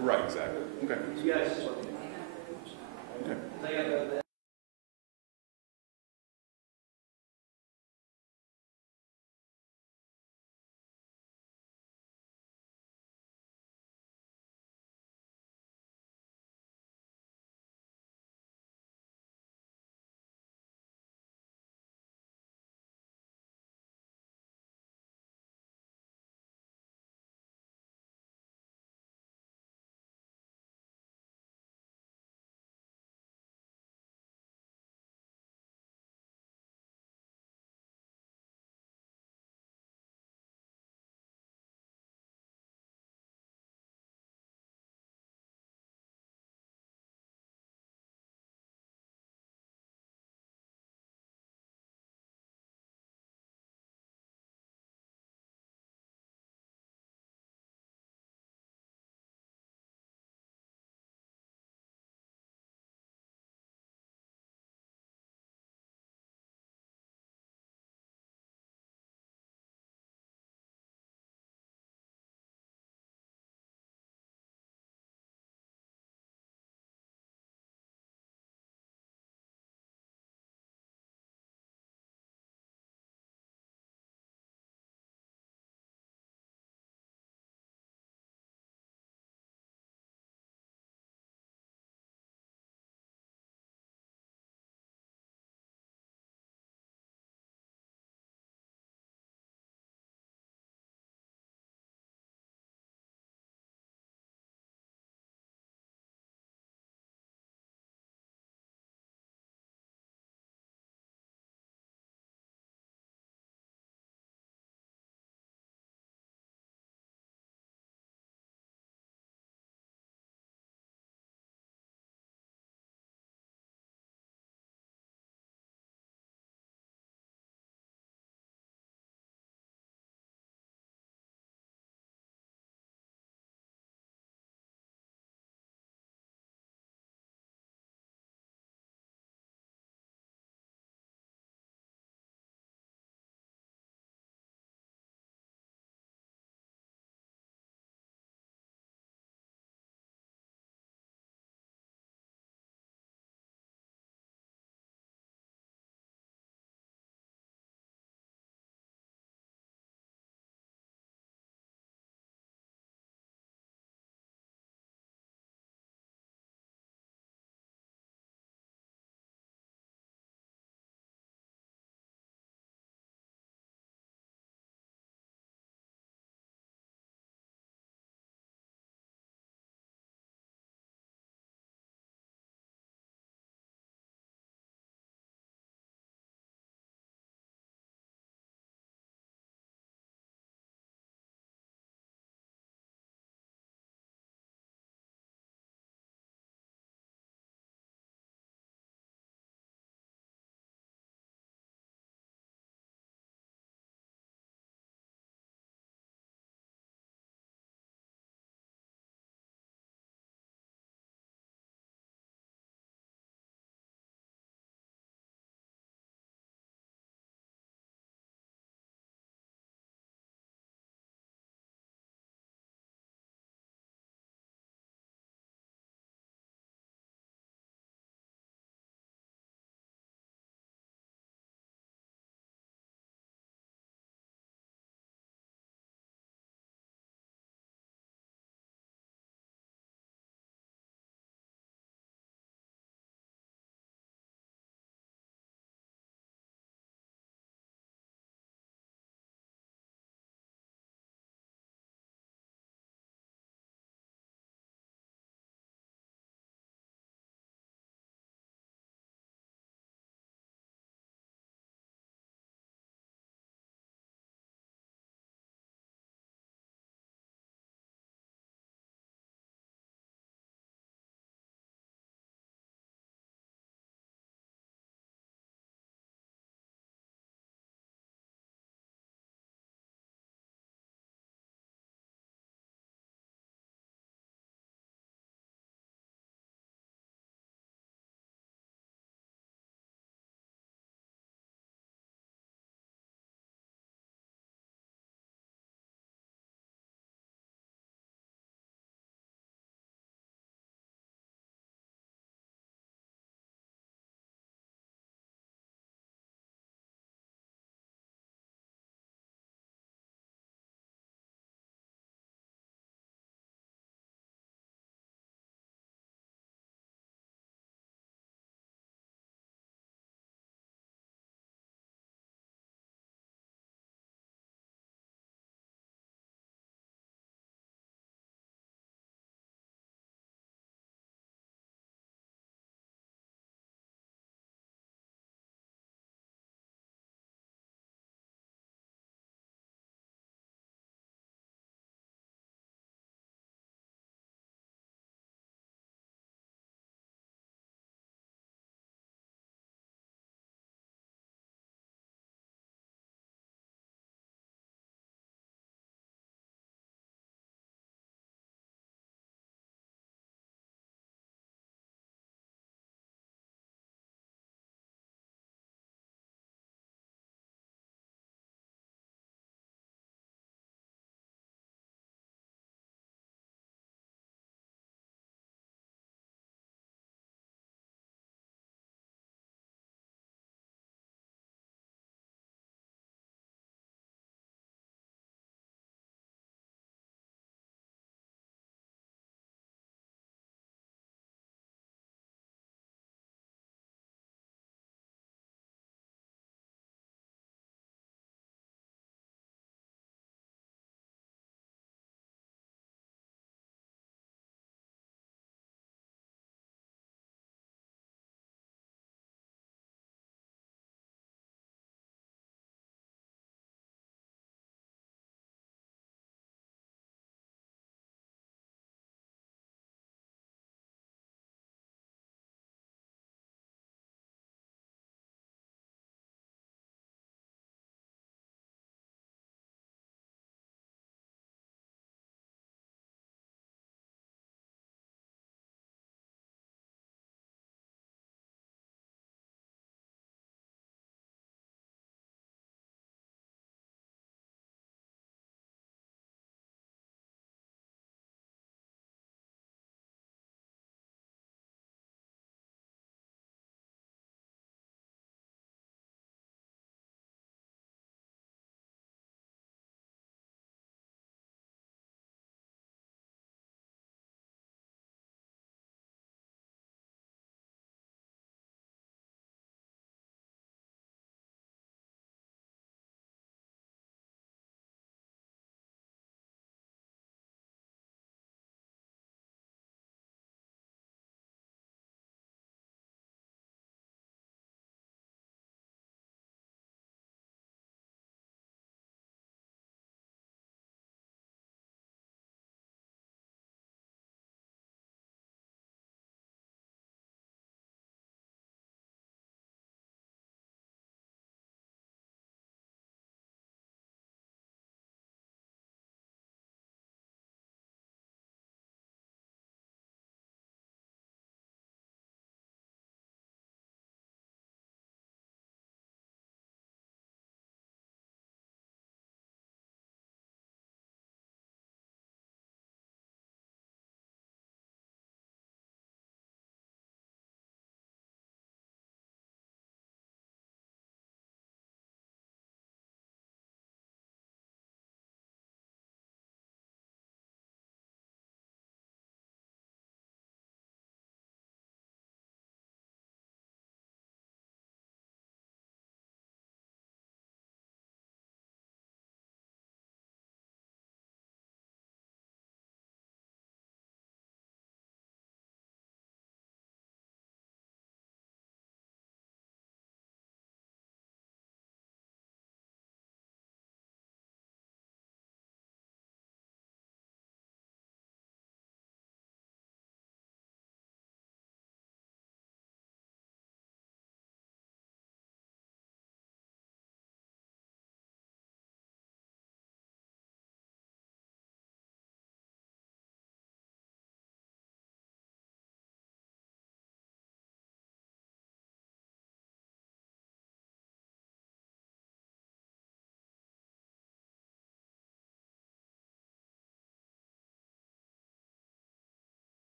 Right, exactly. Okay. Yes. Okay. They have a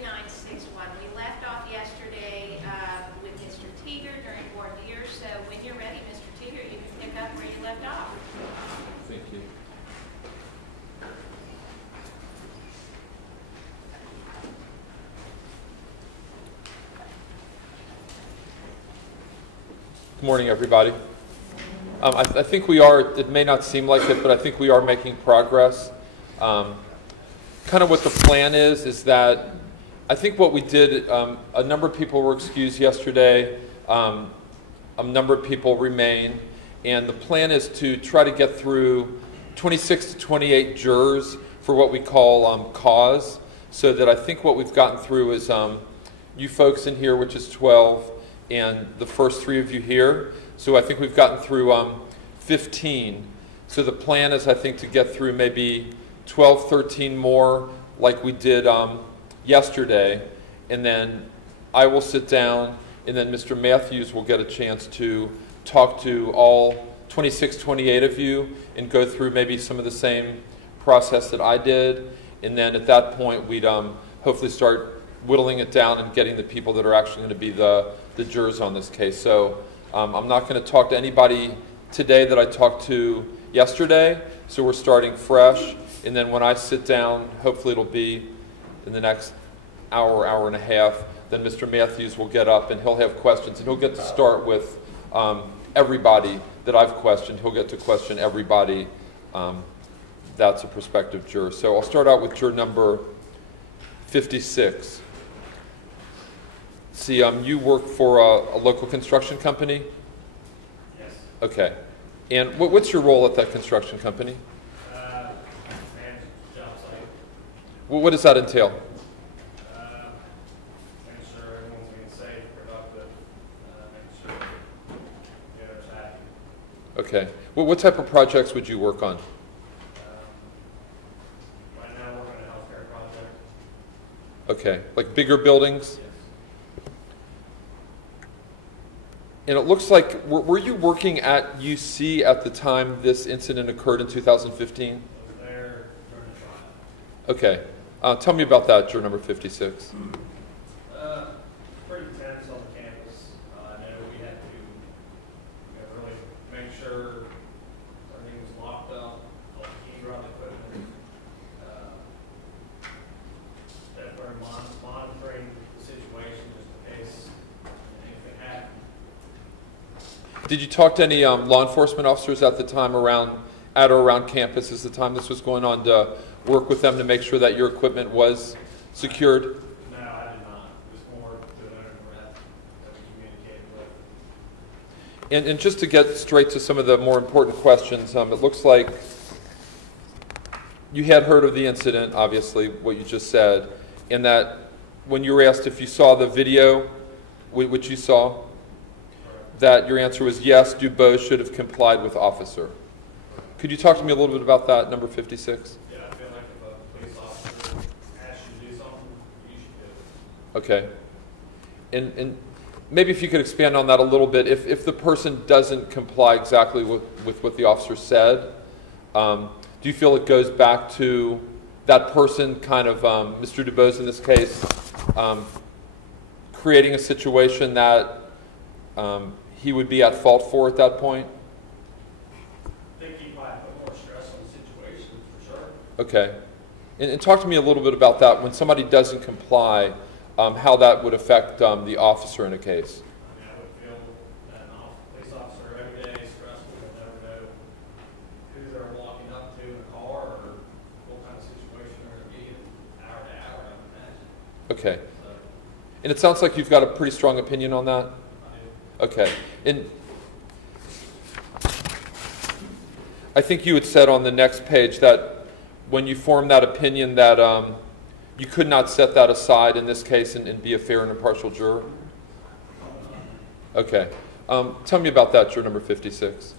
2961. We left off yesterday with Mr. Teeter during voir dire, so when you're ready, Mr. Teeter, you can pick up where you left off. Thank you. Good morning, everybody. I think we are, it may not seem like it, but I think we are making progress. Kind of what the plan is that I think what we did, a number of people were excused yesterday, a number of people remain, and the plan is to try to get through 26 to 28 jurors for what we call cause, so that I think what we've gotten through is you folks in here, which is 12, and the first 3 of you here. So I think we've gotten through 15. So the plan is, I think, to get through maybe 12, 13 more like we did yesterday. And then I will sit down, and then Mr. Mathews will get a chance to talk to all 26, 28 of you and go through maybe some of the same process that I did. And then at that point, we'd hopefully start whittling it down and getting the people that are actually going to be the jurors on this case. So I'm not going to talk to anybody today that I talked to yesterday, so we're starting fresh. And then when I sit down, hopefully it'll be in the next hour, hour and a half, then Mr. Mathews will get up and he'll have questions, and he'll get to start with everybody that I've questioned. He'll get to question everybody that's a prospective juror. So I'll start out with juror number 56. See, you work for a local construction company? Yes. Okay. And what's your role at that construction company? Manage job site. What does that entail? Making sure everyone's being safe, productive, making sure the other's happy. Okay. Well, what type of projects would you work on? Right now, we're on a healthcare project. Okay. Like bigger buildings? Yes. And it looks like, were you working at UC at the time this incident occurred in 2015? I was there during the trial. Okay. Tell me about that, juror number 56. Pretty tense on the campus. I know we had to really make sure everything was locked up, all the key run equipment. Definitely monitoring the situation just in case anything happened. Did you talk to any law enforcement officers at the time at or around campus as the time this was going on to work with them to make sure that your equipment was secured? No, I did not. It was more to the owner rep that we communicated with. And just to get straight to some of the more important questions, it looks like you had heard of the incident, obviously, what you just said, and that when you were asked if you saw the video, which you saw, that your answer was yes, Dubose should have complied with officer. Could you talk to me a little bit about that, number 56? Yeah, I feel like if a police officer asks you to do something, you should do it. Okay. And maybe if you could expand on that a little bit, if the person doesn't comply exactly with what the officer said, do you feel it goes back to that person, kind of Mr. Dubose in this case, creating a situation that he would be at fault for at that point? I think he might put more stress on the situation, for sure. Okay. And talk to me a little bit about that. When somebody doesn't comply, how that would affect the officer in a case. I mean, I would feel that an police officer every day is stressful. They'll never know who they're walking up to in a car or what kind of situation they're going to be in hour to hour, I would imagine. Okay. So, And it sounds like you've got a pretty strong opinion on that? I do. Okay. And I think you had said on the next page that when you formed that opinion that you could not set that aside in this case and be a fair and impartial juror? Okay. Tell me about that, juror number 56.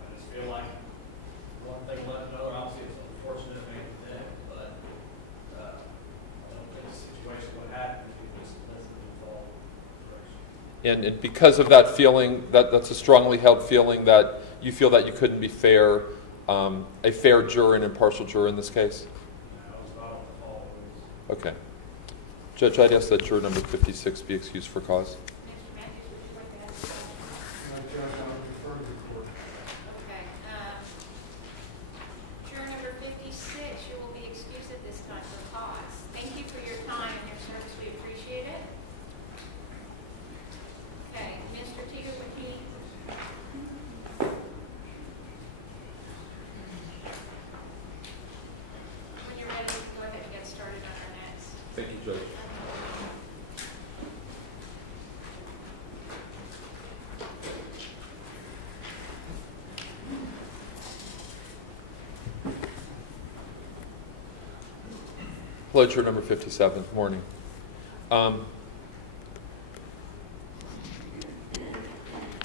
I just feel like one thing led to another. Obviously, it's unfortunate to make it, but I don't think the situation would happen if you just listened to the fall direction. And because of that feeling, that's a strongly held feeling that you feel that you couldn't be fair, a fair juror and impartial juror in this case? I was not on the call. Okay. Judge, I'd ask that juror number 56 be excused for cause. Mr. Mathews, would you like to ask a question? Judge, I would defer to the court. Okay. Juror number 56, you will be excused at this time for cause. Thank you for your time and your service. We appreciate it. Okay. Mr. Teeter, would you? When you're ready, go ahead and get started on our next. Thank you, Judge. Hello, juror number 57. Morning.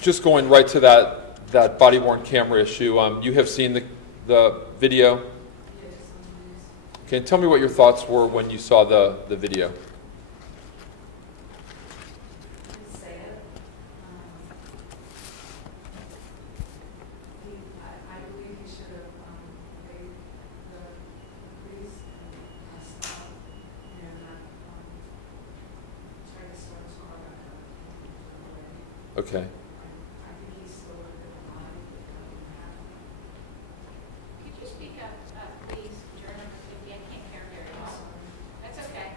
Just going right to that body-worn camera issue. You have seen the video? Okay, tell me what your thoughts were when you saw the video. I believe he should have paid the police and stopped and tried to start his car back up. Okay. I think he still would have been alive if that didn't happen. Could you speak up, please, juror number 50? I can't hear very well. That's okay.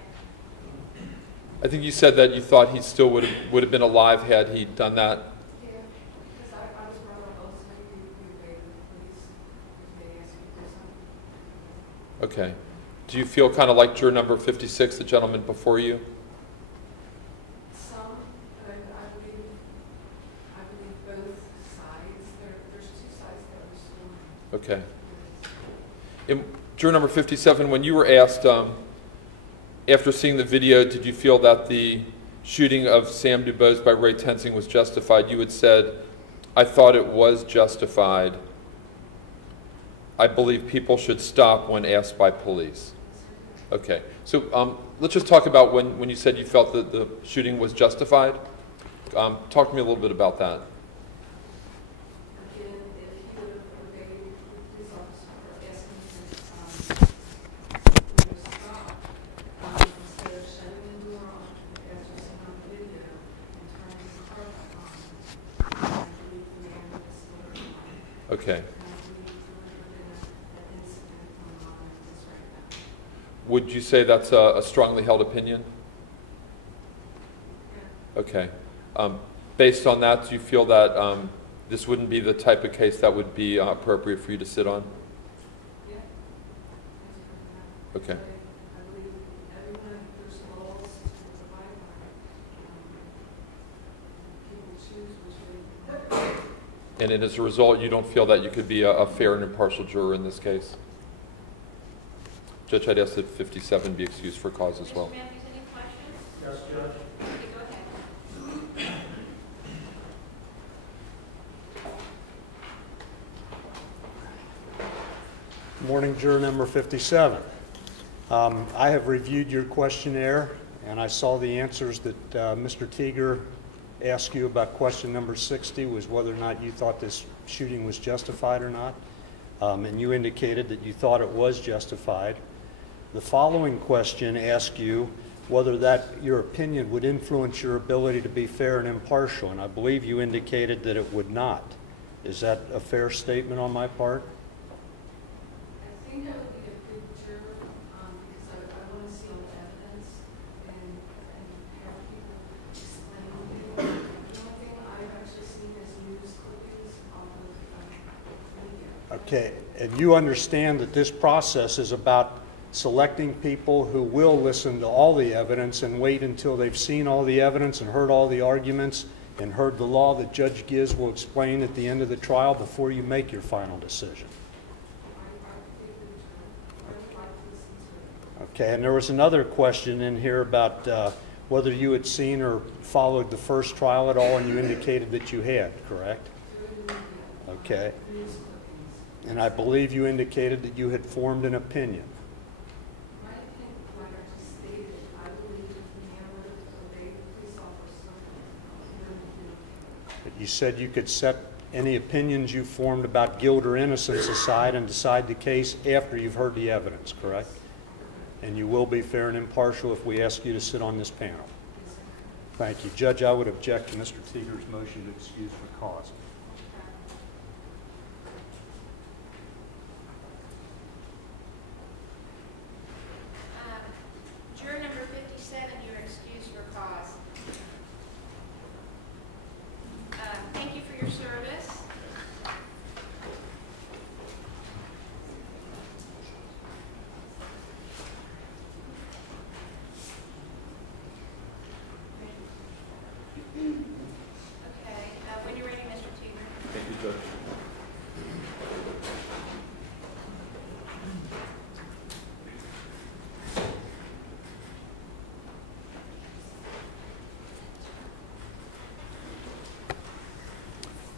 I think you said that you thought he still would have been alive had he done that. Yeah, because I was brought up also, we obeyed the police if they asked you to do something. Okay. Do you feel kind of like juror number 56, the gentleman before you? Some, but I believe both sides. There's two sides to every story. Okay. In juror number 57, when you were asked, after seeing the video, did you feel that the shooting of Sam DuBose by Ray Tensing was justified? You had said, I thought it was justified. I believe people should stop when asked by police. Okay. So let's just talk about when you said you felt that the shooting was justified. Talk to me a little bit about that. Again, if he would have obeyed the police officer for asking him to stop, instead of shutting the door on after seeing on the video and turning his car back on, I believe the man would have still been alive. Okay. And I believe he would have been an incident going on at this right now. Would you say that's a strongly held opinion? Yeah. Okay. Based on that, do you feel that this wouldn't be the type of case that would be appropriate for you to sit on? Yeah. Okay. I believe everyone, there's laws to abide by. People choose which way. And as a result, you don't feel that you could be a fair and impartial juror in this case? Judge, I'd ask that 57 be excused for cause as well. Mr. Mathews, any questions? Yes, Judge. Okay, go ahead. Morning, juror number 57. I have reviewed your questionnaire, and I saw the answers that Mr. Teeger asked you about question number 60, was whether or not you thought this shooting was justified or not. And you indicated that you thought it was justified. The following question asked you whether your opinion would influence your ability to be fair and impartial, and I believe you indicated that it would not. Is that a fair statement on my part? I think I would be a good juror because I want to see all the evidence and have people explain. The only thing I've actually seen is news clippings off of media. Okay, and you understand that this process is about selecting people who will listen to all the evidence and wait until they've seen all the evidence and heard all the arguments and heard the law that Judge Giz will explain at the end of the trial before you make your final decision. Okay, and there was another question in here about whether you had seen or followed the first trial at all, and you indicated that you had, correct? Okay. And I believe you indicated that you had formed an opinion. My opinion, like I just stated, I believe if the man would have obeyed the police officer, he would have been okay. But you said you could set any opinions you formed about guilt or innocence aside and decide the case after you've heard the evidence, correct? and you will be fair and impartial if we ask you to sit on this panel. Thank you. Judge, I would object to Mr. Teeger's motion to excuse for cause. Juror number 57, you're excused for cause. Thank you for your service. Okay, when you're ready, Mr. Teeger. Thank you, Judge.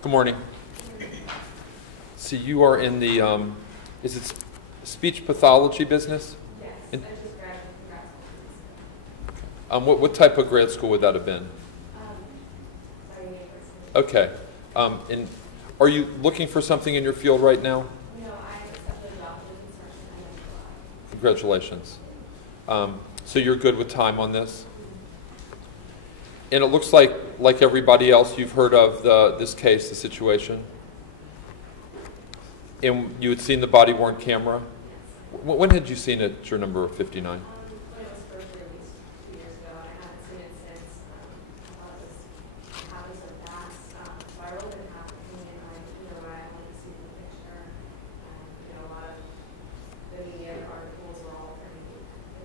Good morning. So you are in the, is it speech pathology business? Yes, In- I just graduated from grad school. What type of grad school would that have been? My university. Okay. And are you looking for something in your field right now? No, I accepted a job with construction and in July. Congratulations. So you're good with time on this? And it looks like everybody else, you've heard of this case, the situation? And you had seen the body-worn camera? When had you seen it, juror number 59? When it was first released 2 years ago, and I haven't seen it since. I thought it happened so fast. So I really didn't have an opinion. I wanted to see the picture. A lot of the media articles were all pretty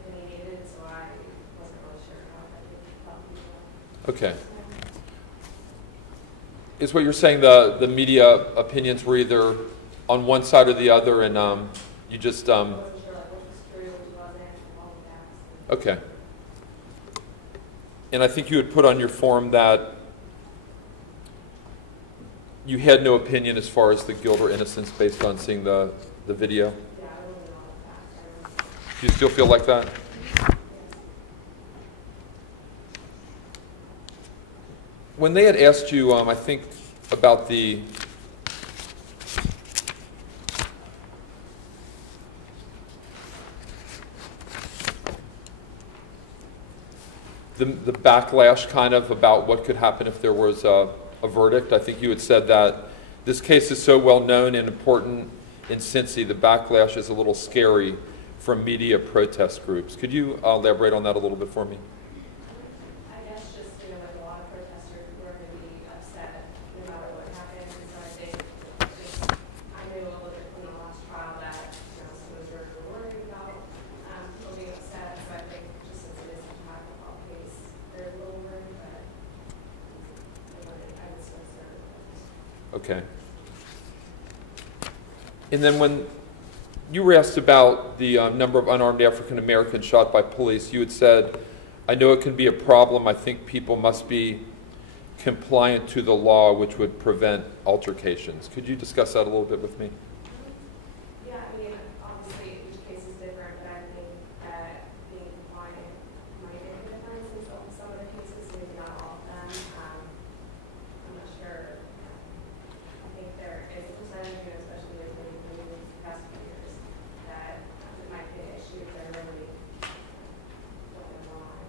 opinionated, so I wasn't really sure how that would help people. Okay. Is what you're saying the media opinions were either on one side or the other, and you just I wasn't sure like what was true, what wasn't, all of that. okay. And I think you had put on your form that you had no opinion as far as the guilt or innocence based on seeing the video. Yeah, I really know all of that. Do you still feel like that? When they had asked you, I think, about the backlash kind of about what could happen if there was a verdict, I think you had said that this case is so well known and important in Cincy, the backlash is a little scary from media protest groups. Could you elaborate on that a little bit for me? I guess just, like a lot of protesters who are going to be upset no matter what happens. So I think I knew a little bit from the last trial that, some of the jurors were worried about people being upset. So I think just since it is such a high-profile case, there's a little worry, but I would still serve. Okay. And then when you were asked about the number of unarmed African Americans shot by police, you had said, I know it can be a problem. I think people must be compliant to the law, which would prevent altercations. Could you discuss that a little bit with me? Yeah, obviously each case is different, but I think that being compliant might make a difference in some of the cases, maybe not all of them. I'm not sure. I think there is a percentage, especially with the past few years, that it might be an issue if they're really going wrong.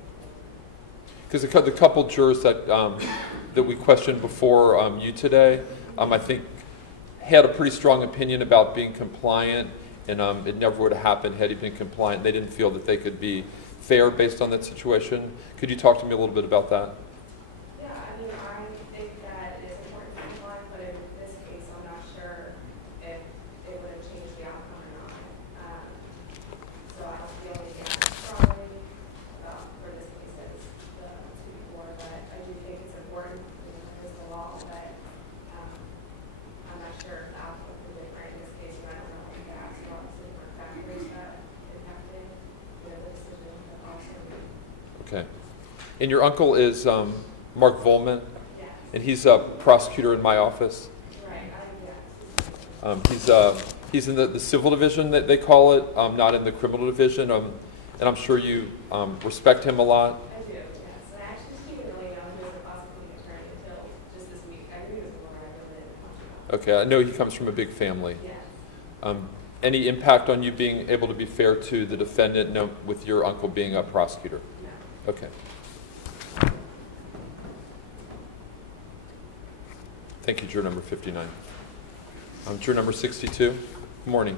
Because the couple jurors that we questioned before you today, I think had a pretty strong opinion about being compliant, and it never would have happened had he been compliant. They didn't feel that they could be fair based on that situation. Could you talk to me a little bit about that? Yeah, I think that it's important to comply, but in this case, I'm not sure if it would have changed the outcome or not. So I don't feel strongly about for this case as the two before, but I do think it's important. There's the law, but I'm not sure if the outcome would be different in this case. And I don't know if that so obviously different factors that impacted the decision, but also. Okay. And your uncle is Mark Volman, Yes. and he's a prosecutor in my office. Right. He's in the civil division, that they call it, not in the criminal division. And I'm sure you respect him a lot. I do, yes. And I actually just didn't really know he was a prosecuting attorney until just this week. I knew he was a lawyer, I really didn't know much about Okay, I know he comes from a big family. him. Yes. any impact on you being able to be fair to the defendant, no, with your uncle being a prosecutor? No. Okay. Thank you, juror number 59. Juror number 62. Good morning.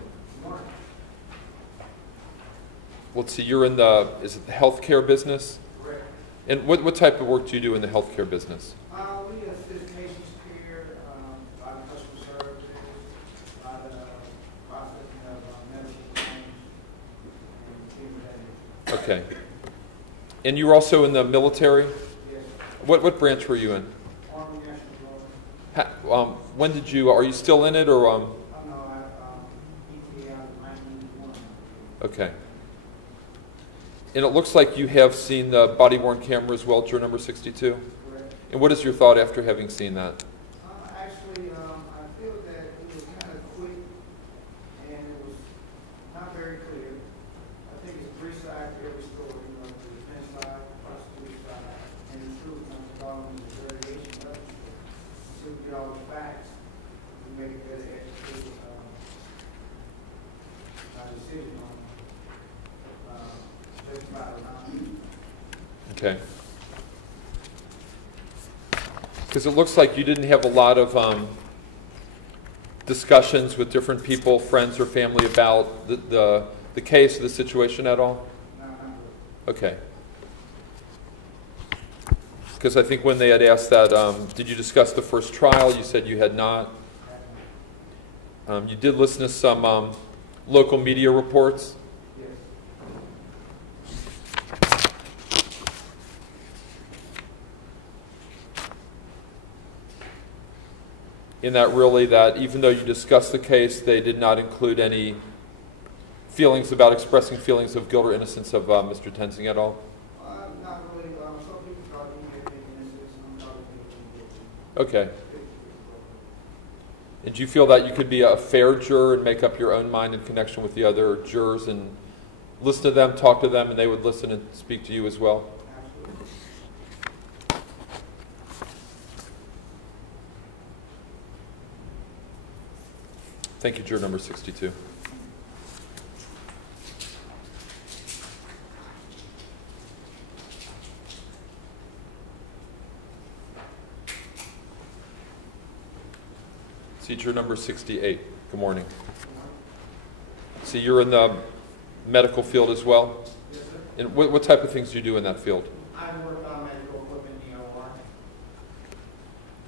Let's see, you're in the, is it the healthcare business? Correct. And what type of work do you do in the healthcare business? We assist patients care, a lot of customer services, a lot of processing of medical claims, and things of that nature. Okay. And you were also in the military? Yes. What branch were you in? Army National Guard. When did you, are you still in it, or? Oh, no, ETA out of 1981. Okay. And it looks like you have seen the body-worn camera as well, juror number 62? Correct. And what is your thought after having seen that? Actually, I feel that it was kind of quick and it was not very clear. I think it's three sides to every story, you know, the defense side, the prosecutor side, and the truth comes along with the variation of it. So we get all the facts, we make a better educated decision on justified or not. Okay. Because it looks like you didn't have a lot of discussions with different people, friends or family, about the case or the situation at all? No, not really. Okay. Because I think when they had asked that, did you discuss the first trial? You said you had not. You did listen to some local media reports. Yes. In that really that even though you discussed the case, they did not include any feelings about expressing feelings of guilt or innocence of Mr. Tenzing at all? Not really. Some people thought he had been innocent, some thought he was guilty. Okay. And do you feel that you could be a fair juror and make up your own mind in connection with the other jurors and listen to them, talk to them, and they would listen and speak to you as well? Absolutely. Thank you, juror number 62. See, juror number 68. Good morning. See, you're in the medical field as well? Yes, sir. And what type of things do you do in that field? I work on medical equipment in the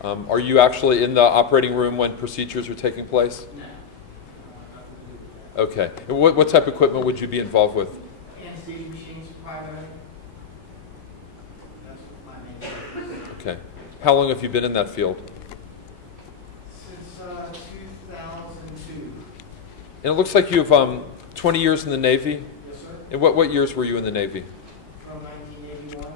OR. Are you actually in the operating room when procedures are taking place? No. Okay. And what type of equipment would you be involved with? Anesthesia machines, primarily. That's my main focus. Okay. How long have you been in that field? Since 2002. And it looks like you have 20 years in the Navy. Yes, sir. And what years were you in the Navy? From 1981 to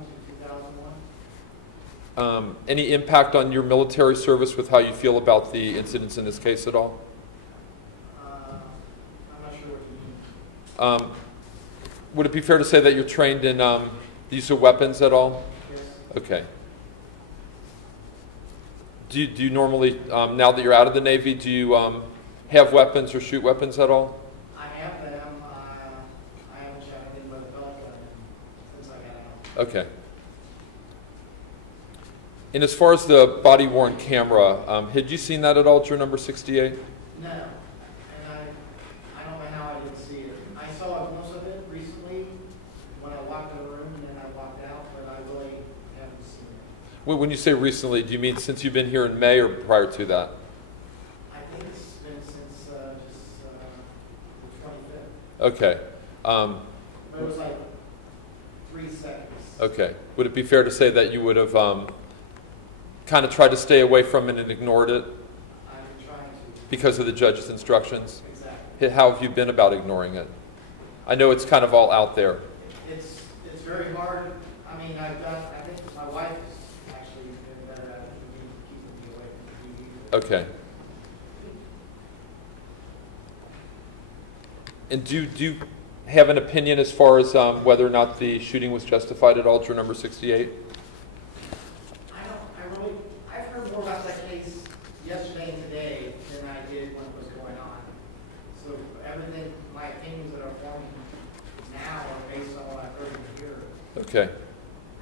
2001. Any impact on your military service with how you feel about the incidents in this case at all? I'm not sure what you mean. Would it be fair to say that you're trained in the use of weapons at all? Yes. Okay. Do you normally, now that you're out of the Navy, do you have weapons or shoot weapons at all? I have them. I haven't shot anything but a pellet gun since I got out. Okay. And as far as the body-worn camera, had you seen that at all, juror number 68? No. And I don't know how I didn't see it. I saw most of it recently when I walked in the room and then I walked out, but I really haven't seen it. When you say recently, do you mean since you've been here in May or prior to that? I think it's been since just the 25th. Okay. But it was like 3 seconds. Okay. Would it be fair to say that you would have kind of tried to stay away from it and ignored it I'm trying to. because of the judge's instructions? Exactly. How have you been about ignoring it? I know it's kind of all out there. It's very hard. I mean, I think my wife has actually been better at it than me, keeping me away from the TV. Okay. And do you have an opinion as far as whether or not the shooting was justified at all, juror number 68? I've heard more about that case yesterday and today than I did when it was going on. So everything Okay.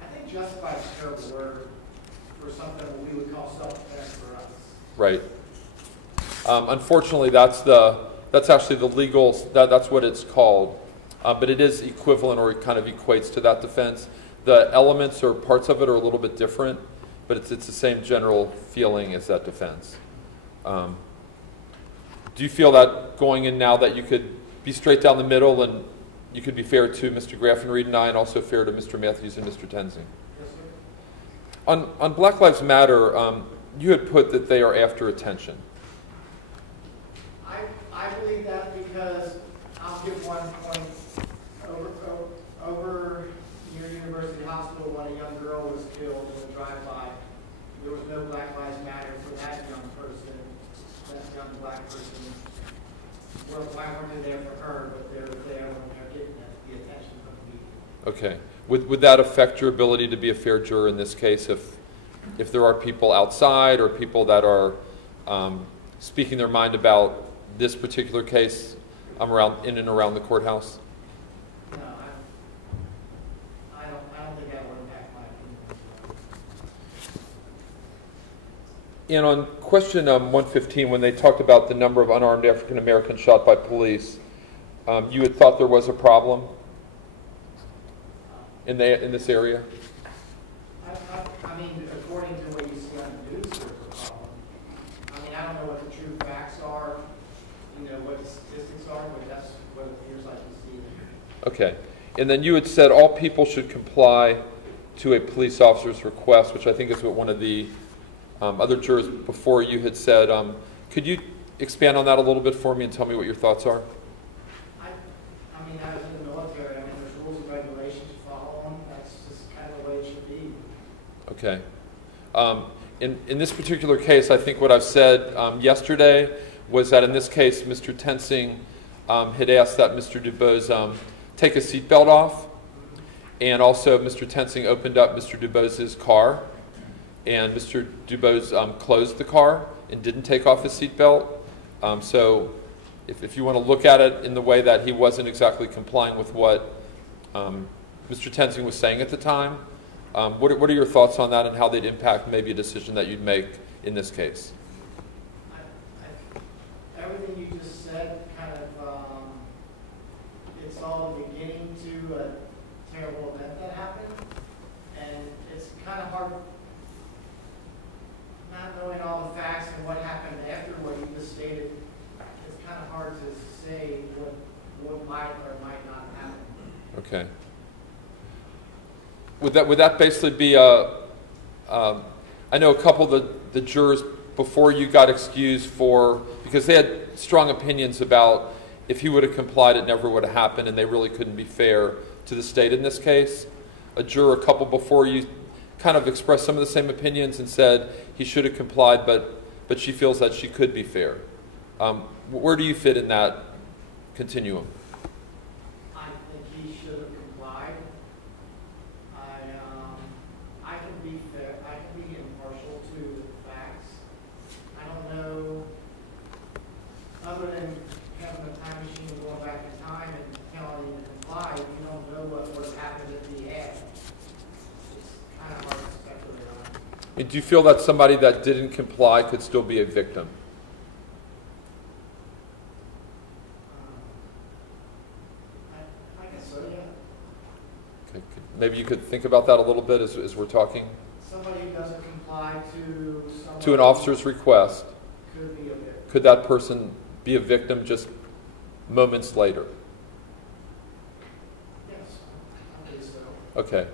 I think justified is a terrible word for something we would call self-defense for us. Right. Unfortunately, that's actually the legal, that's what it's called. But it is equivalent, or it kind of equates to that defense. The elements or parts of it are a little bit different, but it's the same general feeling as that defense. Do you feel that going in now that you could be straight down the middle and you could be fair to Mr. Graffenried and I, and also fair to Mr. Mathews and Mr. Tenzing? Yes, sir. On Black Lives Matter, you had put that they are after attention. I believe that because I'll give one point. Over near University Hospital, when a young girl was killed in a drive-by, there was no Black Lives Matter for that young person, that young black person. Well, why weren't they there for her, but they were there when they're getting the attention from the media. Okay. Would that affect your ability to be a fair juror in this case if there are people outside or people that are speaking their mind about this particular case in and around the courthouse? No, I don't think that would impact my opinion. And on question 115, when they talked about the number of unarmed African Americans shot by police, you had thought there was a problem in this area? I mean, according to what you see on the news, there's a problem. I mean, I don't know what the true facts are, what the statistics are, but that's what it appears like you see. Okay. And then you had said all people should comply to a police officer's request, which I think is what one of the other jurors before you had said. Could you expand on that a little bit for me and tell me what your thoughts are? I mean, I was in the military. I mean, there's rules and regulations to follow them. That's just kind of the way it should be. Okay. In this particular case, I think what I've said yesterday was that in this case, Mr. Tenzing had asked that Mr. DuBose take a seatbelt off, and also Mr. Tenzing opened up Mr. DuBose's car, and Mr. DuBose closed the car and didn't take off his seatbelt. So if you want to look at it in the way that he wasn't exactly complying with what Mr. Tenzing was saying at the time, what are your thoughts on that and how they'd impact maybe a decision that you'd make in this case? Everything you just said kind of, it's all the beginning to a terrible event that happened. And it's kind of hard, not knowing all the facts and what happened after what you just stated, it's kind of hard to say what might or might not happen. Okay. Would that basically be I know a couple of the jurors before you got excused because they had strong opinions about if he would have complied, it never would have happened, and they really couldn't be fair to the state in this case. A juror, a couple before you, kind of expressed some of the same opinions and said he should have complied, but she feels that she could be fair. Where do you fit in that continuum? I think he should have complied. I can be fair. I can be impartial to the facts. I don't know, other than having a time machine and going back in time and telling him to comply, you don't know what would have happened if he had. It's kind of hard to speculate on. Do you feel that somebody that didn't comply could still be a victim? I guess so, yeah. Okay. Maybe you could think about that a little bit as we're talking. Somebody who doesn't comply To an officer's request, could be a victim. could that person be a victim just moments later? Yes, I think so. Okay.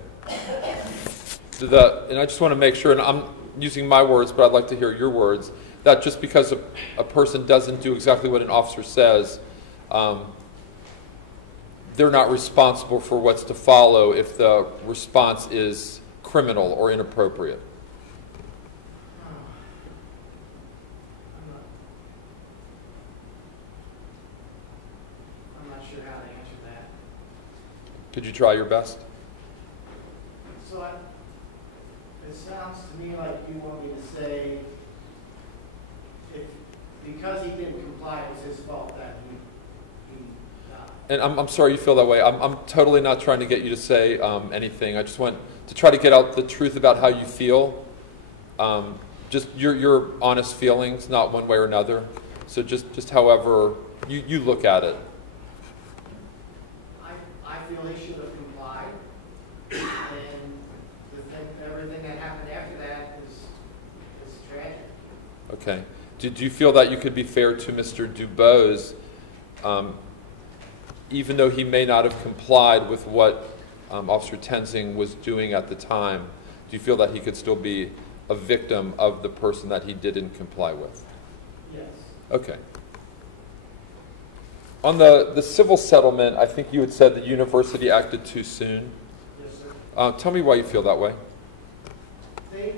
And I just want to make sure, and I'm using my words, but I'd like to hear your words, that just because a person doesn't do exactly what an officer says, they're not responsible for what's to follow if the response is criminal or inappropriate. I'm not sure how to answer that. Could you try your best? So it sounds to me like you want me to say, because he didn't comply, it was his fault that he died. And I'm sorry you feel that way. I'm totally not trying to get you to say anything. I just want to try to get out the truth about how you feel. Just your honest feelings, not one way or another. So just however you look at it. I feel he should have complied, and everything that happened after that is tragic. Okay. Do you feel that you could be fair to Mr. Dubose, even though he may not have complied with what Officer Tenzing was doing at the time? Do you feel that he could still be a victim of the person that he didn't comply with? Yes. Okay. On the civil settlement, I think you had said the university acted too soon. Yes, sir. Tell me why you feel that way. They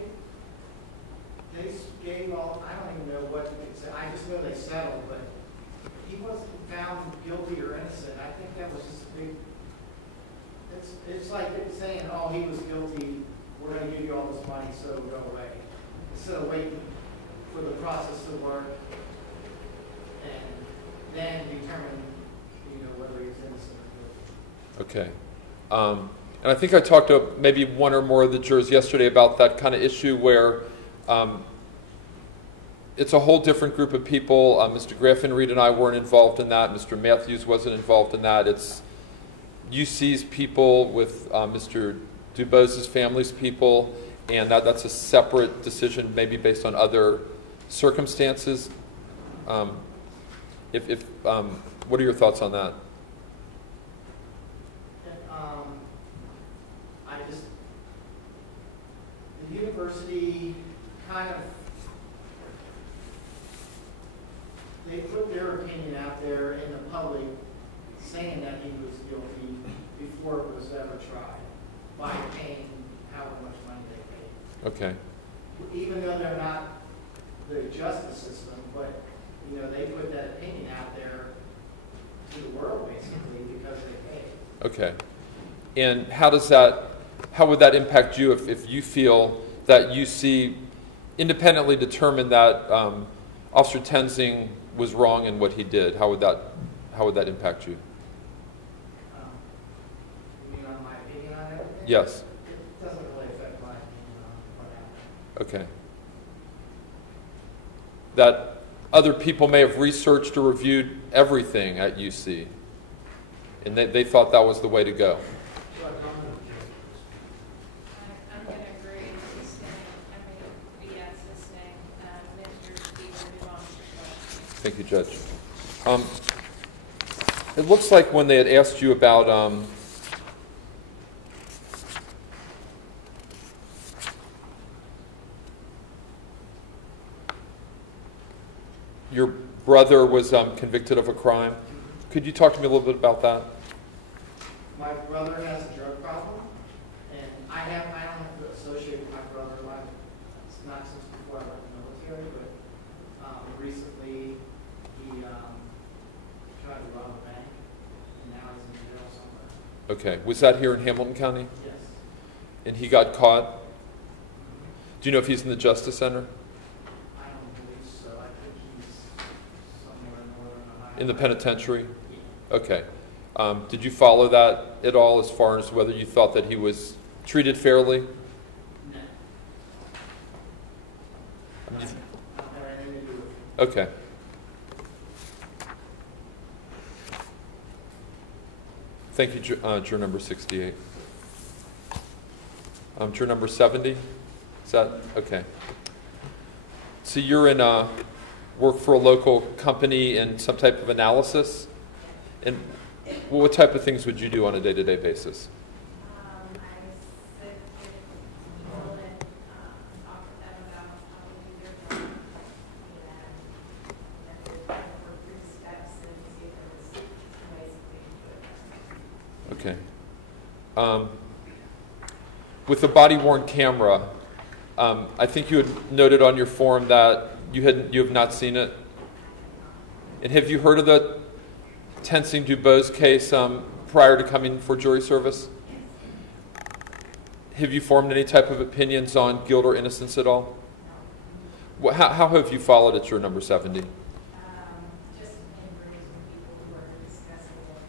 gave all, I don't even know what you could say. I just know they settled, but he wasn't found guilty or innocent. I think that was just a big, it's like saying, oh, he was guilty, we're going to give you all this money, so go away. Instead of waiting for the process to work and then determine, whether he's innocent or guilty. Okay. And I think I talked to maybe one or more of the jurors yesterday about that kind of issue where it's a whole different group of people. Mr. Graffenried and I weren't involved in that. Mr. Mathews wasn't involved in that. It's UC's people with Mr. Dubose's family's people, and that's a separate decision, maybe based on other circumstances. What are your thoughts on that? The university kind of, they put their opinion out there in the public saying that he was guilty before it was ever tried by paying however much money they paid. Okay. Even though they're not the justice system, but they put that opinion out there to the world basically because they paid. Okay. And how would that impact you if you feel that UC independently determined that Officer Tenzing was wrong in what he did? How would that impact you? You mean on my opinion on everything? Yes. It doesn't really affect my opinion on what happened. Okay. That other people may have researched or reviewed everything at UC, and they thought that was the way to go. I'm going to agree with sustained. Mr. Steve, move on to the question. Thank you, Judge. It looks like when they had asked you about your brother was convicted of a crime. Could you talk to me a little bit about that? My brother has a drug problem, and I don't have to associate with my brother. It's not since before I left the military, but recently he tried to rob a bank, and now he's in jail somewhere. Okay. Was that here in Hamilton County? Yes. And he got caught? Do you know if he's in the Justice Center? I don't believe so. I think he's somewhere in northern Ohio. In the penitentiary? Yeah. Okay. Did you follow that at all as far as whether you thought that he was treated fairly? No. I don't have anything to do with it. Okay. Thank you, juror number 68. Juror number 70? Is that okay? So you're in work for a local company in some type of analysis, and what type of things would you do on a day-to-day basis? I sit with people and talk with them about how to do their job, and then work through the steps and see if there's ways we can do it. Okay. With the body-worn camera, I think you had noted on your form that you have not seen it. And have you heard of the Tenzing Dubose case prior to coming for jury service? Have you formed any type of opinions on guilt or innocence at all? How have you followed it, juror number 70? Just in rooms with people who are discussing it,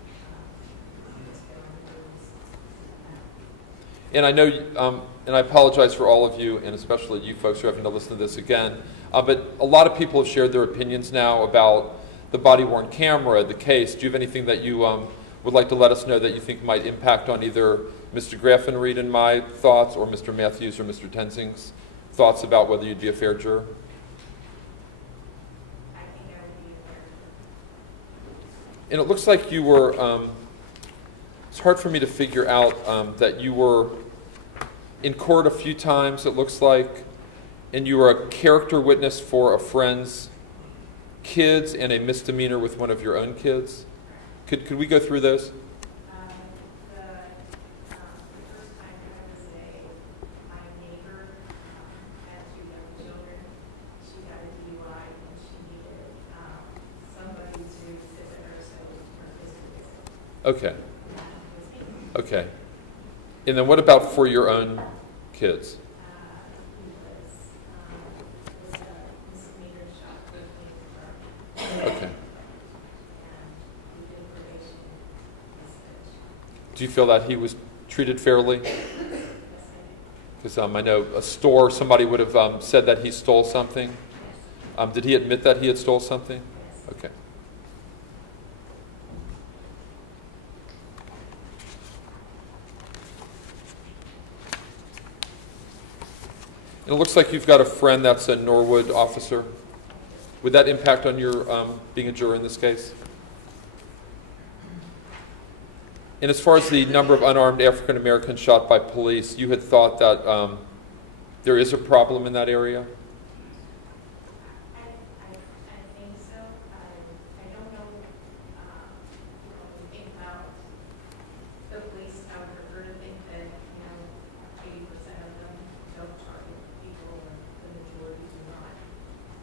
And I know, and I apologize for all of you, and especially you folks who are having to listen to this again, but a lot of people have shared their opinions now about the body-worn camera, the case. Do you have anything that you would like to let us know that you think might impact on either Mr. Graffenried and my thoughts, or Mr. Mathews or Mr. Tenzing's thoughts about whether you'd be a fair juror? I think I would be a fair juror. And it looks like you were, it's hard for me to figure out that you were in court a few times, it looks like, and you were a character witness for a friend's kids and a misdemeanor with one of your own kids. Could we go through those? The first time I was my neighbor had two young children. She got a DUI and she needed somebody to sit with her, so her sister Okay. was me. Okay. And then what about for your own kids? He was a misdemeanor shoplifting Okay. and we did probation as such. Do you feel that he was treated fairly? Yes, I did. Because I know a store, somebody would have said that he stole something. Did he admit that he had stole something? Yes. Okay. And it looks like you've got a friend that's a Norwood officer. Would that impact on your being a juror in this case? And as far as the number of unarmed African Americans shot by police, you had thought that there is a problem in that area? I think so. I don't know, when you think about the police, I would prefer to think that, 80% of them don't target people, or the majority do not.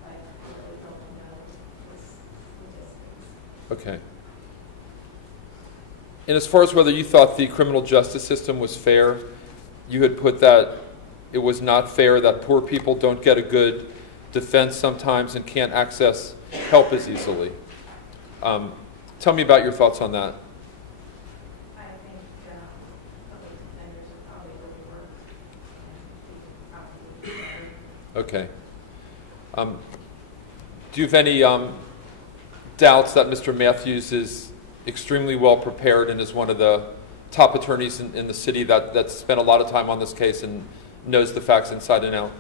But I really don't know what's statistics. Okay. And as far as whether you thought the criminal justice system was fair, you had put that it was not fair, that poor people don't get a good defense sometimes and can't access help as easily. Tell me about your thoughts on that. I think public defenders are probably overworked and probably Okay. Do you have any doubts that Mr. Mathews is extremely well prepared and is one of the top attorneys in the city that spent a lot of time on this case and knows the facts inside and out?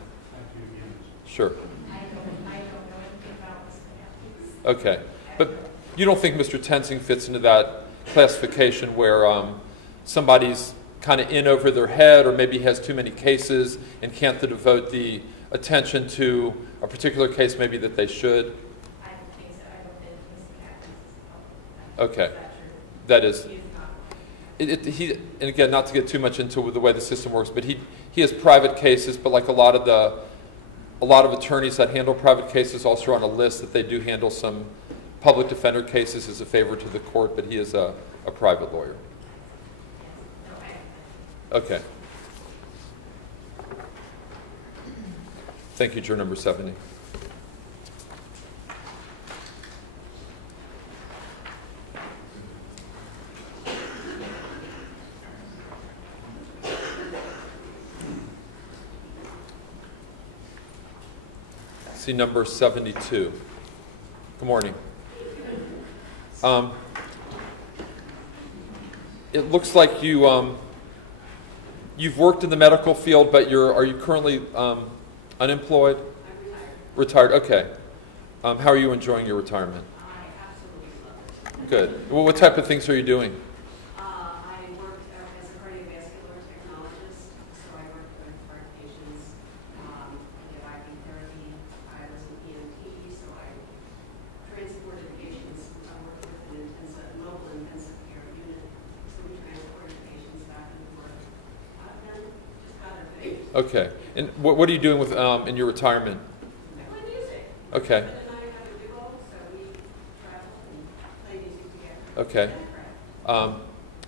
Sure. I don't know anything about Mr. Mathews. Okay. But you don't think Mr. Tenzing fits into that classification where somebody's kind of in over their head, or maybe has too many cases and can't devote the attention to a particular case maybe that they should? I don't think so. I don't think Mr. Mathews is a public defender. Okay. Is that true? That is. He is not. And again, not to get too much into the way the system works, but he has private cases, but like a lot of attorneys that handle private cases also are on a list that they do handle some public defender cases as a favor to the court, but he is a private lawyer. Okay. Thank you, juror number 70. See number 72. Good morning. It looks like you've worked in the medical field, but are you currently unemployed? I'm Retired. retired. Okay. How are you enjoying your retirement? I absolutely love it. Good. Well, what type of things are you doing? I work as a cardiovascular technologist, so I work with heart patients. I give IV therapy. I was an EMT, so I transported patients. I worked with an mobile intensive care unit, so we transported patients back and forth. Then just other things. Okay. And what are you doing with in your retirement? I play music. Okay. Husband and I have a duo, so we travel and play music together. Okay.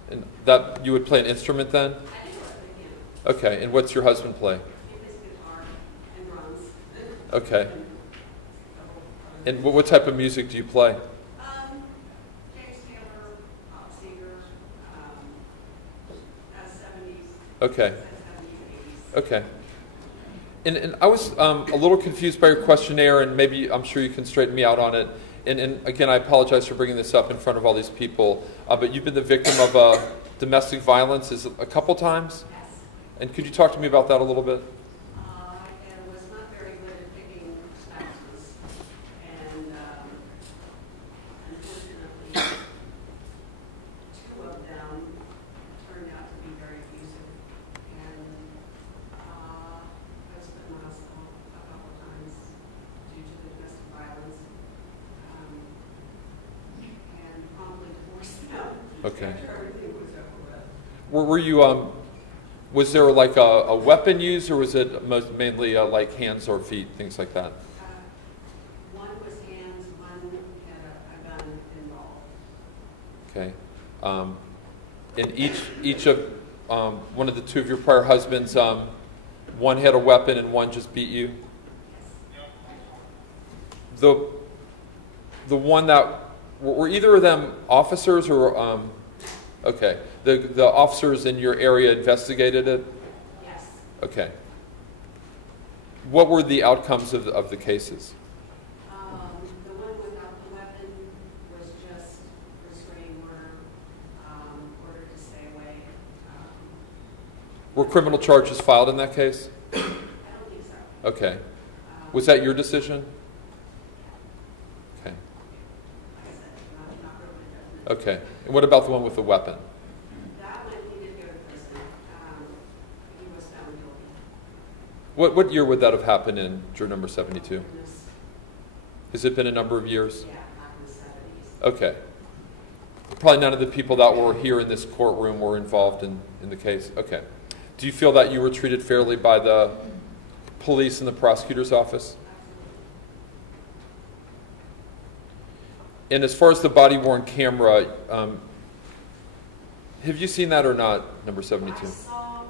And And that you would play an instrument then? I do it again. Okay. And what's your husband play? He plays guitar and drums. Okay. And what type of music do you play? James Taylor, pop singer, 70s. Okay. Okay. And I was a little confused by your questionnaire, and maybe I'm sure you can straighten me out on it. And again, I apologize for bringing this up in front of all these people, but you've been the victim of domestic violence a couple times? Yes. And could you talk to me about that a little bit? And was not very good at picking spouses. And unfortunately, two of them turned out to be very abusive. And I was put in the hospital a couple of times due to the domestic violence. And promptly divorced them Okay. after everything was over with. Were you, was there like a weapon used, or was it mainly like hands or feet, things like that? One was hands, one had a gun involved. Okay. And each of one of the two of your prior husbands, one had a weapon and one just beat you? The one that, were either of them officers or, okay, the officers in your area investigated it? Yes. Okay. What were the outcomes of the cases? The one without the weapon was just restraining order, order to stay away. Were criminal charges filed in that case? I don't think so. Okay. Was that your decision? Okay. Like I said, not really judgment. Okay. And what about the one with the weapon? That one, he did go to prison. He was found guilty. What year would that have happened in, juror number 72? In this, Has it been a number of years? yeah, back in the 70s. Okay. Probably none of the people that were here in this courtroom were involved in the case? Okay. Do you feel that you were treated fairly by the police and the prosecutor's office? And as far as the body-worn camera, have you seen that or not, number 72? I saw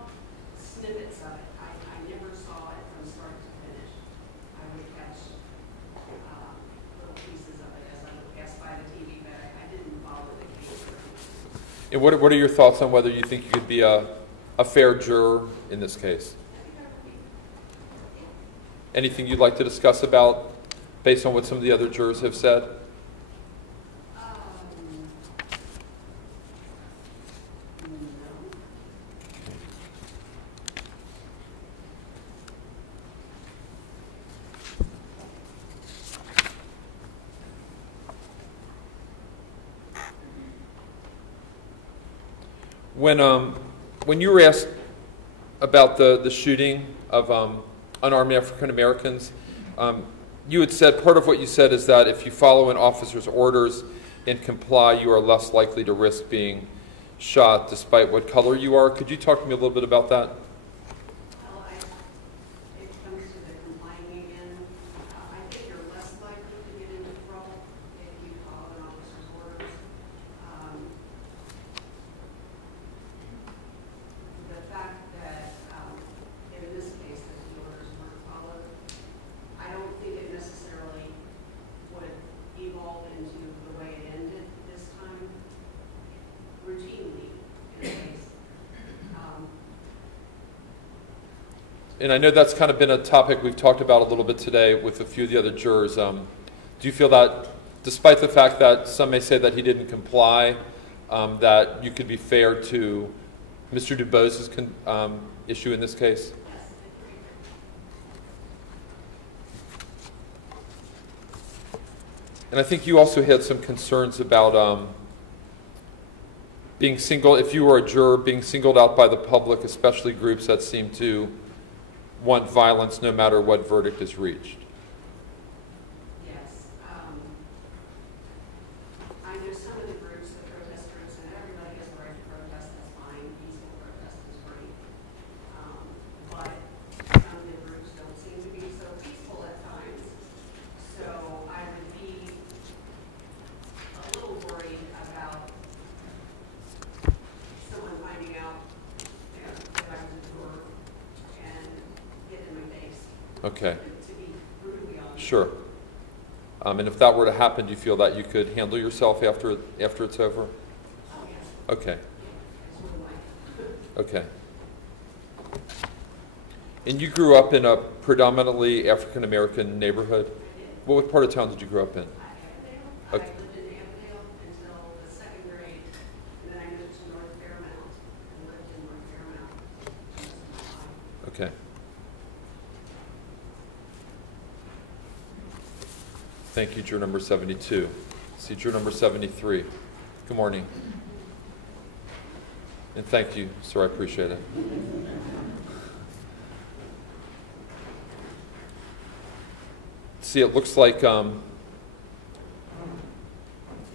snippets of it. I never saw it from start to finish. I would catch little pieces of it as I would pass by the TV, but I didn't follow the case. And what are your thoughts on whether you think you could be a fair juror in this case? Anything you'd like to discuss about, based on what some of the other jurors have said? No. When you were asked about the shooting of unarmed African Americans, you had said, part of what you said is that if you follow an officer's orders and comply, you are less likely to risk being shot despite what color you are. Could you talk to me a little bit about that? Well, it comes to the complying again. I think you're less likely to get into trouble if you follow an officer's orders. The fact that, in this case, that the orders weren't followed, I don't think it necessarily would evolve into the way it ended this time, routinely in a case. And I know that's kind of been a topic we've talked about a little bit today with a few of the other jurors. Do you feel that, despite the fact that some may say that he didn't comply, that you could be fair to Mr. Dubos's issue in this case? Yes. And I think you also had some concerns about being if you were a juror, being singled out by the public, especially groups that seem to want violence no matter what verdict is reached. Yes. I know some of the groups, the protest groups, and everybody has the right to protest, that's fine, peaceful protest is great. But some of the groups don't seem to be so peaceful at times. So I would be a little worried about someone finding out, you know, that I was a juror and get in my face. Okay, To be brutally honest. sure. And if that were to happen, do you feel that you could handle yourself after it's over? Oh, yes. Okay, Yeah, it's one way. okay. And you grew up in a predominantly African-American neighborhood? What part of town did you grow up in? I lived in Avondale until the second grade, and then I moved to North Fairmount and lived in North Fairmount most of my life. Okay. Thank you, juror number 72. See juror number 73. Good morning. And thank you, sir, I appreciate it. See, it looks like, I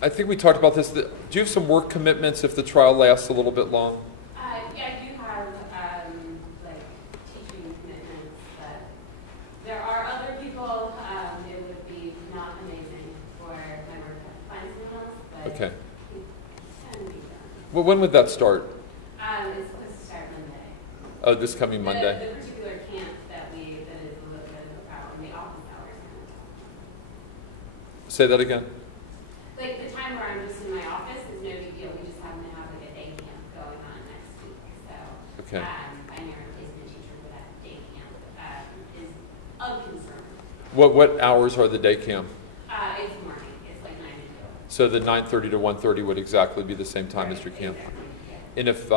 think we talked about this. Do you have some work commitments if the trial lasts a little bit long? Yeah, I do have, like, teaching commitments, but there are other people, it would be not amazing for my work to find someone else, but Okay. it can be done. Well, when would that start? It's supposed to start Monday. Oh, this coming Monday? The particular camp that is a little bit of a problem, the office hours. Say that again. Like, the time where I'm just in my office is no big deal. We just happen to have like a day camp going on next week. So, Okay. I'm your replacement teacher for that day camp is of concern. What hours are the day camp? It's morning. It's like 9 to 2. So the 9:30 to 1:30 would exactly be the same time as your camp. Exactly, yeah. And if,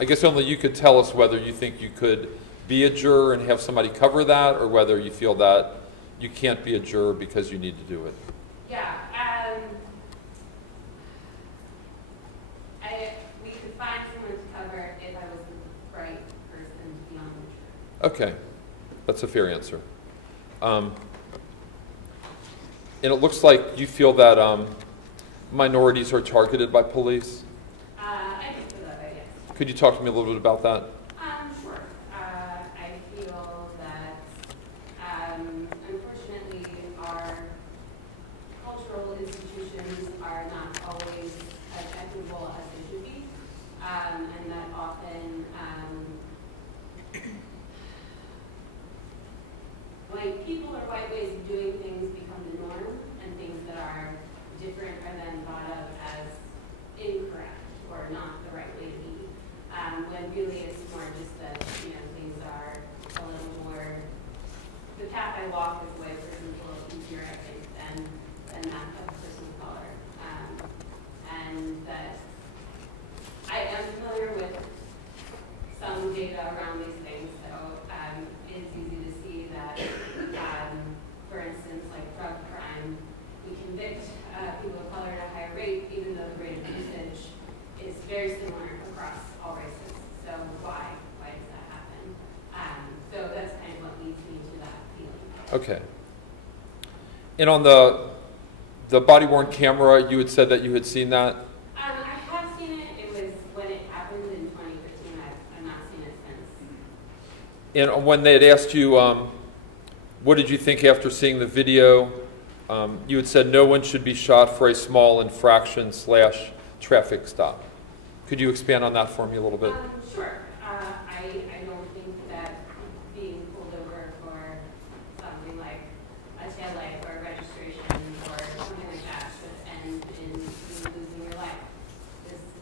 I guess only you could tell us whether you think you could be a juror and have somebody cover that, or whether you feel that you can't be a juror because you need to do it. Yeah. We could find someone to cover if I was the right person to be on the jury. Okay, that's a fair answer. And it looks like you feel that minorities are targeted by police. I can feel that way, yes. Could you talk to me a little bit about that? Sure. I feel that, unfortunately, our cultural institutions are not always as equitable as they should be, and that often white people or white ways of doing things become the norm, and things that are different are then thought of as incorrect or not the right way to be. When really it's more just that, things are a little more, the path I walk is the way a person's a little easier, I think, than that of a person of color. And that I am familiar with some data around these things, so it's easy to see that, for instance, like drug crime, we convict people of color at a higher rate, even though the rate of usage is very similar across all races. So why does that happen? So that's kind of what leads me to that feeling. Okay. And on the body-worn camera, you had said that you had seen that? I have seen it. It was when it happened in 2015. I've not seen it since. And when they had asked you, what did you think after seeing the video, you had said no one should be shot for a small infraction / traffic stop. Could you expand on that for me a little bit? Sure. I don't think that being pulled over for something like a taillight or registration or something like that should end in you losing your life.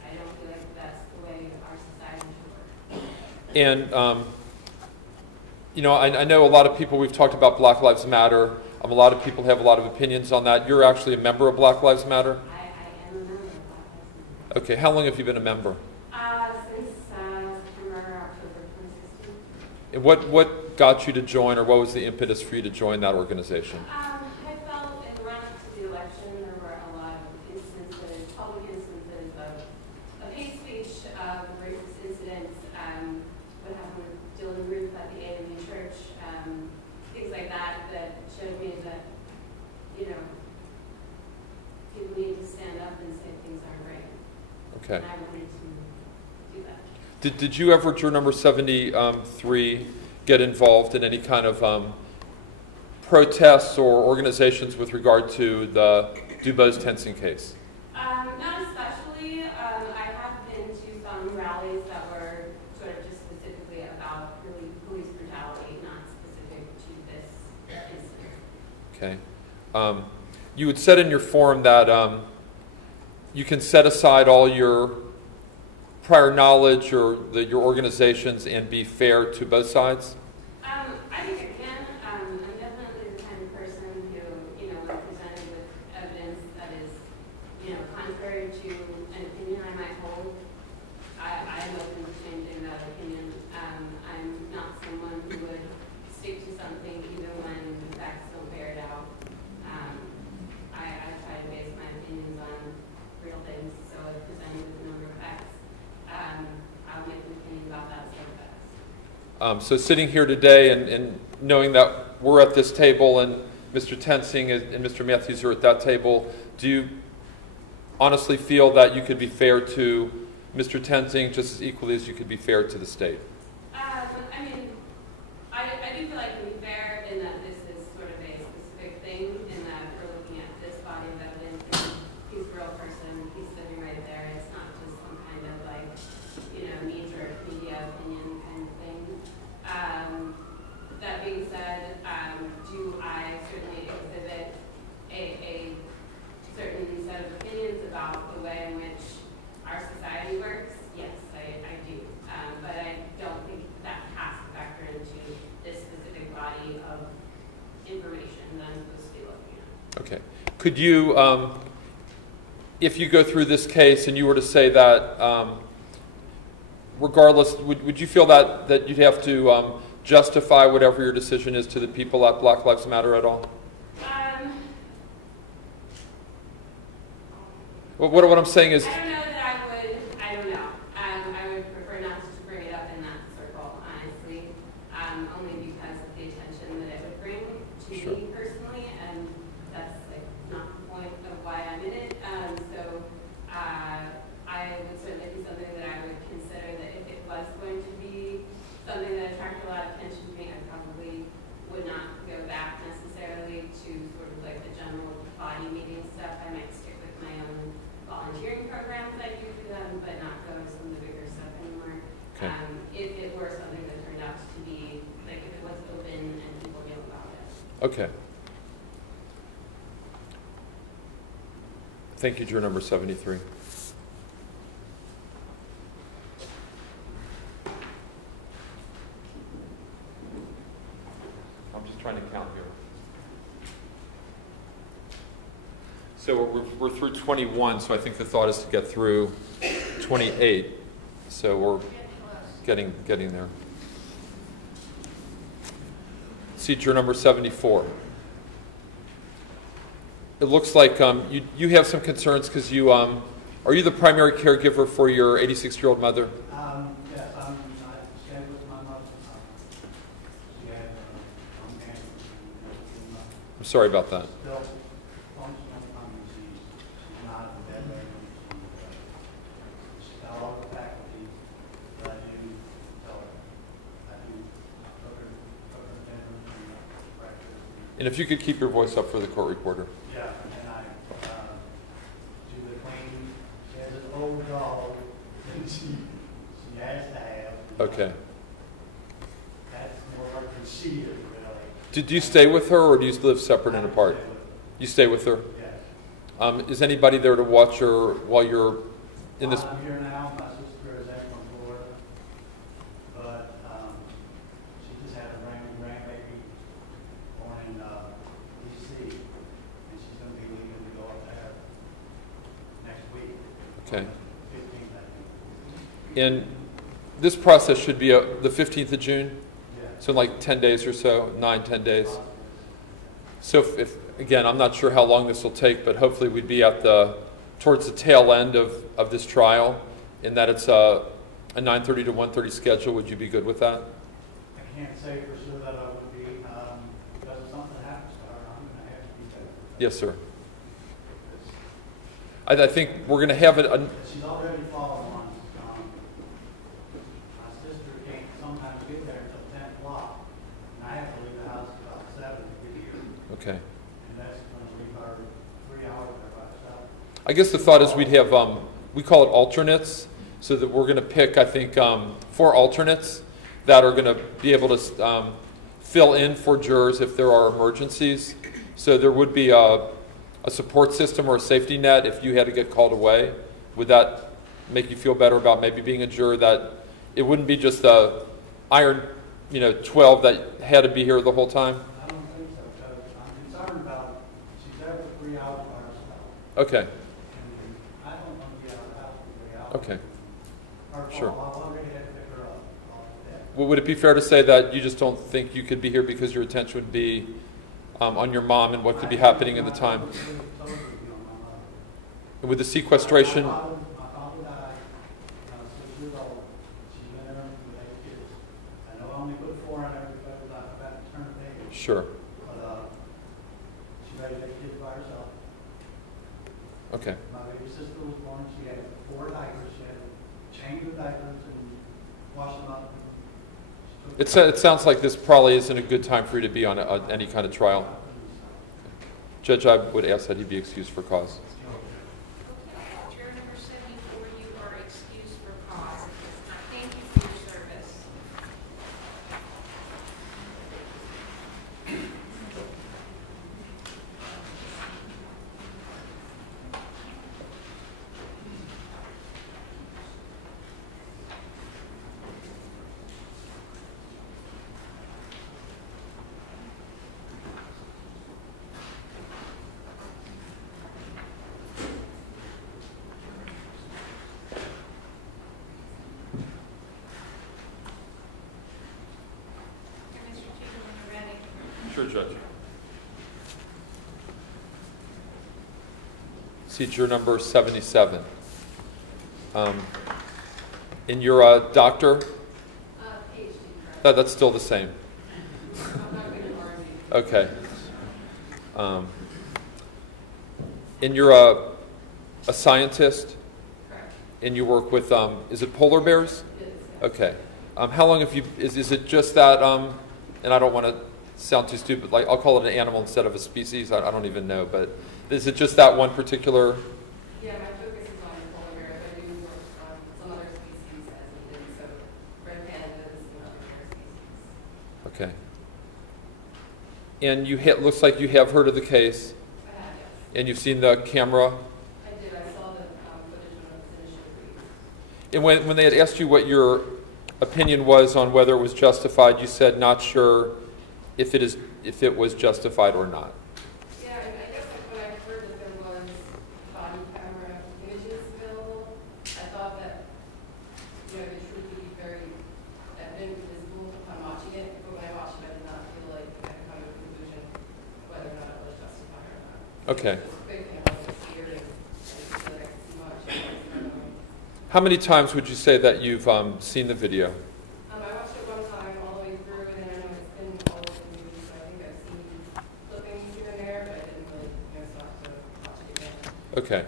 I don't feel like that's the way our society should work. And, I know a lot of people, we've talked about Black Lives Matter. A lot of people have a lot of opinions on that. You're actually a member of Black Lives Matter? I am a member of Black Lives Matter. Okay, how long have you been a member? Since September, October 2016. And what got you to join, or what was the impetus for you to join that organization? I felt in the run-up to the election, there were a lot of instances, public instances of hate speech, of racist incidents, what happened with Dylan Roof at the AME Church, things like that, that showed me that, people need to stand up and say things aren't right. Okay. And I wanted to do that. Did you ever, juror number 73, get involved in any kind of protests or organizations with regard to the DuBose-Tenson case? Not especially. I have been to some rallies that were sort of just specifically about police brutality, not specific to this incident. Okay. You had said in your form that you can set aside all your prior knowledge or your organizations and be fair to both sides? I think I can. I'm definitely the kind of person who, when presented with evidence that is, contrary to an opinion I might hold, I'm open to changing that opinion. I'm not someone who would stick to something even when the facts don't bear it out. I try to base my opinions on real things, so if presented with a number of facts, I'll make an opinion about that set of facts. So sitting here today and knowing that we're at this table and Mr. Tensing and Mr. Mathews are at that table, do you honestly feel that you could be fair to Mr. Tensing just as equally as you could be fair to the state? I do feel like I can be fair in that this is sort of a specific thing, in that we're looking at this body of evidence, and he's a real person, he's sitting right there. It's not just some kind of knee-jerk media opinion kind of thing. That being said, do I certainly exhibit a certain set of opinions about the way in which our society works? Yes, I do. But I don't think that has to factor into this specific body of information that I'm supposed to be looking at. Okay. Could you, if you go through this case and you were to say that, regardless, would you feel that you'd have to justify whatever your decision is to the people at Black Lives Matter at all? Well, what I'm saying is, I don't know that I would. I don't know. I would prefer not to bring it up in that circle, honestly, only because of the attention that it would bring to me personally, and that's not the point of why I'm in it. So I would certainly be something that I would consider that if it was going to be something that attracted a lot of attention to me, I probably would not go back necessarily to sort of like the general body meeting stuff. I might stick with my own volunteering programs I do for them, but not go to some of the bigger stuff anymore. Okay. If it were something that turned out to be, like if it was open and people knew about it. okay. Thank you, juror number 73. I'm just trying to count here. So we're through 21, so I think the thought is to get through 28. So we're getting there. Seat juror number 74. It looks like you have some concerns because you are you the primary caregiver for your 86-year-old mother? Yes, I stayed with my mother. She had cancer. I'm sorry about that. Still functional lung disease. She's not in bed right now. She's got all the faculties that I do tell her. I do cook her dinner and breakfast. And if you could keep your voice up for the court reporter. Yeah, and I do the cleaning. She has an old dog that she has to have. Okay. That's more like a seer, really. Did you stay with her, or do you live separate and apart? You stay with her? Yes. Is anybody there to watch her while you're in this? I'm here now. My sister is in from Florida, but she just had a brand new grandbaby born in D.C., and she's going to be leaving to go up there next week. Okay. 15th, I think. And this process should be the 15th of June? Yeah. So in like 10 days or so, 9-10 days. So if again, I'm not sure how long this will take, but hopefully we'd be at towards the tail end of this trial, in that it's a 9:30 to 1:30 schedule. Would you be good with that? I can't say for sure that I would be, because if something happens to her, I'm going to have to be there. Yes, sir. I think we're going to have it. She's already fallen on. My sister can't sometimes get there until 10 o'clock, and I have to leave the house about 7 to get here. Okay. And that's going to leave her 3 hours there by herself. I guess the thought is we'd have, we call it alternates, so that we're going to pick, I think, 4 alternates that are going to be able to fill in for jurors if there are emergencies. So there would be a support system or a safety net if you had to get called away. Would that make you feel better about maybe being a juror, that it wouldn't be just a 12 that had to be here the whole time? I don't think so, because I'm concerned about, she's there for 3 hours by herself. Okay. And I don't want to be out of the house for 3 hours. Okay. Sure. Sure. I've already had to pick her up off the bed. Well, would it be fair to say that you just don't think you could be here because your attention would be on your mom and what could be happening at the time? And with the sequestration? My father died when I was 6 years old. She's been there with 8 kids. I know I only put 4 on her because I was about to turn the page. Sure. But she raised 8 kids by herself. Okay. My baby sister was born. She had 4 diapers. She had to change the diapers and wash them up. It sounds like this probably isn't a good time for you to be on any kind of trial. Judge, I would ask that he be excused for cause. Juror number 74, you are excused for cause. Thank you for your service. Mr. Teacher, when you're ready. Sure, Judge. See juror number 77. In your doctor, PhD. that's still the same. I'm not going to argue. Okay. And you're a scientist, Correct. and you work with, is it polar bears? Yes. Okay. How long have you, is it just that, and I don't want to sound too stupid, like I'll call it an animal instead of a species, I don't even know, but is it just that one particular? Yeah, my focus is on polar bears. I do work on some other species as needed, so red pandas and other bear species. Okay. And you looks like you have heard of the case, I have, yes. and you've seen the camera. I did. I saw the footage when it was initially released. And when they had asked you what your opinion was on whether it was justified, you said not sure if it was justified or not. Yeah, and I guess when I heard that there was body camera images available, I thought that, the truth would be very evident, visible upon watching it. But when I watched it, I did not feel like I could come to a conclusion whether or not it was justified or not. Okay. It was quick and it wasn't clear, and I didn't feel like I could see much. How many times would you say that you've seen the video? I watched it one time all the way through, and then I know it's been all over the news, so I think I've seen clippings here and there, but I didn't really stop to watch it again. Okay.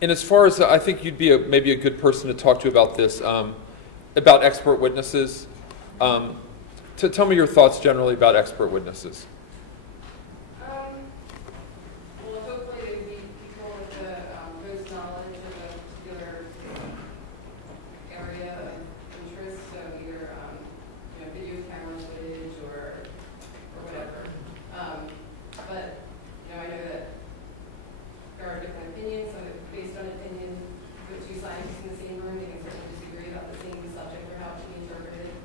And as far as, I think you'd be maybe a good person to talk to about this, about expert witnesses. Tell me your thoughts generally about expert witnesses. Well, hopefully they would be people with the most knowledge of a particular area of interest, so either video camera footage or whatever. But I know that there are different opinions, so based on opinion, put 2 scientists in the same room, they can certainly disagree about the same subject or how it should be interpreted.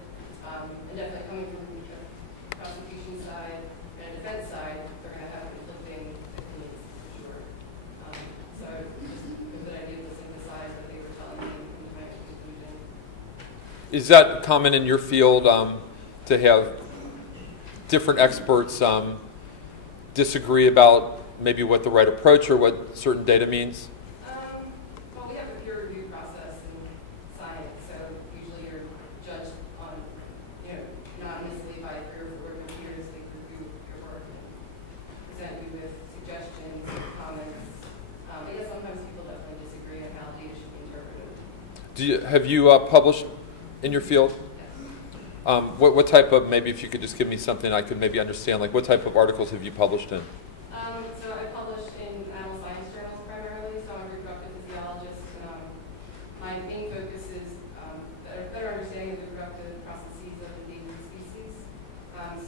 And definitely coming from the prosecution side and defense side, they're going to have conflicting opinions, for sure. So just a good idea to synthesize what they were telling me and come to a conclusion. Is that common in your field to have different experts disagree about maybe what the right approach or what certain data means? Well, we have a peer review process in science, so usually you're judged on, anonymously by 3 or 4 peers. They review your work and present you with suggestions, comments. I guess sometimes people definitely disagree on how data should be interpreted. Have you published in your field? Yes. What type of, maybe if you could just give me something I could maybe understand, like what type of articles have you published in? So I published in animal science journals primarily, so I'm a reproductive physiologist. My main focus is better understanding of the reproductive processes of endangered species.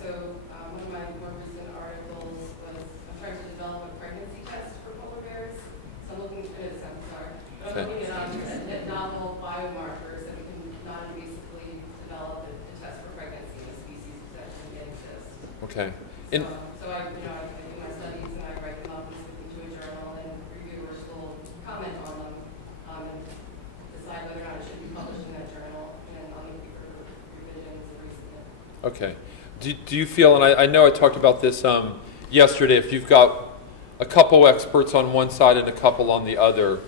So one of my more recent articles was I'm trying to develop a pregnancy test for polar bears. So I'm looking at novel Okay. And So I do my studies and I write them up and stick them to a journal, and reviewers will comment on them, and decide whether or not it should be published in that journal, and I'll make revisions and resubmit. okay. Do you feel, and I know I talked about this yesterday, if you've got a couple experts on one side and a couple on the other,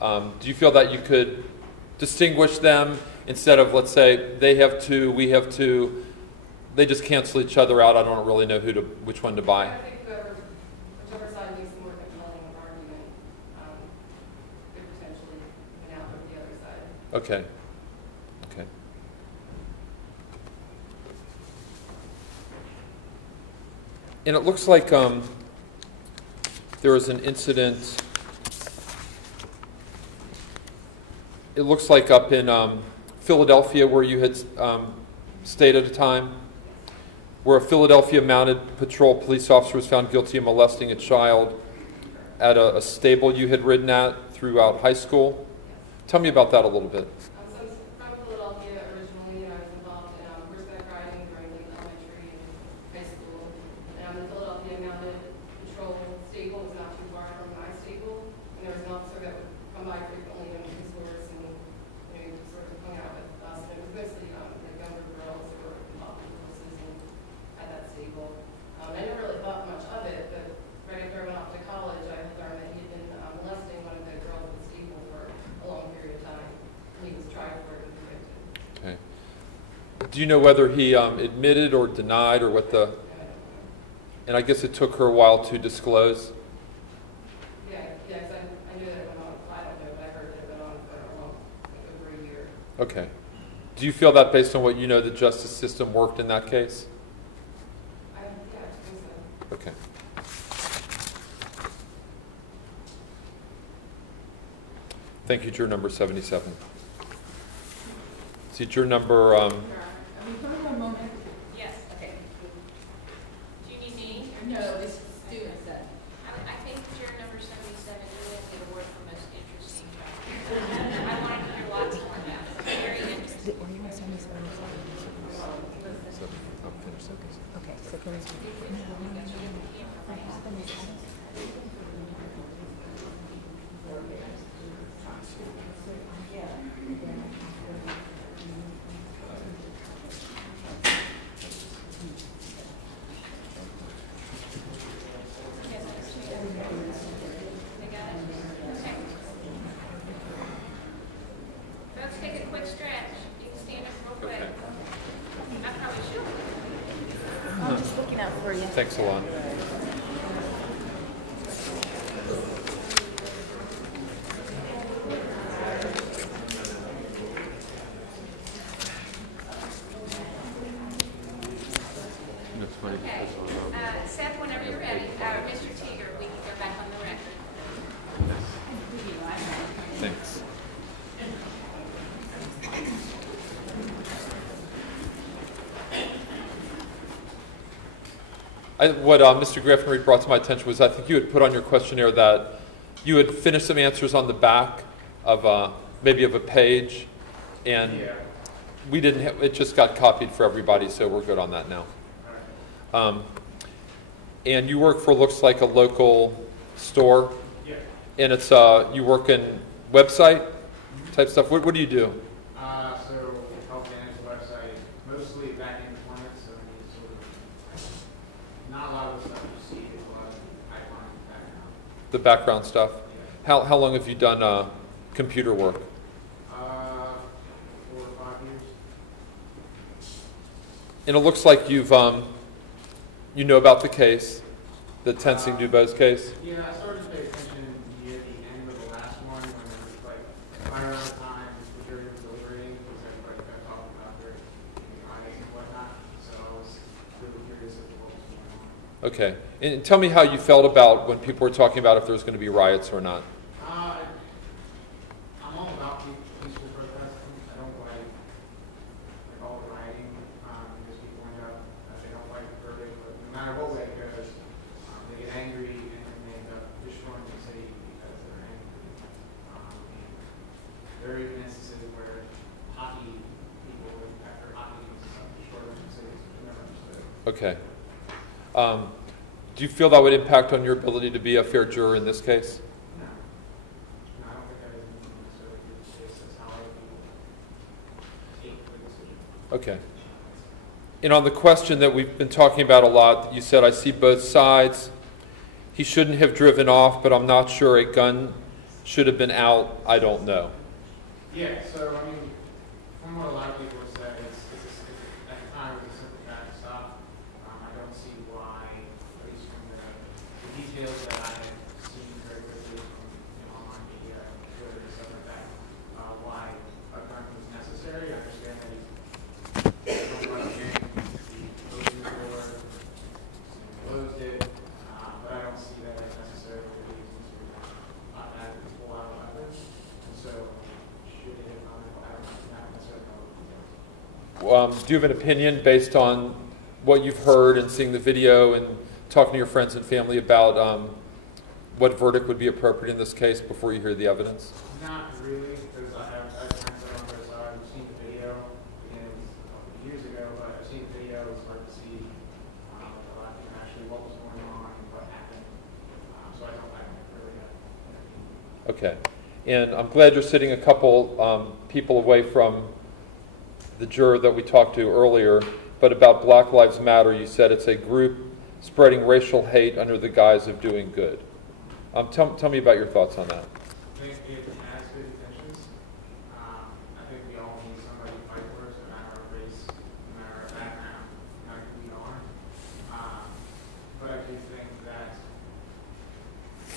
do you feel that you could distinguish them instead of, let's say, they have two, we have two, they just cancel each other out, I don't really know which one to buy? I think whichever side makes the more compelling argument, could potentially win out with the other side. Okay. Okay. And it looks like there was an incident, it looks like up in Philadelphia where you had stayed at a time, where a Philadelphia mounted patrol police officer was found guilty of molesting a child at a stable you had ridden at throughout high school. Tell me about that a little bit. So I'm from Philadelphia originally, and I was involved in horseback riding during late elementary and high school. And the Philadelphia Mounted Patrol stable is not too far from my stable, and there was an officer that would come by frequently on his horse and sort of hung out with us. And it was mostly like younger girls who were involved with horses and at that stable. I never really thought much of it, but right after I went off to college, I learned that he had been molesting one of the girls at the stable for a long period of time. He was tried for it and convicted. Okay. Do you know whether he admitted or denied or what the... And I guess it took her a while to disclose? Yes, I knew that it went on. I don't know, but I heard that it went on for a long, like over a year. Okay. Do you feel that based on what you know the justice system worked in that case? I think so. Okay. Thank you, juror number 77. See, juror number... Are we going for a moment? Yes. Okay. Do you need me? No, this student said. I think juror number 77 will get a award for most interesting. I wanted to hear lots more about it. Very interesting. Okay, so can we... Folks, take a quick stretch. You can stand up real quick. I probably should. I'm just looking out for you. Thanks a lot. Okay. Seth, whenever you're ready. Mr. Teeger, we can go back on the record. Thanks. What Mr. Graffenreid brought to my attention was I think you had put on your questionnaire that you had finished some answers on the back of maybe of a page, and we didn't. It just got copied for everybody, so we're good on that now. And you work for, looks like, a local store. Yeah. And it's you work in website type stuff. What do you do? So help manage the website, mostly back-end deployment, so it's sort of not a lot of the stuff you see, a lot of pipeline background. The background stuff. How long have you done computer work? 4 or 5 years. And it looks like you've you know about the case, the Tensing Dubose case. Yeah, I started to pay attention near the end of the last one when there was like fire out time, the jury was deliberating, because everybody kept talking about their riots and whatnot. So I was really curious as to what was going on. Okay. And tell me how you felt about when people were talking about if there was going to be riots or not. I'm all about peaceful protesting. I don't like all the rioting because people end up, they don't like the verdict, but no matter what way it goes, they get angry and they end up destroying the city because they're angry. There are even instances where hockey people, after hockey games and stuff, destroy the cities, which I never understood. Okay. Do you feel that would impact on your ability to be a fair juror in this case? No. No, I don't think that is necessarily the case. That's how I take the decision. Okay. And on the question that we've been talking about a lot, you said, I see both sides. He shouldn't have driven off, but I'm not sure a gun should have been out. I don't know. Yeah, so, I mean, from what a lot of people have said, at the time it was a simple traffic stop. I don't see why, at least from the details that I have seen very quickly from online media, Twitter, and stuff like that, why a gun was necessary. I understand that he's running in, he closed the door, closed it, but I don't see that as necessarily the reason to automatically pull out a weapon. And so, should it have gone, I don't necessarily know the details. Do you have an opinion based on what you've heard and seeing the video and talking to your friends and family about what verdict would be appropriate in this case before you hear the evidence? Not really, because I have friends that are on their side who've seen the video. Again, it was a couple of years ago, but I've seen the video. It's hard to see actually what was going on and what happened. So I don't really have an opinion. Okay. And I'm glad you're sitting a couple people away from the juror that we talked to earlier, but about Black Lives Matter, you said it's a group spreading racial hate under the guise of doing good. Tell me about your thoughts on that. I think it has good intentions. I think we all need somebody to fight for us, no matter our race, no matter our background, no matter who we are. But I do think that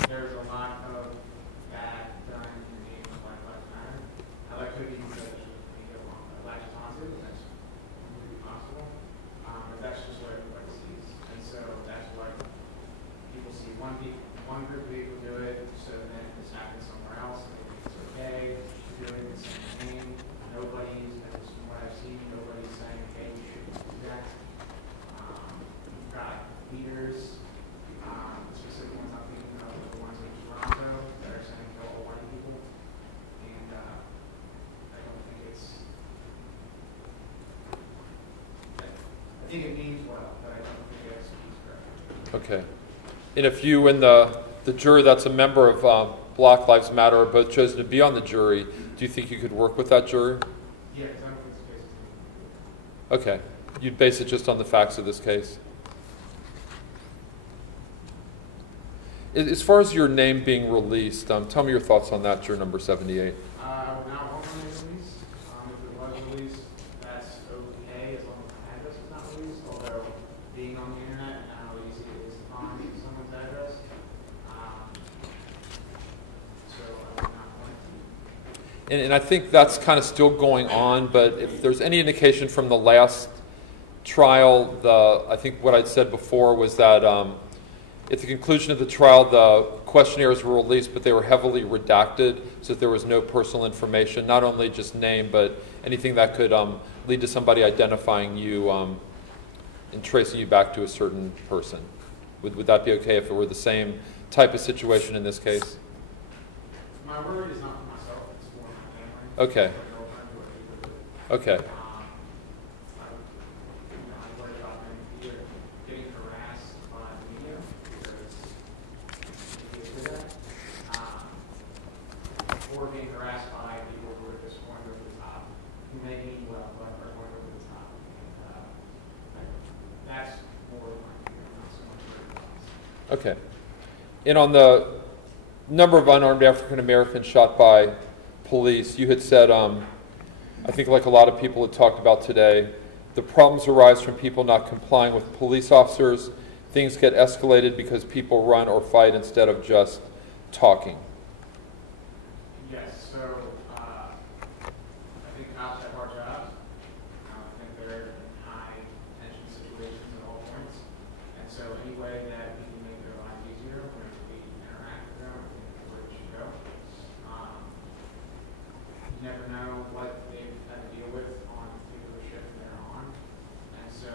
there's a lot of bad done in the name of Black Lives Matter. I could even say that should be latched onto, that's completely possible. But that's just what everybody sees. And so that's what people see. One group of people do it, so then this happens somewhere else, and they think it's okay to do it in the same name. Nobody's, from what I've seen, nobody's saying, hey, you shouldn't do that. You've got leaders, specific ones I'm thinking of, the ones in Toronto that are saying to all white people. And I don't think I think it means well, but I don't think it executes correctly. Okay. And if you and the juror that's a member of Black Lives Matter are both chosen to be on the jury, do you think you could work with that jury? Yeah, because I don't think it's basically. Okay. You'd base it just on the facts of this case? As far as your name being released, tell me your thoughts on that, juror number 78. I would not want my name released. If it was released, that's okay as long as the address is not released, although being on the internet and how easy it is to find someone's address. So I would not want to. And I think that's kind of still going on, but if there's any indication from the last trial, I think what I'd said before was that at the conclusion of the trial, the questionnaires were released, but they were heavily redacted, so that there was no personal information, not only just name, but anything that could lead to somebody identifying you and tracing you back to a certain person. Would that be okay if it were the same type of situation in this case? My worry is not for myself, it's for my family. Okay. My girlfriend, who I live with. Okay. I worry about them either getting harassed by the media, because they do that, or being harassed by people who are just going over the top, who may mean well, but are going over the top. And that's more of my fear, not so much your thoughts. Okay. And on the number of unarmed African Americans shot by police, you had said, I think like a lot of people had talked about today, the problems arise from people not complying with police officers. Things get escalated because people run or fight instead of just talking. Yes, so I think cops have hard jobs. I think they're in high tension situations at all points. And so any way that we can make their lives easier when we interact with them, I think that's where it should go. You never know what they've had to deal with on the particular shift they're on. And so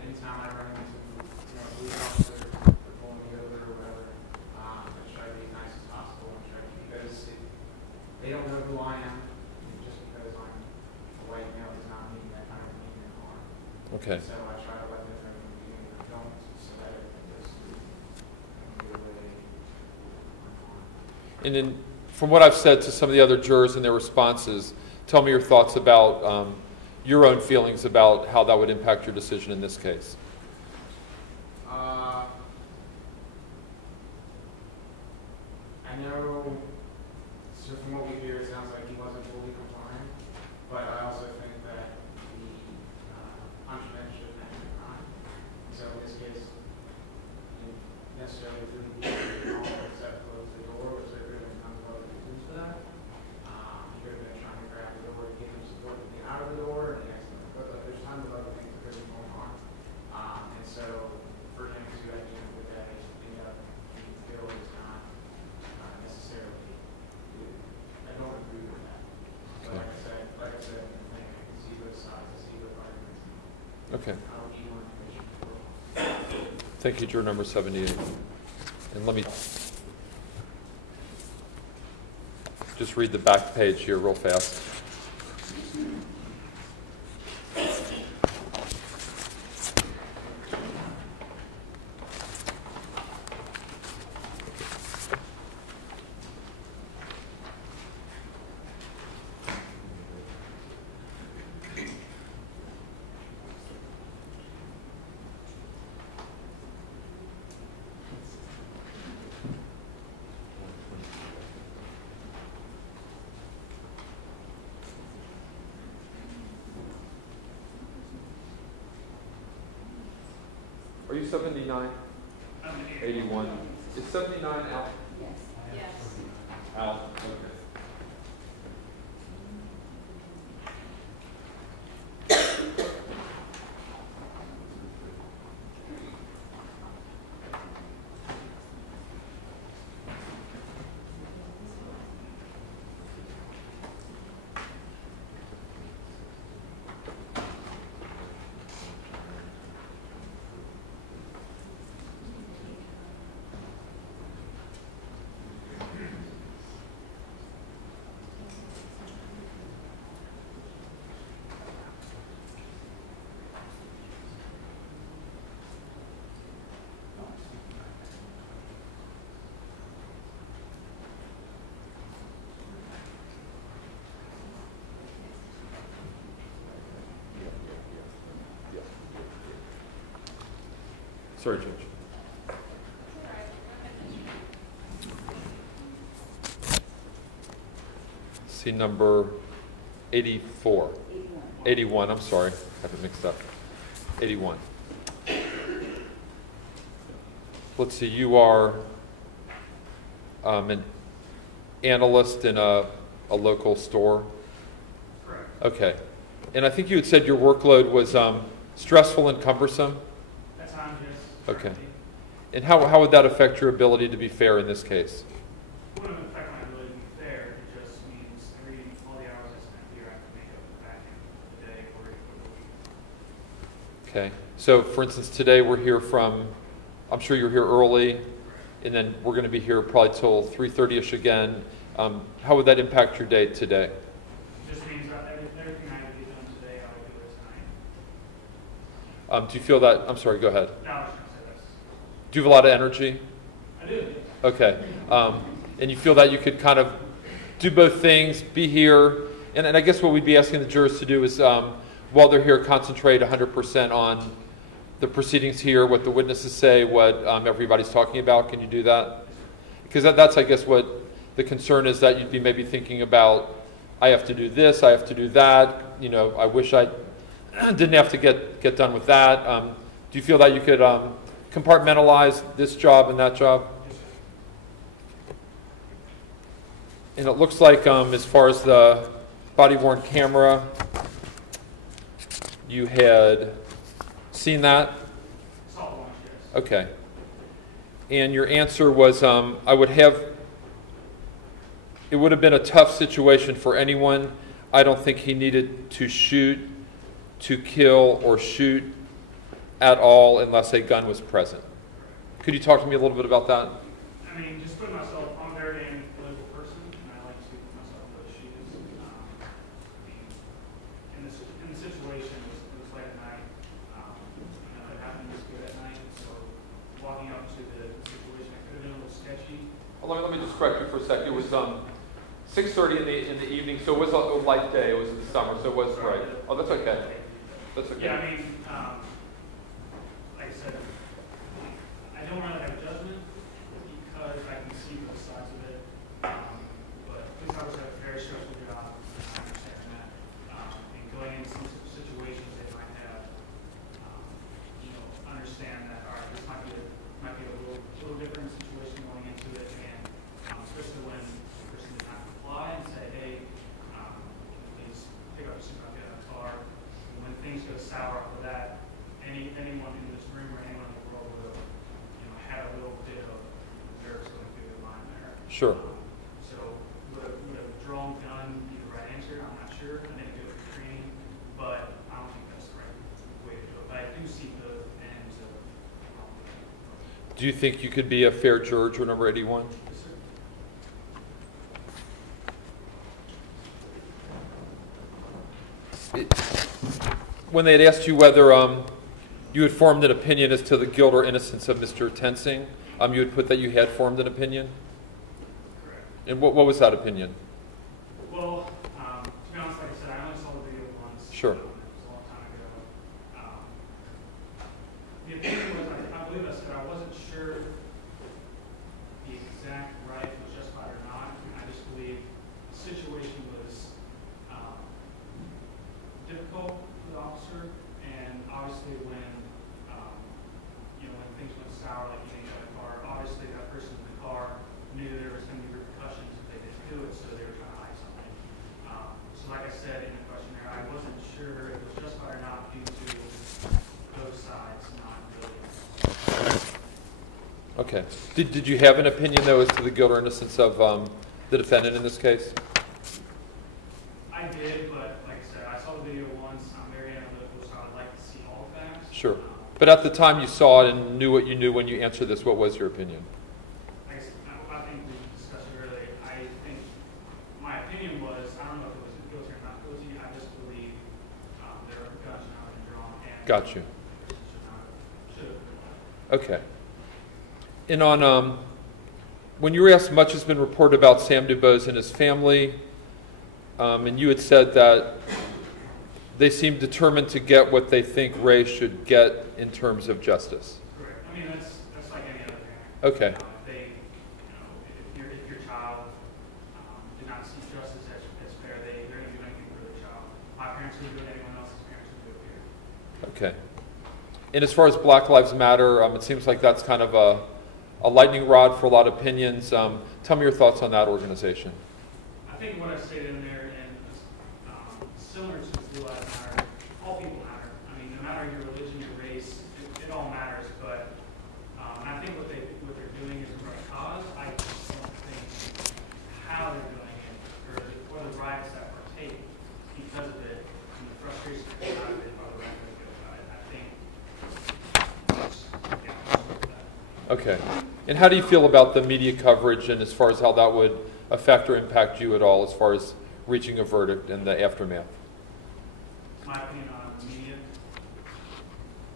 anytime I run into a police officer for pulling me over or whatever, I try to be as nice as possible and try to, because they don't know who I am. And just because I'm a white male does not mean that I don't mean any harm. Okay. So I try to let them know from the beginning, I don't And then, from what I've said to some of the other jurors and their responses, tell me your thoughts about your own feelings about how that would impact your decision in this case. I know, so from what we hear, it sounds like he wasn't fully compliant, but I also think that the punishment shouldn't have been crime. So in this case, he necessarily didn't except close the door, which there could have been tons of other reasons for that. He could have been trying to grab the door to get him support to get out of the door, and but there's tons of other things that could have been going on. And so for him to, at the end of the day, end up being killed is not necessarily, I don't agree with that. But like I said, I can see both sides, I see both arguments. Okay. I'll be more information. Thank you, juror number 78. And let me just read the back page here real fast. Are you 79? 81. Is 79 out? Yes. Out. Okay. Sorry, Judge. See number 84. 81, I'm sorry. I have it mixed up. 81. Let's see, you are an analyst in a local store? Correct. Okay. And I think you had said your workload was stressful and cumbersome? At times, yes. Okay. And how would that affect your ability to be fair in this case? It wouldn't affect my ability to be fair. It just means all the hours I spent here, I have to make up the back end of the day or the week. Okay. So, for instance, today we're here from, I'm sure you're here early, and then we're going to be here probably till 3:30ish again. How would that impact your day today? It just means that everything I have to get done today, I would do it tonight. Do you feel that, I'm sorry, go ahead. No, I was going to say this. Do you have a lot of energy? I do. Okay. And you feel that you could kind of do both things, be here, and I guess what we'd be asking the jurors to do is, while they're here, concentrate 100% on the proceedings here, what the witnesses say, what everybody's talking about. Can you do that? Because that's, I guess, what the concern is, that you'd be maybe thinking about, I have to do this, I have to do that, you know, I wish I didn't have to get done with that. Do you feel that you could compartmentalize this job and that job? And it looks like, as far as the body-worn camera, you had seen that? Saw one, yes. Okay. And your answer was, it would have been a tough situation for anyone. I don't think he needed to shoot, to kill, or shoot at all unless a gun was present. Could you talk to me a little bit about that? I mean, just put myself, I'm a very analytical person, and I like to put myself in those shoes. In the situation, it was late at night. It happened was good at night, so walking up to the situation, it could have been a little sketchy. Let me just correct you for a second. It was 6:30 in the evening, so it was a light day. It was in the summer, so it was bright. Oh, that's okay. That's okay. Yeah, I mean, like I said, I don't really have a judgment because I can see both sides of it. But police officers have a very stressful job, and I understand that. And going into some situations, they might have, understand that, all right, this might be a little different situation going into it, and especially when the person does not comply and say, hey, please pick up your suitcase, get in the car. And when things go sour after that, anyone in this room or anyone in the world will, have a little bit of nerves going through their mind there. Sure. So would a drawn gun be the right answer? I'm not sure. I didn't do it for training, but I don't think that's the right way to do it. But I do see the ends of. Do you think you could be a fair juror, juror number 81? Yes, sir. When they had asked you whether you had formed an opinion as to the guilt or innocence of Mr. Tensing, you had put that you had formed an opinion? Correct. And what was that opinion? Well, to be honest, like I said, I only saw the video once. Sure. It was a long time ago. The opinion was, I believe I said I wasn't sure the exact right was justified or not. I just believe the situation was difficult for the officer, and obviously when when things went sour, like getting out of the car, obviously that person in the car knew there was going to be repercussions if they didn't do it, so they were trying to hide something. So like I said in the questionnaire, I wasn't sure if it was justified or not due to both sides not really. Okay. Did you have an opinion, though, as to the guilt or innocence of the defendant in this case? I did, but like I said, I saw the video once. I'm very analytical, so I would like to see all the facts. Sure. But at the time you saw it and knew what you knew when you answered this, what was your opinion? Like I said, I think we discussed it earlier. I think my opinion was, I don't know if it was guilty or not guilty. I just believe there are guns should not have been drawn. And Got you. should have been. Okay. And on when you were asked, much has been reported about Sam DuBose and his family, and you had said that they seem determined to get what they think Ray should get in terms of justice. Correct. I mean, that's like any other parent. Okay. If they, if your child did not see justice as fair, they're going to do anything for their child. My parents would do it, anyone else's parents would do it here. Okay. And as far as Black Lives Matter, it seems like that's kind of a lightning rod for a lot of opinions. Tell me your thoughts on that organization. I think what I stated in there, and similar to Blue Lives Matter, all people matter. I mean, no matter your religion, your race, it all matters. But I think what they're doing is the right cause. I just don't think how they're doing it, or the riots that partake because of it, and the frustration that comes out of it, are the right way to go about it. I think. Okay. And how do you feel about the media coverage and as far as how that would affect or impact you at all as far as reaching a verdict and the aftermath? My opinion on the media,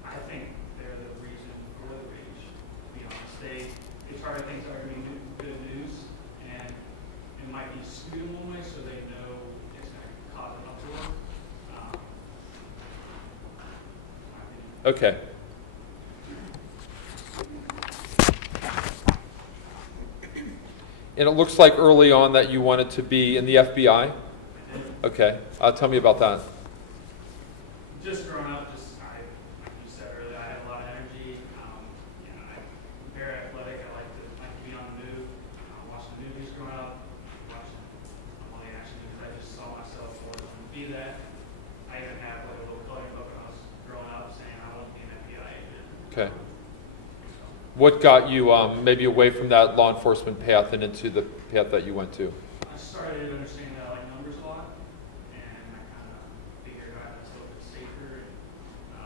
I think they're the reason for the rage, to be honest. They try to think they're going to be good news, and it might be skewed in one way so they know it's going to cause an uproar. Okay. And it looks like early on that you wanted to be in the FBI? Okay. Tell me about that. Just growing up, like you said earlier, I had a lot of energy. I'm very athletic. I like to be on the move. Watching movies growing up, watching all the action movies. I just saw myself always wanting to be that. I even had like a little coloring book when I was growing up saying I want to be an FBI agent. Okay. What got you maybe away from that law enforcement path and into the path that you went to? I started understanding that I like numbers a lot, and I kind of figured out that's a little bit safer, and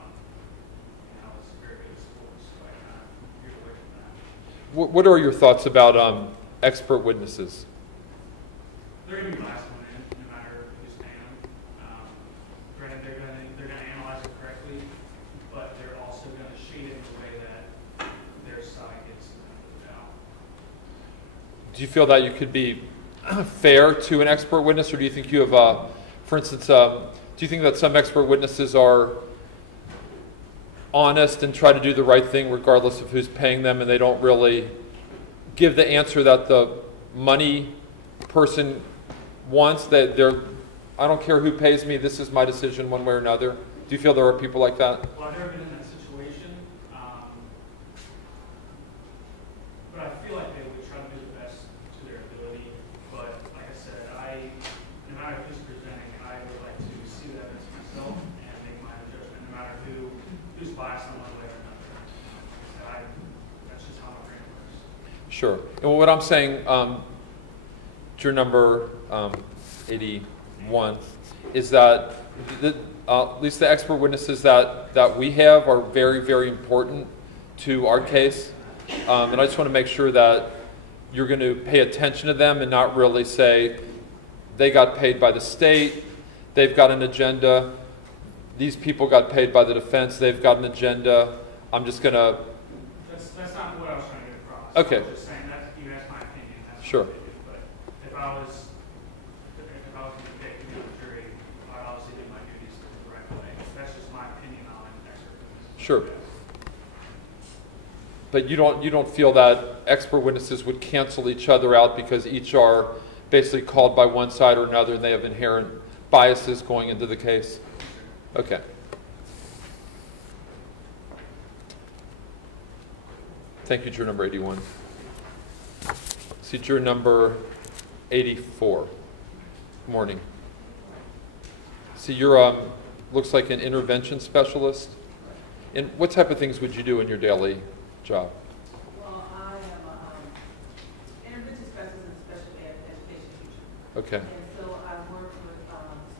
I was very good at sports, so I kind of veered away from that. What are your thoughts about expert witnesses? They're going to be the last one in, no matter who's paying them. Granted, they're going to analyze it correctly, but they're also going to shade it in a way that their side gets the benefit of the doubt. do you feel that you could be fair to an expert witness, or do you think you have, for instance, do you think that some expert witnesses are honest and try to do the right thing regardless of who's paying them, and they don't really give the answer that the money person wants, that they're, I don't care who pays me, this is my decision one way or another? Do you feel there are people like that? Well, I've never been in that situation, but I feel like they would try to do the best to their ability. But like I said, no matter who's presenting, I would like to see that as myself and make my own judgment, no matter who's biased on one way or another. So that's just how my brain works. Sure. And what I'm saying, juror number 81, is that at least the expert witnesses that we have are very, very important to our case. And I just want to make sure that you're going to pay attention to them and not really say, they got paid by the state, they've got an agenda, these people got paid by the defense, they've got an agenda, I'm just going to... That's not what I was trying to get across. Okay. I was just saying that you asked my opinion. That's Sure. what I did. But if I was going to pick the jury, I'd obviously do my duties the correct way. That's just my opinion on expert witnesses. Sure. But you don't feel that expert witnesses would cancel each other out because each are basically called by one side or another and they have inherent biases going into the case? Okay. Thank you, juror number 81. See, juror number 84. Morning. See, you're looks like an intervention specialist. And what type of things would you do in your daily job? Well, I am an intervention specialist and special education teacher. Okay. And so I work with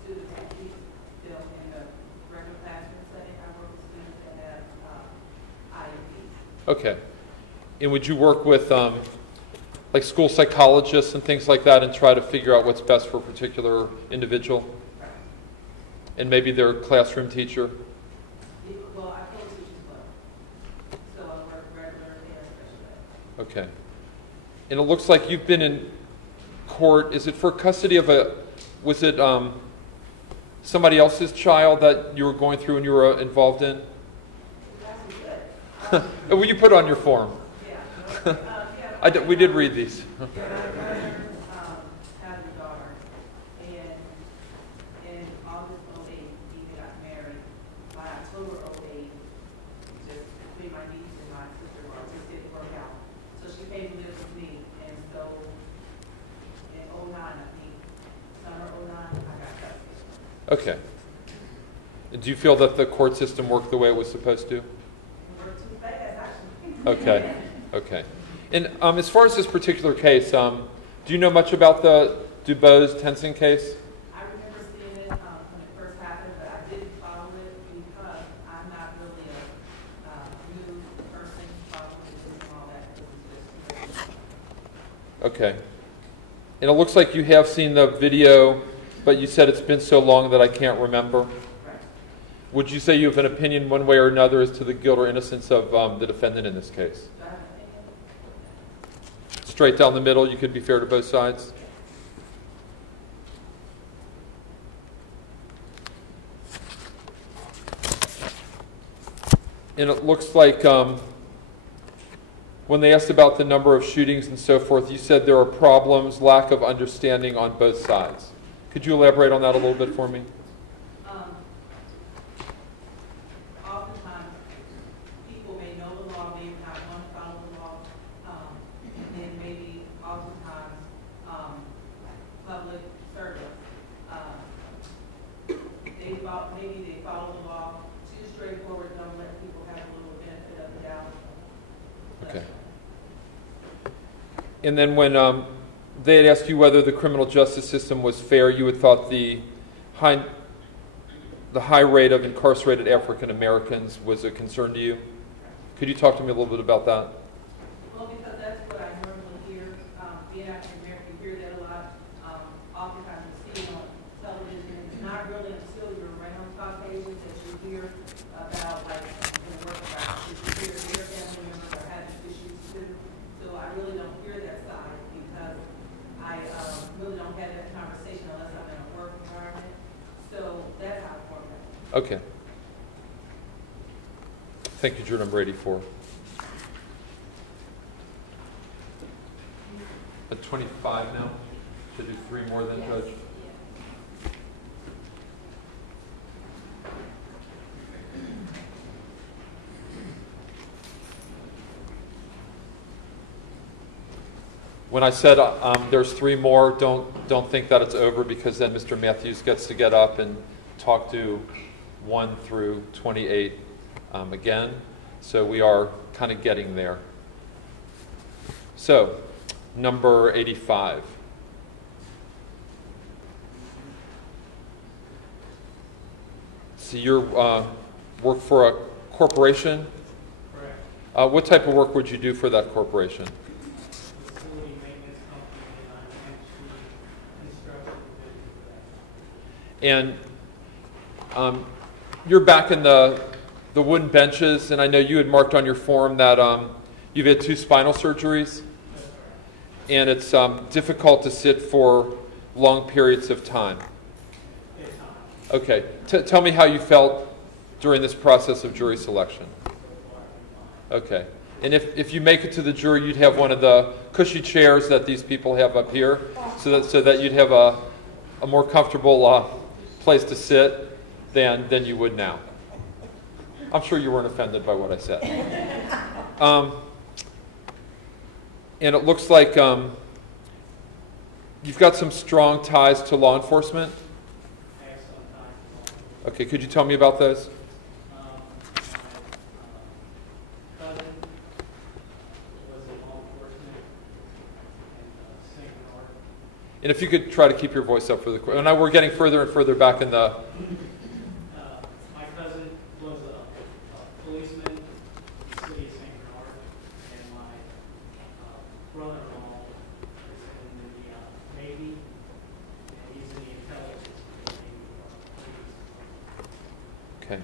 students that keep them in the regular classroom setting. I work with students that have IEPs. Okay. And would you work with like school psychologists and things like that and try to figure out what's best for a particular individual? And maybe their classroom teacher? Well, I co-teach as well. So I work regular and special ed. Okay. And it looks like you've been in court. Is it for custody of was it somebody else's child that you were going through and you were involved in? That's good. Will you put on your form? Yeah. We did read these. My brother has a daughter, and in August of 08, we got married. By October of 08, just between my niece and my sister-in-law, just didn't work out. So she came to live with me, and so in 09, I think, summer 09, I got custody. Okay. Do you feel that the court system worked the way it was supposed to? It worked too fast, actually. Okay. Okay. And as far as this particular case, do you know much about the Dubose-Tenson case? I remember seeing it when it first happened, but I didn't follow it because I'm not really a news person, following the news and all that. It was just Okay. And it looks like you have seen the video, but you said it's been so long that I can't remember. right. Would you say you have an opinion one way or another as to the guilt or innocence of the defendant in this case? Do I have an opinion? Straight down the middle, you could be fair to both sides? And it looks like when they asked about the number of shootings and so forth, you said there are problems, lack of understanding on both sides. Could you elaborate on that a little bit for me? Oftentimes, people may know the law, may not want to follow the law, and then maybe oftentimes, public servants, maybe they follow the law too straightforward, don't let people have a little benefit of the doubt. Okay. And then when they had asked you whether the criminal justice system was fair, you had thought the high rate of incarcerated African Americans was a concern to you. Could you talk to me a little bit about that? Well, because that's what I normally hear. Being African American, you hear that a lot. Oftentimes you see it on television. Not really until you're around Caucasians that you hear about, like, in the workplace, that you hear their family members are having issues too. So I really don't hear that side because Okay. Thank you, juror number 84. At 25 now? Should do 3 more then, Yes. Judge? When I said there's 3 more, don't think that it's over, because then Mr. Mathews gets to get up and talk to 1 through 28 again. So we are kind of getting there. So, number 85. So you work for a corporation? Correct. What type of work would you do for that corporation? Facility maintenance company, and I'm actually construction division for that. And you're back in the wooden benches, and I know you had marked on your form that you've had 2 spinal surgeries, and it's difficult to sit for long periods of time. Okay. Tell me how you felt during this process of jury selection. Okay. And if you make it to the jury, you'd have one of the cushy chairs that these people have up here, so that you'd have a more comfortable place to sit than you would now. I'm sure you weren't offended by what I said. And it looks like you've got some strong ties to law enforcement. Okay, could you tell me about those? My cousin was in law enforcement in St. Bernard. And if you could try to keep your voice up for the court. Now we're getting further and further back in the... My cousin was a policeman in the city of St. Bernard, and my brother-in-law is in the Navy, and he's in the intelligence community. Okay.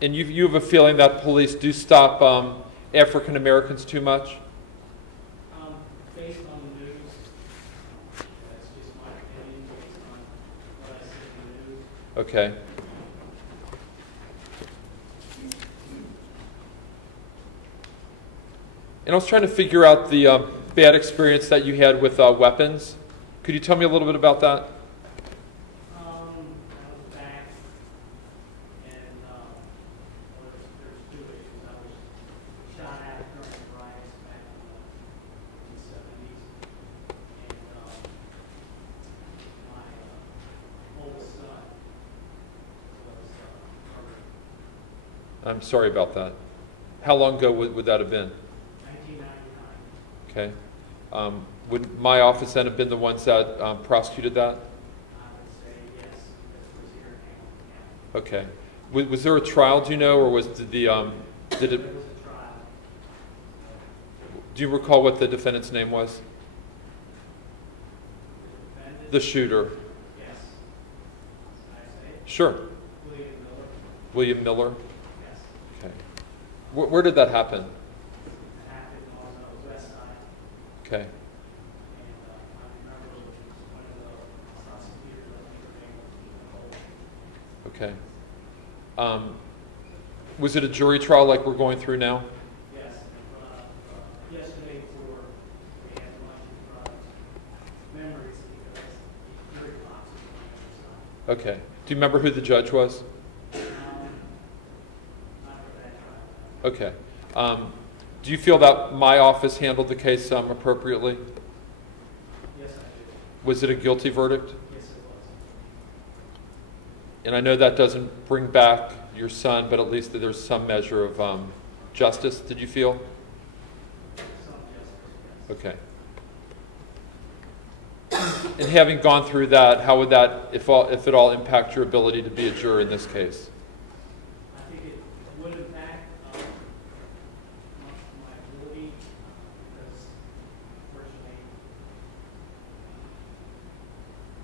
And you have a feeling that police do stop African Americans too much? Based on the news, that's just my opinion, based on what I see in the news. Okay. And I was trying to figure out the bad experience that you had with weapons. Could you tell me a little bit about that? I was back, and there's 2 issues. I was shot at during the riots back in the 70s, and my oldest son was murdered. I'm sorry about that. How long ago would that have been? 1999. Okay. Would my office then have been the ones that prosecuted that? I would say yes, because it was here in Hamilton County. Okay. Was there a trial, do you know, or did it? There was a trial. Do you recall what the defendant's name was? The defendant? The shooter. Yes. Can I say it? Sure. William Miller. William Miller. Yes. Okay. Where did that happen? It happened on the west side. Okay. And I remember it was one of the prosecutors, I think, Okay. Was it a jury trial like we're going through now? yes, yesterday before we had lunch in front of Memories, because the jury box was on the other side. Okay. Do you remember who the judge was? Not for that trial. Okay. Do you feel that my office handled the case appropriately? Yes, I do. Was it a guilty verdict? Yes, it was. And I know that doesn't bring back your son, but at least there's some measure of justice, did you feel? Some justice, yes. Okay. And having gone through that, how would that, if at all, impact your ability to be a juror in this case? I think it would impact my ability, because unfortunately,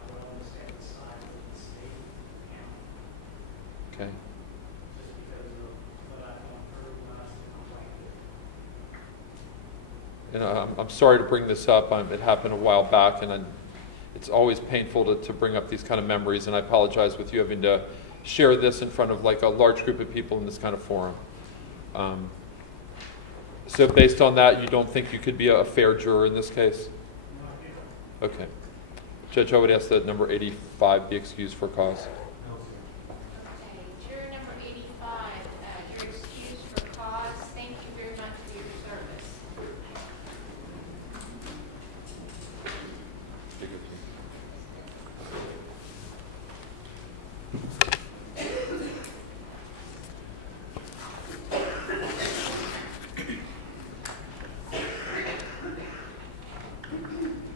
I would understand the side of the state and county, Okay. just because of what I've gone through when I was a complaint. And I'm sorry to bring this up. It happened a while back, and it it's always painful to bring up these kind of memories, and I apologize with you having to share this in front of like a large group of people in this kind of forum. So based on that, you don't think you could be a fair juror in this case? Okay. Judge, I would ask that number 85 be excused for cause. Okay, juror number 85, you're excused for cause. Thank you very much for your service.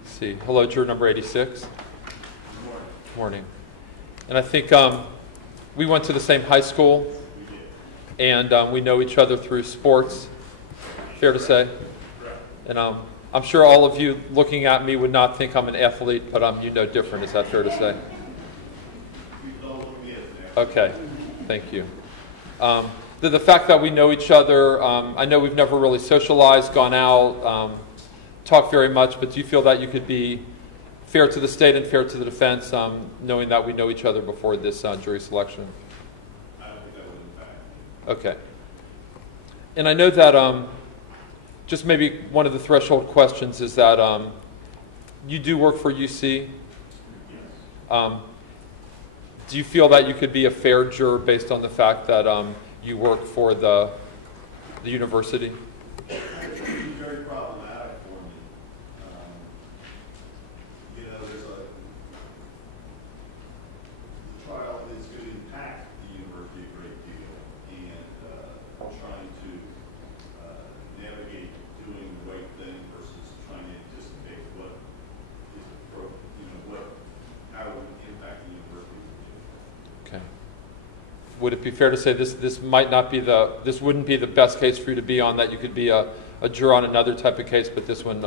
See. Hello, juror number 86. Morning. And I think we went to the same high school, and we know each other through sports. Fair to say? And I'm sure all of you looking at me would not think I'm an athlete, but you know different. Is that fair to say? Okay. Thank you. The fact that we know each other, I know we've never really socialized, gone out, talked very much, but do you feel that you could be fair to the state and fair to the defense, knowing that we know each other before this jury selection? I don't think that would impact. Okay. And I know that just maybe one of the threshold questions is that you do work for UC. Do you feel that you could be a fair juror based on the fact that you work for the university? It would be very problematic for me. There's the trial is going to impact the university a great deal, and trying to navigate doing the right thing versus trying to anticipate what is how it would impact the university. Okay. Would it be fair to say this might not be this wouldn't be the best case for you to be on, that you could be a juror on another type of case, but this one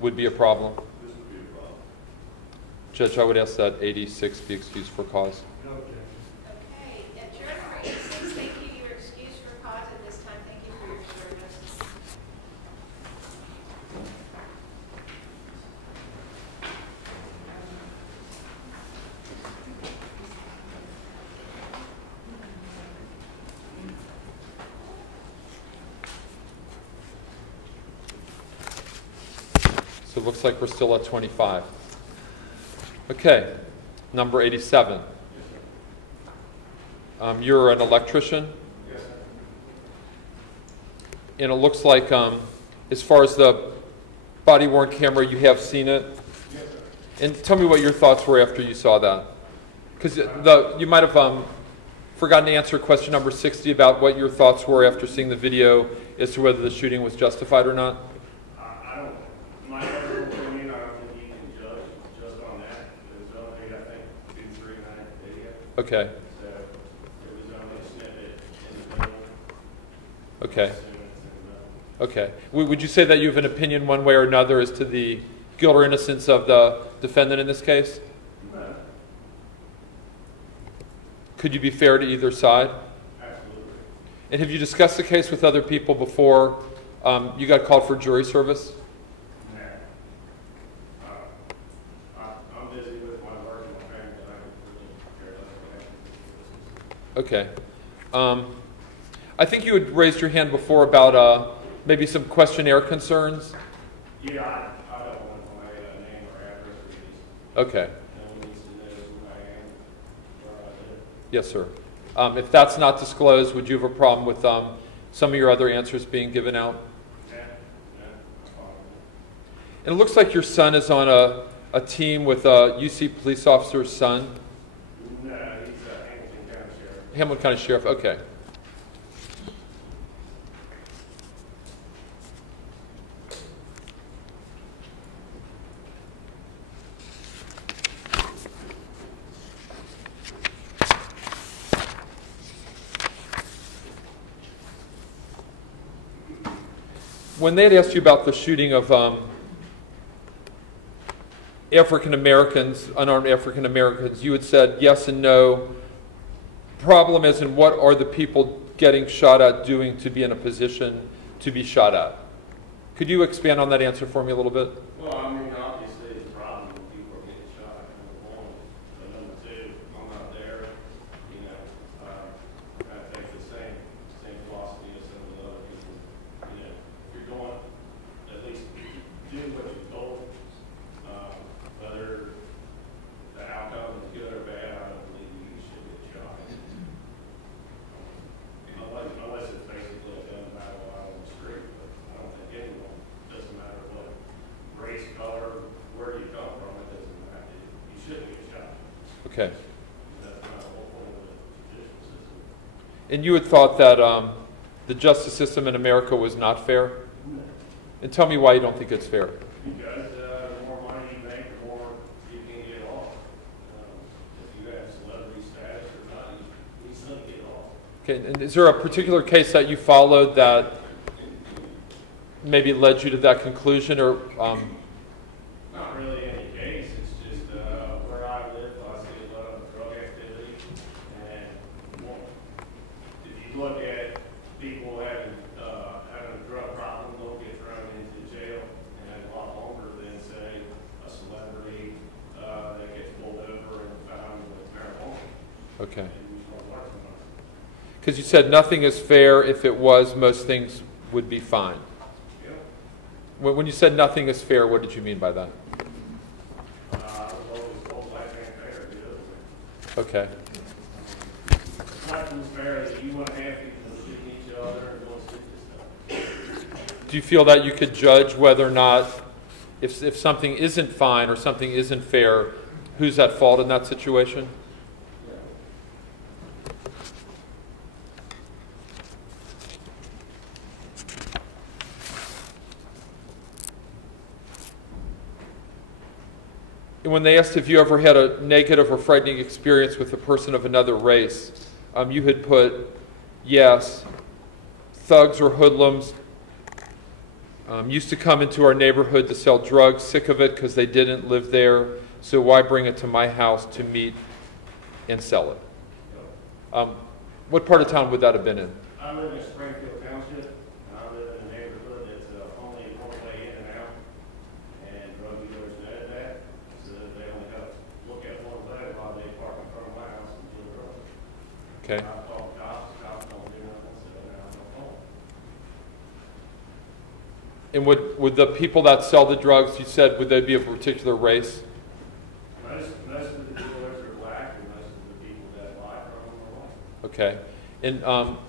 would be a problem? This would be a problem. Judge, I would ask that 86 be excused for cause. Okay, juror number 86, thank you. You're excused for cause at this time. Thank you for your service. So it looks like we're still at 25. Okay, number 87. You're an electrician? Yes, sir. And it looks like, as far as the body-worn camera, you have seen it? Yes, sir. And tell me what your thoughts were after you saw that. Because you might have forgotten to answer question number 60 about what your thoughts were after seeing the video as to whether the shooting was justified or not. I don't, my personal opinion, I don't think you can judge just on that. There's only, I think, 2-3 minute video. Okay. So it was only a snippet in the middle. Okay. Okay. Would you say that you have an opinion one way or another as to the guilt or innocence of the defendant in this case? No. Could you be fair to either side? Absolutely. And have you discussed the case with other people before you got called for jury service? No. I'm busy with my work and my family, and I really care less about Okay. I think you had raised your hand before about maybe some questionnaire concerns. Yeah, I don't want my name or address released. Okay. No one needs to know who I am, where I live. Yes, sir. If that's not disclosed, would you have a problem with some of your other answers being given out? Yeah, no, that's fine. And it looks like your son is on a team with a UC police officer's son. No, he's Hamilton County Sheriff. Hamilton County Sheriff. Okay. When they had asked you about the shooting of African Americans, unarmed African Americans, you had said yes and no. Problem is, in what are the people getting shot at doing to be in a position to be shot at? Could you expand on that answer for me a little bit? Well, I mean, obviously, the problem when people are getting shot Okay. That's not the whole point of the judicial system. And you had thought that the justice system in America was not fair? And tell me why you don't think it's fair. Because the more money you make, the more you can get off. If you have celebrity status or not, you still get off. Okay, and is there a particular case that you followed that maybe led you to that conclusion, or Not really any case, it's just where I live, I see a lot of drug activity. And if you look at people having a drug problem, they'll get thrown into jail and a lot longer than, say, a celebrity that gets pulled over and found with marijuana. okay? And we start working on it. Because you said nothing is fair. If it was, most things would be fine. Yep. When you said nothing is fair, what did you mean by that? I was always told life ain't fair, the other way. Okay. Nothing's fair that you want to have people shooting each other and doing stupid stuff. Do you feel that you could judge whether or not, if something isn't fine or something isn't fair, who's at fault in that situation? And when they asked if you ever had a negative or frightening experience with a person of another race, you had put yes. Thugs or hoodlums used to come into our neighborhood to sell drugs, sick of it because they didn't live there, so why bring it to my house to meet and sell it? What part of town would that have been in? I live in Springfield Township, and I live in a neighborhood that's only one way in and out, and drug dealers know that, so they only have to look at one way while they park in front of my house and deal drugs. Okay. I've called cops, cops don't do nothing, so now I'm on phone. And would the people that sell the drugs, you said, would they be of a particular race? Most of the dealers are black, and most of the people that buy from them are white. Okay. And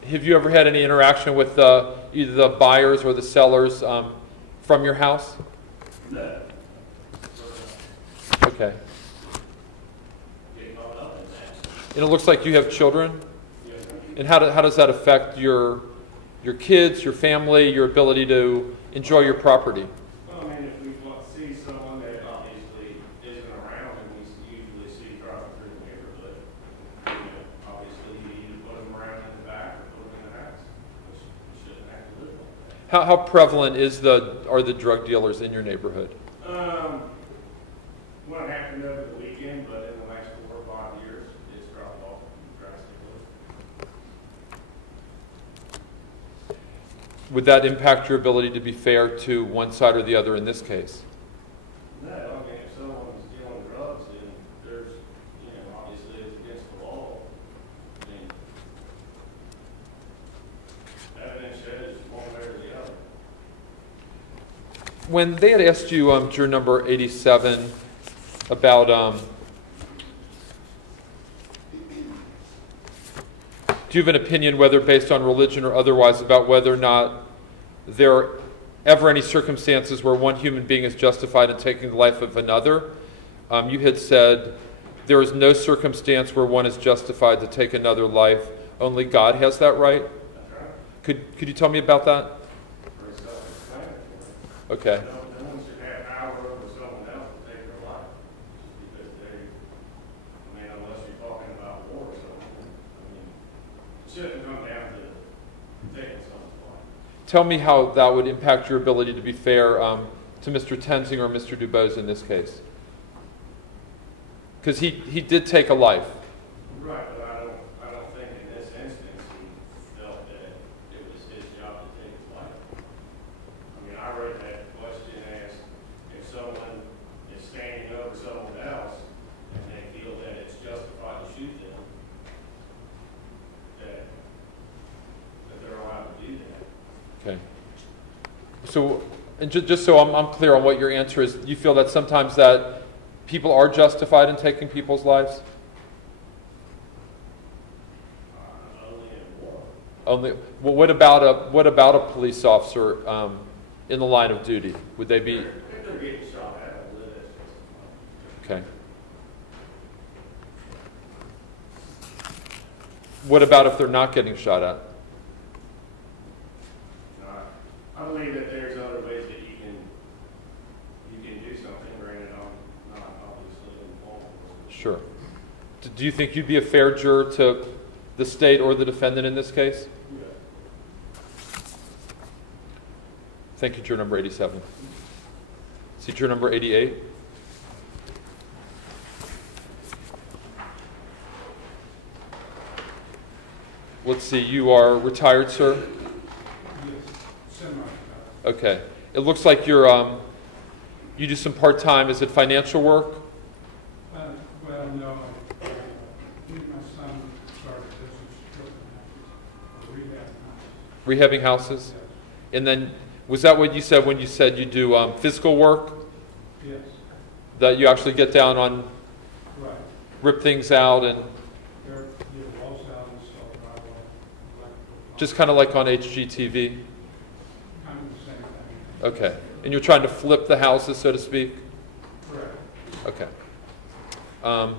have you ever had any interaction with either the buyers or the sellers from your house? No. Okay. Get caught up in that. And it looks like you have children? Yes, sir. And how does that affect your kids, your family, your ability to enjoy your property? Well, I mean, if we see someone that obviously isn't around and we usually see driving through the neighborhood, obviously you either put them around in the back or put them in the house, which we shouldn't have to live like that. How prevalent are the drug dealers in your neighborhood? What happened over the weekend, but in the last 4 or 5 years, it's dropped off drastically. Would that impact your ability to be fair to one side or the other in this case? No, I mean, if someone's dealing drugs, then there's, obviously it's against the law. I mean, evidence shows one way or the other. When they had asked you, juror number 87, about do you have an opinion, whether based on religion or otherwise, about whether or not there are ever any circumstances where one human being is justified in taking the life of another? You had said there is no circumstance where one is justified to take another life. Only God has that right. That's right. Could you tell me about that? Very self-explanatory. Okay. No one should have power over someone else to take their life, just because unless you're talking about war or something, it shouldn't come down to taking someone's life. Tell me how that would impact your ability to be fair to Mr. Tenzing or Mr. Dubose in this case. Because he did take a life. Right, but I don't think in this instance he felt that it was his job to take his life. I mean, I wrote that question as if someone is standing over someone else and they feel that it's justified to shoot them, that they're allowed to do that. Okay. So, and just so I'm clear on what your answer is, you feel that sometimes that people are justified in taking people's lives? Only in war. Only. Well, what about a police officer in the line of duty? Would they be? If they're getting shot at, I believe that's justified. Okay. What about if they're not getting shot at? I believe that there's other ways that you can do something, granted I'm not obviously involved. Sure. Do you think you'd be a fair juror to the state or the defendant in this case? Yeah. Thank you, juror number 87. See juror number 88. Let's see, you are retired, sir? Okay. It looks like you're, you do some part-time, is it financial work? Well, no. My son started business Rehabbing houses? And then, was that what you said when you said you do physical work? Yes. That you actually get down on, Right. rip things out and They're walls out and stuff, drywall, just kind of like on HGTV? kind of the same thing. Okay. And you're trying to flip the houses, so to speak? Correct. Okay. And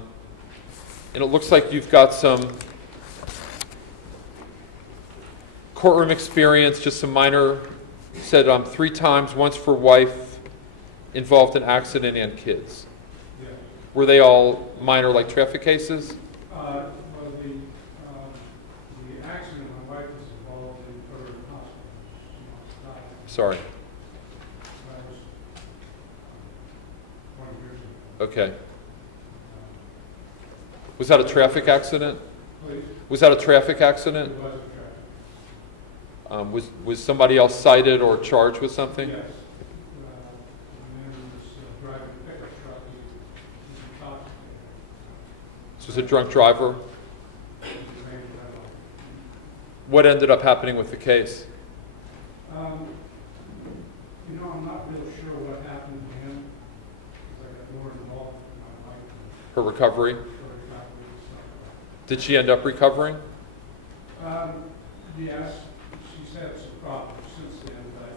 it looks like you've got some courtroom experience, just some minor, you said 3 times, once for wife, involved in accident and kids. Yes. Were they all minor, like traffic cases? Well, the accident, my wife was involved in her hospital. She almost died. Sorry. That was 20 years ago. Okay. Was that a traffic accident? Please? Was that a traffic accident? It was a traffic. Was somebody else cited or charged with something? Yes. The man was driving a pickup truck. He was intoxicated. This was a drunk driver? He ran that off. What ended up happening with the case? I'm not real sure what happened to him, because I got more involved in my life than Her recovery? her recovery and stuff like Did she end up recovering? that. Yes, she's had some problems since then, but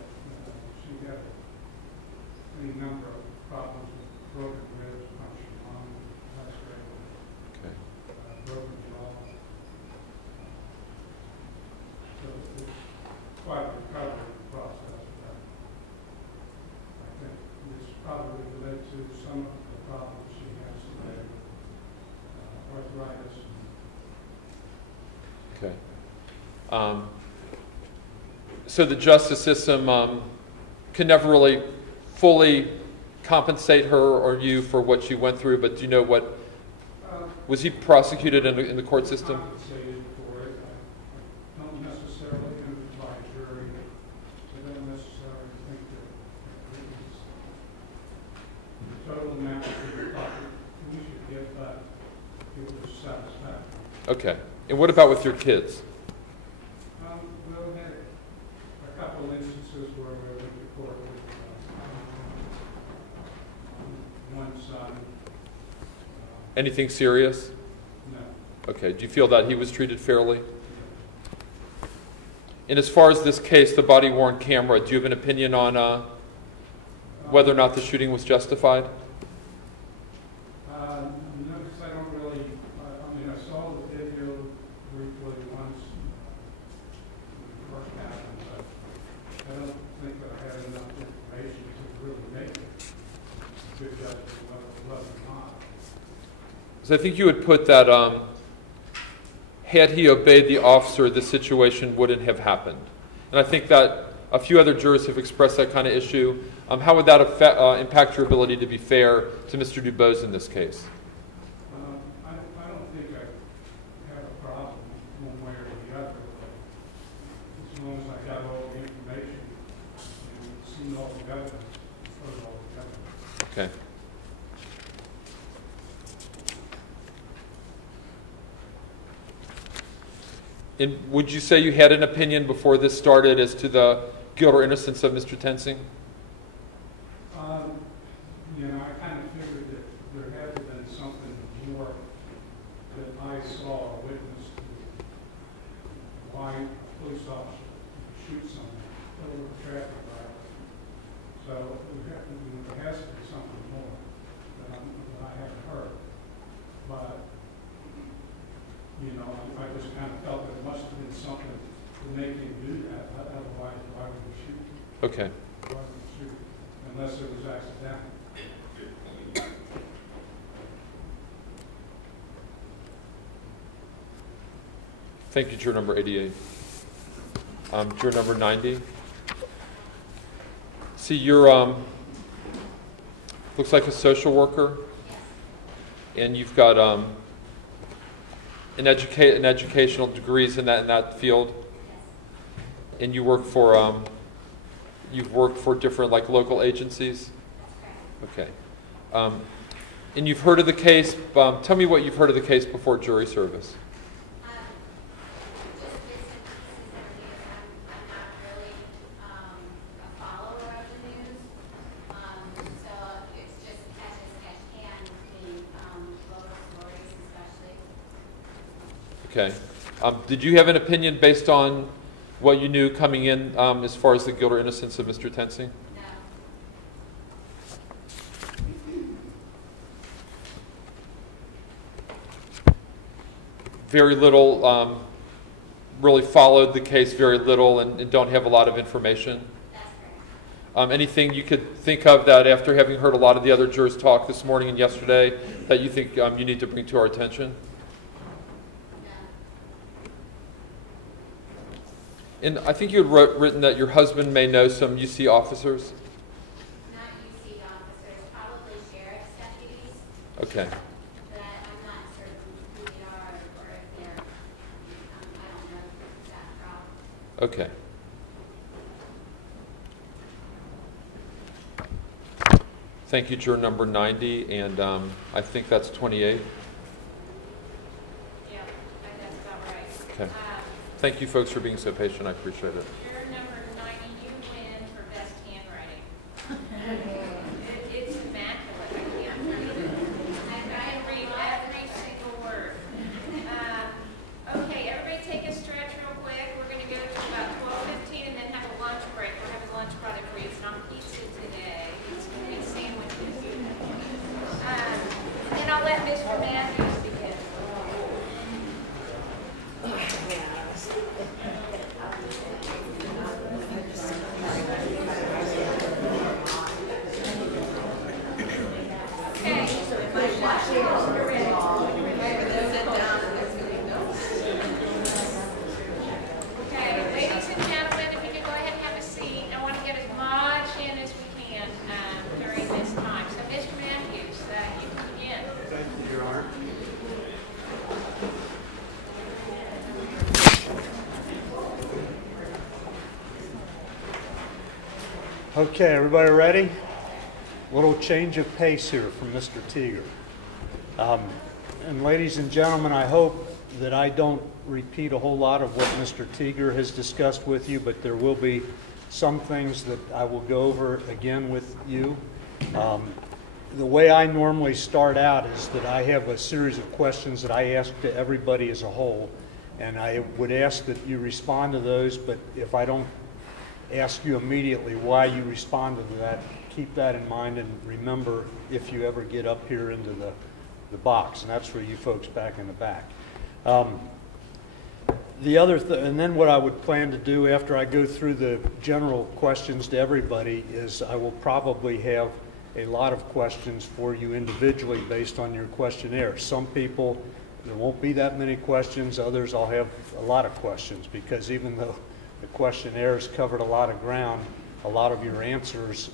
she had any number of problems with broken ribs, punctured lung, Okay. broken jaw. So it's quite a recovery process. But I think this probably led to some of the problems she has today, arthritis. Okay. So the justice system can never really fully compensate her or you for what you went through, but do you know what, was he prosecuted in the court system? Compensated for it. I don't necessarily by a jury. I don't necessarily think that it was the total amount that we thought we should get, but it was satisfactory. Okay. And what about with your kids? Well, we had a couple instances where we went to court with one son. Anything serious? No. Okay. Do you feel that he was treated fairly? And as far as this case, the body-worn camera, do you have an opinion on whether or not the shooting was justified? No, because I don't really, I mean, I saw the video briefly once when it first happened, but I don't think that I had enough information to really make a good judgment whether it was or not. So I think you would put that had he obeyed the officer, the situation wouldn't have happened. And I think that a few other jurors have expressed that kind of issue. How would that impact your ability to be fair to Mr. Dubose in this case? I don't think I have a problem one way or the other, but as long as I got all the information and seen all the evidence, heard all the evidence. Okay. And would you say you had an opinion before this started as to the guilt or innocence of Mr. Tensing? I kind of figured that there had to have been something more that I saw or witnessed to why a police officer would shoot someone over a traffic light. So there has to be something more that I haven't heard. But You know, I just kind of felt there must have been something to make him do that, otherwise why would he shoot? Okay. Why would he shoot? Unless it was accidental. Thank you, juror number 88. Juror number 90. See, you're, looks like a social worker, and you've got an educational degrees in that field, and you work for, you've worked for different like local agencies. Okay. And you've heard of the case. Tell me what you've heard of the case before jury service. Okay. Did you have an opinion based on what you knew coming in as far as the guilt or innocence of Mr. Tensing? No. Very little, really followed the case very little and don't have a lot of information? That's correct. Anything you could think of that after having heard a lot of the other jurors talk this morning and yesterday that you think you need to bring to our attention? And I think you had written that your husband may know some UC officers? Not UC officers, probably sheriff's deputies. Okay. But I'm not certain who they are or if they're, I don't know that problem. Okay. Thank you, juror number 90, and I think that's 28. Yeah, that's about right. Okay. Thank you, folks, for being so patient. I appreciate it. Juror number 90, you win for best handwriting. It's immaculate. I can't read it. I can read every single word. Okay, everybody take a stretch real quick. We're going to go to about 12:15 and then have a lunch break. We're having lunch brought in for you. It's not pizza today. It's going to be sandwiches. And then I'll let Mr. Mathews begin. Okay, everybody ready? A little change of pace here from Mr. Teager. And ladies and gentlemen, I hope that I don't repeat a whole lot of what Mr. Teager has discussed with you, but there will be some things that I will go over again with you. The way I normally start out is that I have a series of questions that I ask to everybody as a whole, and I would ask that you respond to those, but if I don't ask you immediately why you responded to that, keep that in mind and remember if you ever get up here into the box, and that's for you folks back in the back. And then what I would plan to do after I go through the general questions to everybody is I will probably have a lot of questions for you individually based on your questionnaire. Some people, there won't be that many questions. Others, I'll have a lot of questions, because even though the questionnaires covered a lot of ground, a lot of your answers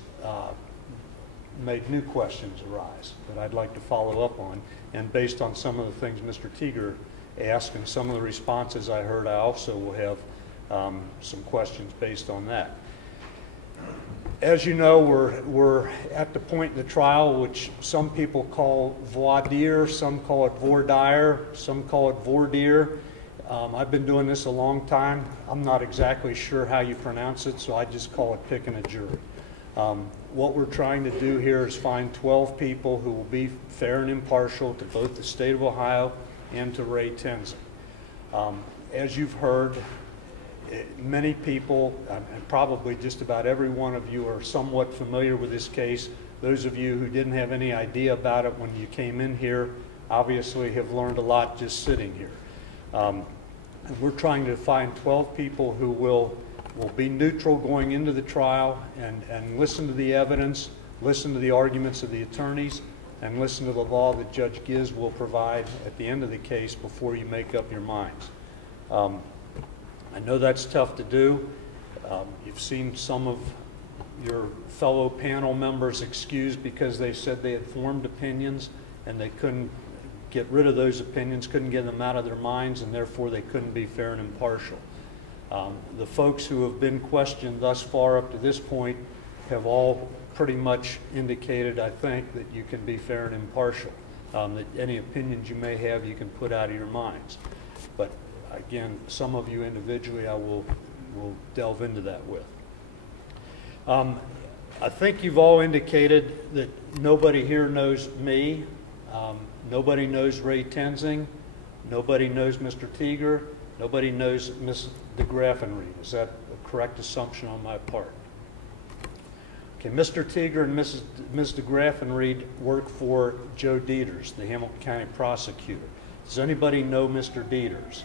made new questions arise that I'd like to follow up on. And based on some of the things Mr. Teager asked and some of the responses I heard, I also will have some questions based on that. As you know, we're at the point in the trial which some people call voir dire, some call it voir dire, some call it voir dire. I've been doing this a long time. I'm not exactly sure how you pronounce it, so I just call it picking a jury. What we're trying to do here is find 12 people who will be fair and impartial to both the state of Ohio and to Ray Tensing. As you've heard, many people, and probably just about every one of you, are somewhat familiar with this case. Those of you who didn't have any idea about it when you came in here obviously have learned a lot just sitting here. And we're trying to find 12 people who will be neutral going into the trial and listen to the evidence, listen to the arguments of the attorneys, and listen to the law that Judge Giz will provide at the end of the case before you make up your minds. I know that's tough to do. You've seen some of your fellow panel members excused because they said they had formed opinions and they couldn't get rid of those opinions, couldn't get them out of their minds, and therefore they couldn't be fair and impartial. The folks who have been questioned thus far up to this point have all pretty much indicated, I think, that you can be fair and impartial, that any opinions you may have you can put out of your minds. But again, some of you individually I will delve into that with. I think you've all indicated that nobody here knows me, nobody knows Ray Tenzing, nobody knows Mr. Teager, nobody knows Ms. DeGraffenried. Is that a correct assumption on my part? Okay, Mr. Teager and Ms. DeGraffenried work for Joe Dieters, the Hamilton County prosecutor. Does anybody know Mr. Dieters?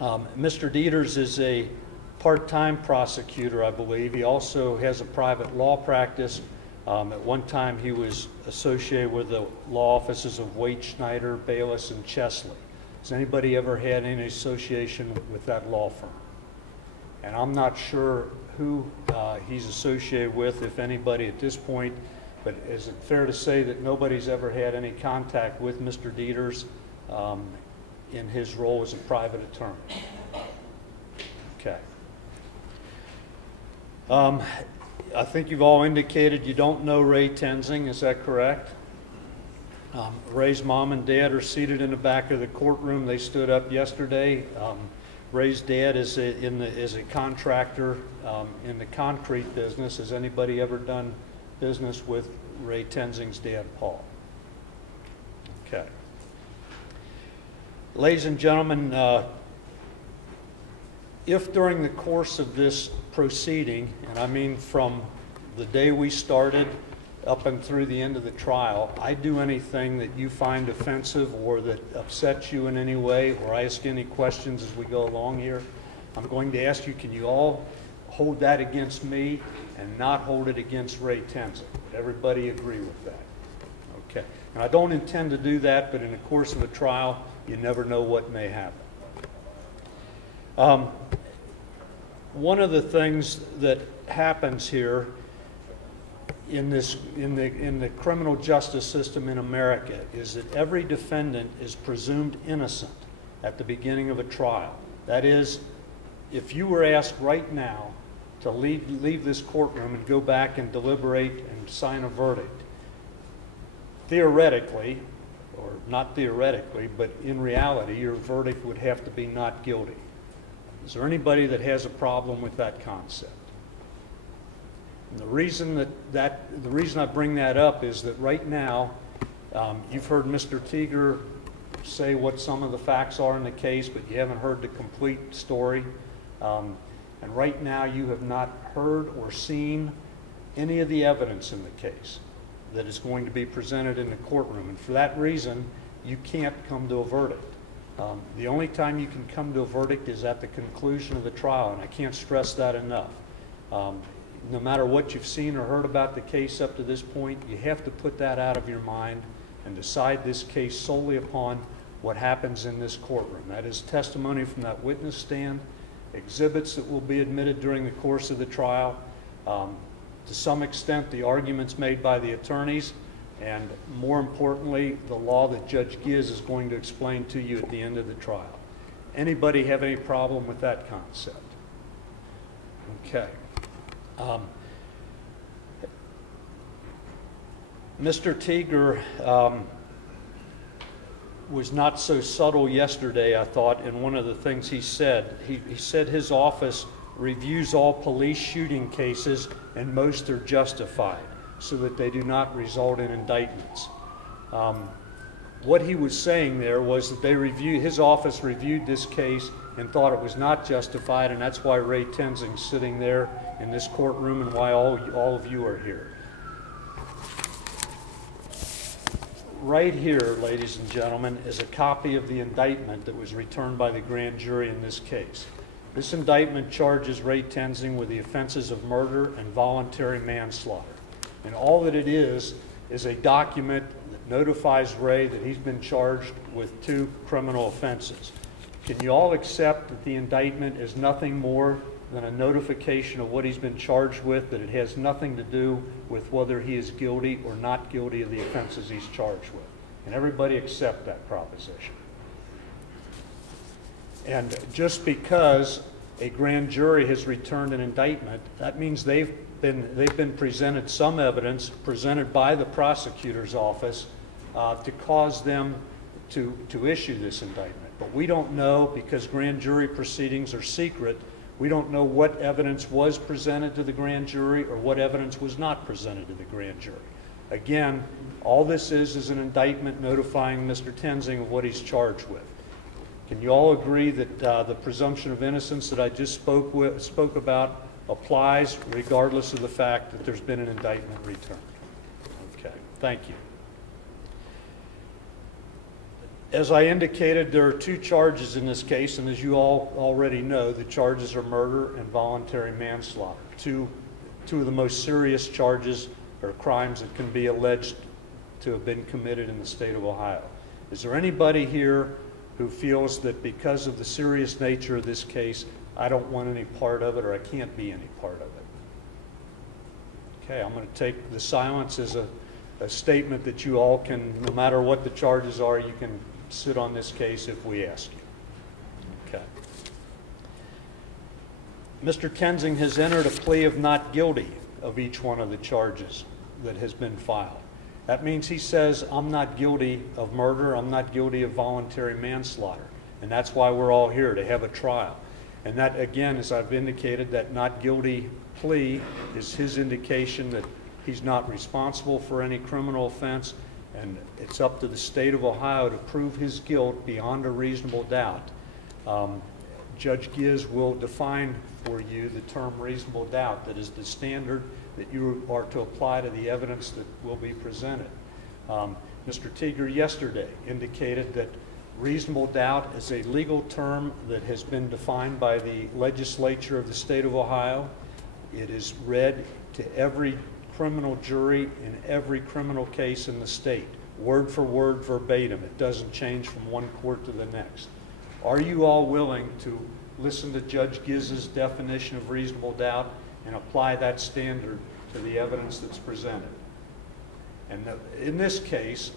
Mr. Dieters is a part-time prosecutor, I believe. He also has a private law practice. At one time, he was associated with the law offices of Waite, Schneider, Bayless, and Chesley. Has anybody ever had any association with that law firm? And I'm not sure who he's associated with, if anybody at this point, but is it fair to say that nobody's ever had any contact with Mr. Dieters in his role as a private attorney? Okay. I think you've all indicated you don't know Ray Tenzing, is that correct? Ray's mom and dad are seated in the back of the courtroom. They stood up yesterday. Ray's dad is a contractor in the concrete business. Has anybody ever done business with Ray Tenzing's dad, Paul? Okay. Ladies and gentlemen, if during the course of this proceeding, and I mean from the day we started up and through the end of the trial, I do anything that you find offensive or that upsets you in any way, or I ask any questions as we go along here, I'm going to ask you, can you all hold that against me and not hold it against Ray Tenzing? Would everybody agree with that? Okay. And I don't intend to do that, but in the course of a trial, you never know what may happen. One of the things that happens here in the criminal justice system in America is that every defendant is presumed innocent at the beginning of a trial. That is, if you were asked right now to leave this courtroom and go back and deliberate and sign a verdict, theoretically, or not theoretically, but in reality, your verdict would have to be not guilty. Is there anybody that has a problem with that concept? And the reason I bring that up is that right now, you've heard Mr. Teager say what some of the facts are in the case, but you haven't heard the complete story. And right now, you have not heard or seen any of the evidence in the case that is going to be presented in the courtroom. And for that reason, you can't come to a verdict. The only time you can come to a verdict is at the conclusion of the trial, and I can't stress that enough. No matter what you've seen or heard about the case up to this point, you have to put that out of your mind and decide this case solely upon what happens in this courtroom. That is testimony from that witness stand, exhibits that will be admitted during the course of the trial, to some extent the arguments made by the attorneys, and more importantly, the law that Judge Giz is going to explain to you at the end of the trial. Anybody have any problem with that concept? Okay. Mr. Teager was not so subtle yesterday, I thought, in one of the things he said. He said his office reviews all police shooting cases and most are justified, so that they do not result in indictments. What he was saying there was that his office reviewed this case and thought it was not justified, and that's why Ray Tenzing's sitting there in this courtroom and why all of you are here. right here, ladies and gentlemen, is a copy of the indictment that was returned by the grand jury in this case. This indictment charges Ray Tenzing with the offenses of murder and voluntary manslaughter. And all that it is a document that notifies Ray that he's been charged with 2 criminal offenses. Can you all accept that the indictment is nothing more than a notification of what he's been charged with, that it has nothing to do with whether he is guilty or not guilty of the offenses he's charged with? Can everybody accept that proposition? And just because a grand jury has returned an indictment, that means they've been presented some evidence presented by the prosecutor's office to cause them to issue this indictment. But we don't know, because grand jury proceedings are secret, we don't know what evidence was presented to the grand jury or what evidence was not presented to the grand jury. Again, all this is an indictment notifying Mr. Tenzing of what he's charged with. Can you all agree that the presumption of innocence that I just spoke about applies regardless of the fact that there's been an indictment returned? Okay, thank you. As I indicated, there are 2 charges in this case, and as you all already know, the charges are murder and voluntary manslaughter. Two of the most serious charges or crimes that can be alleged to have been committed in the state of Ohio. Is there anybody here who feels that because of the serious nature of this case, I don't want any part of it, or I can't be any part of it? Okay, I'm going to take the silence as a statement that you all can, no matter what the charges are, you can sit on this case if we ask you. Okay. Mr. Tenzing has entered a plea of not guilty of each one of the charges that has been filed. That means he says, I'm not guilty of murder, I'm not guilty of voluntary manslaughter. And that's why we're all here, to have a trial. And that, again, as I've indicated, that not guilty plea is his indication that he's not responsible for any criminal offense, and it's up to the state of Ohio to prove his guilt beyond a reasonable doubt. Judge Giz will define for you the term reasonable doubt. That is the standard that you are to apply to the evidence that will be presented. Mr. Teager yesterday indicated that reasonable doubt is a legal term that has been defined by the legislature of the state of Ohio. It is read to every criminal jury in every criminal case in the state, word for word, verbatim. It doesn't change from one court to the next. Are you all willing to listen to Judge Giz's definition of reasonable doubt and apply that standard to the evidence that's presented? And in this case,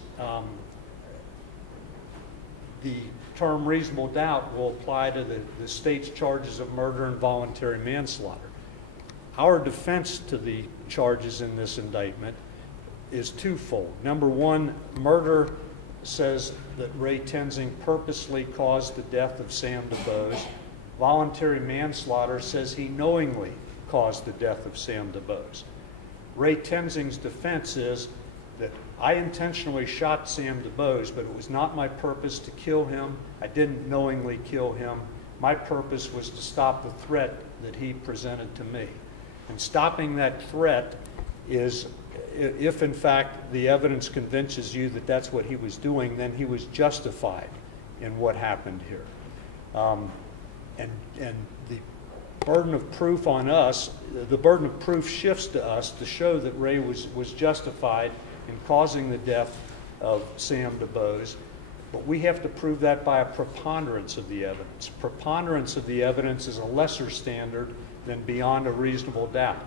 the term reasonable doubt will apply to the state's charges of murder and voluntary manslaughter. Our defense to the charges in this indictment is twofold. Number one, murder says that Ray Tenzing purposely caused the death of Sam DuBose. Voluntary manslaughter says he knowingly caused the death of Sam DuBose. Ray Tenzing's defense is that I intentionally shot Sam DuBose, but it was not my purpose to kill him. I didn't knowingly kill him. My purpose was to stop the threat that he presented to me. And stopping that threat is, if in fact the evidence convinces you that that's what he was doing, then he was justified in what happened here. And the burden of proof on us, the burden of proof shifts to us to show that Ray was justified in causing the death of Sam DuBose. But we have to prove that by a preponderance of the evidence. Preponderance of the evidence is a lesser standard than beyond a reasonable doubt.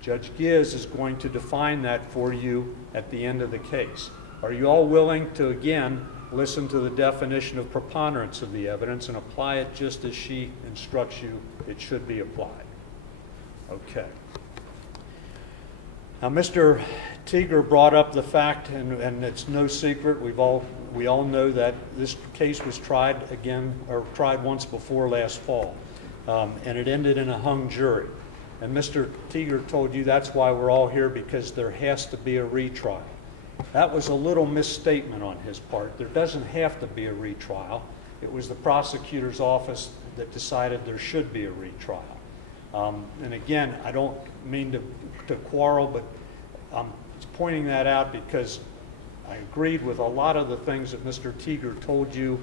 Judge Giz is going to define that for you at the end of the case. Are you all willing to, again, listen to the definition of preponderance of the evidence and apply it just as she instructs you it should be applied? Okay. Now, Mr. Teager brought up the fact, and it's no secret, we all know that this case was tried once before last fall, and it ended in a hung jury. And Mr. Teager told you that's why we're all here, because there has to be a retrial. That was a little misstatement on his part. There doesn't have to be a retrial. It was the prosecutor's office that decided there should be a retrial. And again, I don't mean to quarrel, but I'm pointing that out because I agreed with a lot of the things that Mr. Teager told you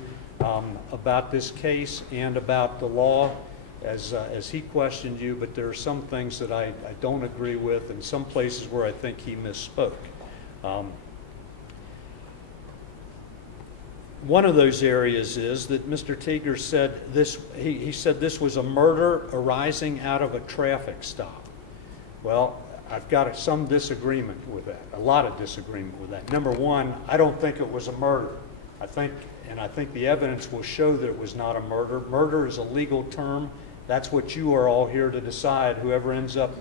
about this case and about the law as he questioned you, but there are some things that I don't agree with and some places where I think he misspoke. One of those areas is that Mr. Teager said this, he said this was a murder arising out of a traffic stop. Well, I've got some disagreement with that, a lot of disagreement with that. Number one, I don't think it was a murder. I think the evidence will show that it was not a murder. Murder is a legal term. That's what you are all here to decide. Whoever ends up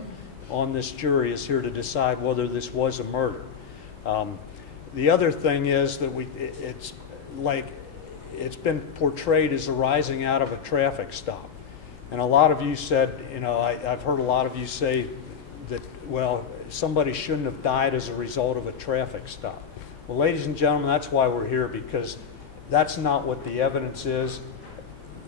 on this jury is here to decide whether this was a murder. The other thing is that it's been portrayed as arising out of a traffic stop. And a lot of you said, you know, I've heard a lot of you say that, well, somebody shouldn't have died as a result of a traffic stop. Well, ladies and gentlemen, that's why we're here, because that's not what the evidence is.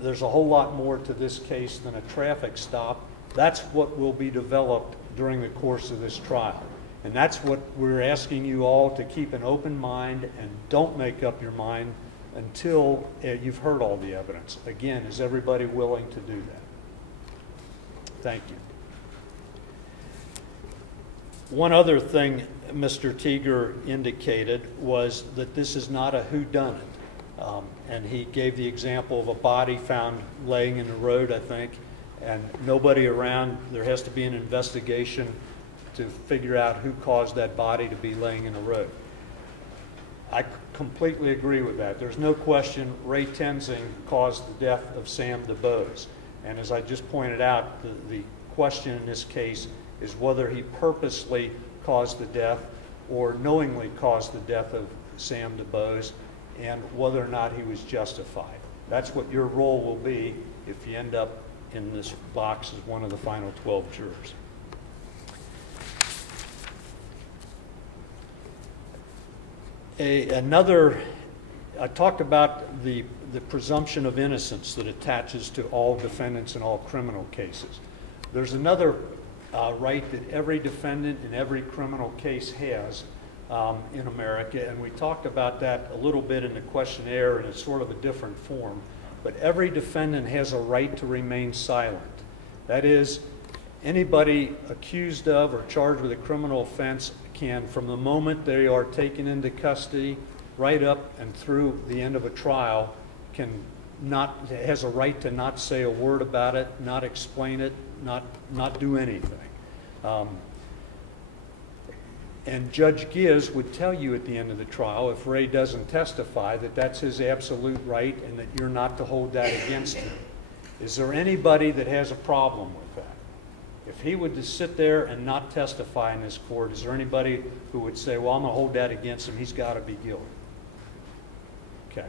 There's a whole lot more to this case than a traffic stop. That's what will be developed during the course of this trial. And that's what we're asking you all to keep an open mind and don't make up your mind until you've heard all the evidence. Again, is everybody willing to do that? Thank you. One other thing Mr. Teager indicated was that this is not a whodunit. And he gave the example of a body found laying in the road, I think, and nobody around. There has to be an investigation to figure out who caused that body to be laying in the road. I completely agree with that. There's no question Ray Tenzing caused the death of Sam DuBose. And as I just pointed out, the question in this case is whether he purposely caused the death or knowingly caused the death of Sam DuBose, and whether or not he was justified. That's what your role will be if you end up in this box as one of the final 12 jurors. I talked about the presumption of innocence that attaches to all defendants in all criminal cases. There's another right that every defendant in every criminal case has in America, and we talked about that a little bit in the questionnaire in a sort of a different form, but every defendant has a right to remain silent. That is, anybody accused of or charged with a criminal offense can, from the moment they are taken into custody right up and through the end of a trial, has a right to not say a word about it, not explain it, not do anything. And Judge Giz would tell you at the end of the trial, if Ray doesn't testify, that that's his absolute right and that you're not to hold that against him. Is there anybody that has a problem with that? If he would just sit there and not testify in this court, is there anybody who would say, well, I'm going to hold that against him, he's got to be guilty? Okay.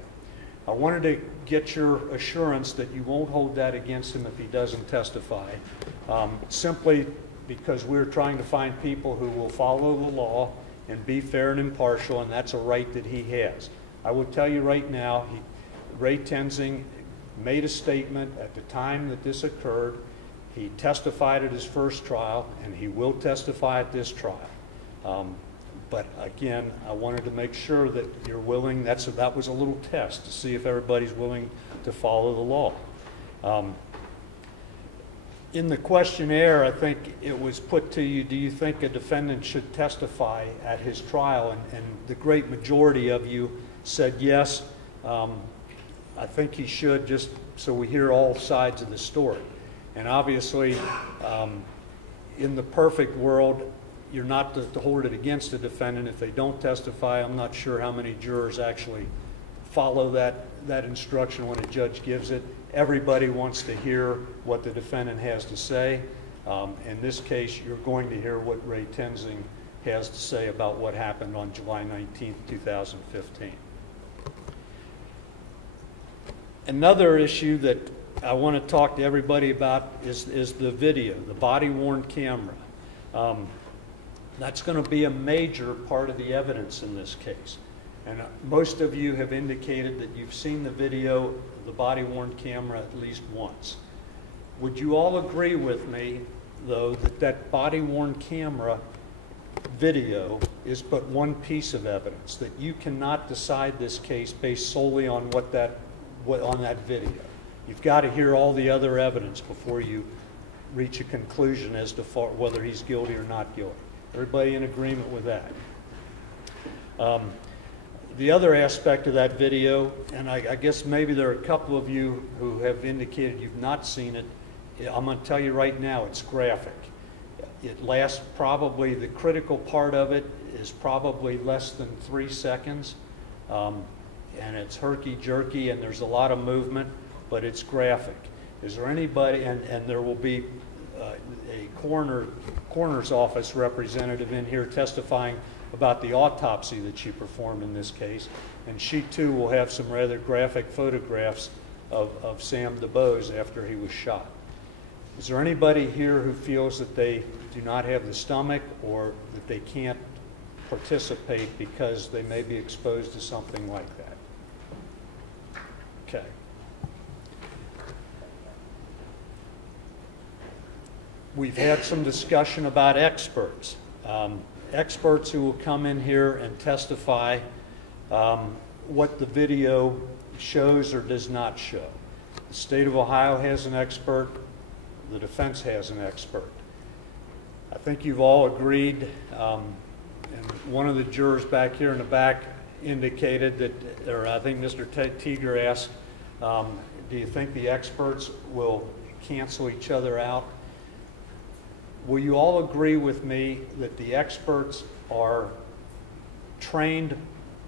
I wanted to get your assurance that you won't hold that against him if he doesn't testify, simply because we're trying to find people who will follow the law and be fair and impartial, and that's a right that he has. I will tell you right now, Ray Tenzing made a statement at the time that this occurred. He testified at his first trial, and he will testify at this trial. But again, I wanted to make sure that you're willing. That was a little test to see if everybody's willing to follow the law. In the questionnaire, I think it was put to you, do you think a defendant should testify at his trial? And the great majority of you said yes. I think he should, just so we hear all sides of the story. And obviously, in the perfect world, you're not to hold it against a defendant if they don't testify. I'm not sure how many jurors actually follow that instruction when a judge gives it. Everybody wants to hear what the defendant has to say. In this case, you're going to hear what Ray Tenzing has to say about what happened on July 19, 2015. Another issue that I want to talk to everybody about is the video, the body-worn camera. That's going to be a major part of the evidence in this case. And most of you have indicated that you've seen the video, the body-worn camera, at least once. Would you all agree with me, though, that that body-worn camera video is but one piece of evidence, that you cannot decide this case based solely on on that video. You've got to hear all the other evidence before you reach a conclusion as to whether he's guilty or not guilty. Everybody in agreement with that? The other aspect of that video, and I guess maybe there are a couple of you who have indicated you've not seen it, I'm going to tell you right now, it's graphic. It lasts probably, the critical part of it is probably less than 3 seconds. And it's herky-jerky and there's a lot of movement, but it's graphic. Is there anybody, and there will be a coroner's office representative in here testifying about the autopsy that she performed in this case, and she too will have some rather graphic photographs of Sam DuBose after he was shot. Is there anybody here who feels that they do not have the stomach or that they can't participate because they may be exposed to something like that? Okay. We've had some discussion about experts. Experts who will come in here and testify what the video shows or does not show. The state of Ohio has an expert. The defense has an expert. I think you've all agreed, and one of the jurors back here in the back indicated that, or I think Mr. Teeger asked, do you think the experts will cancel each other out? Will you all agree with me that the experts are trained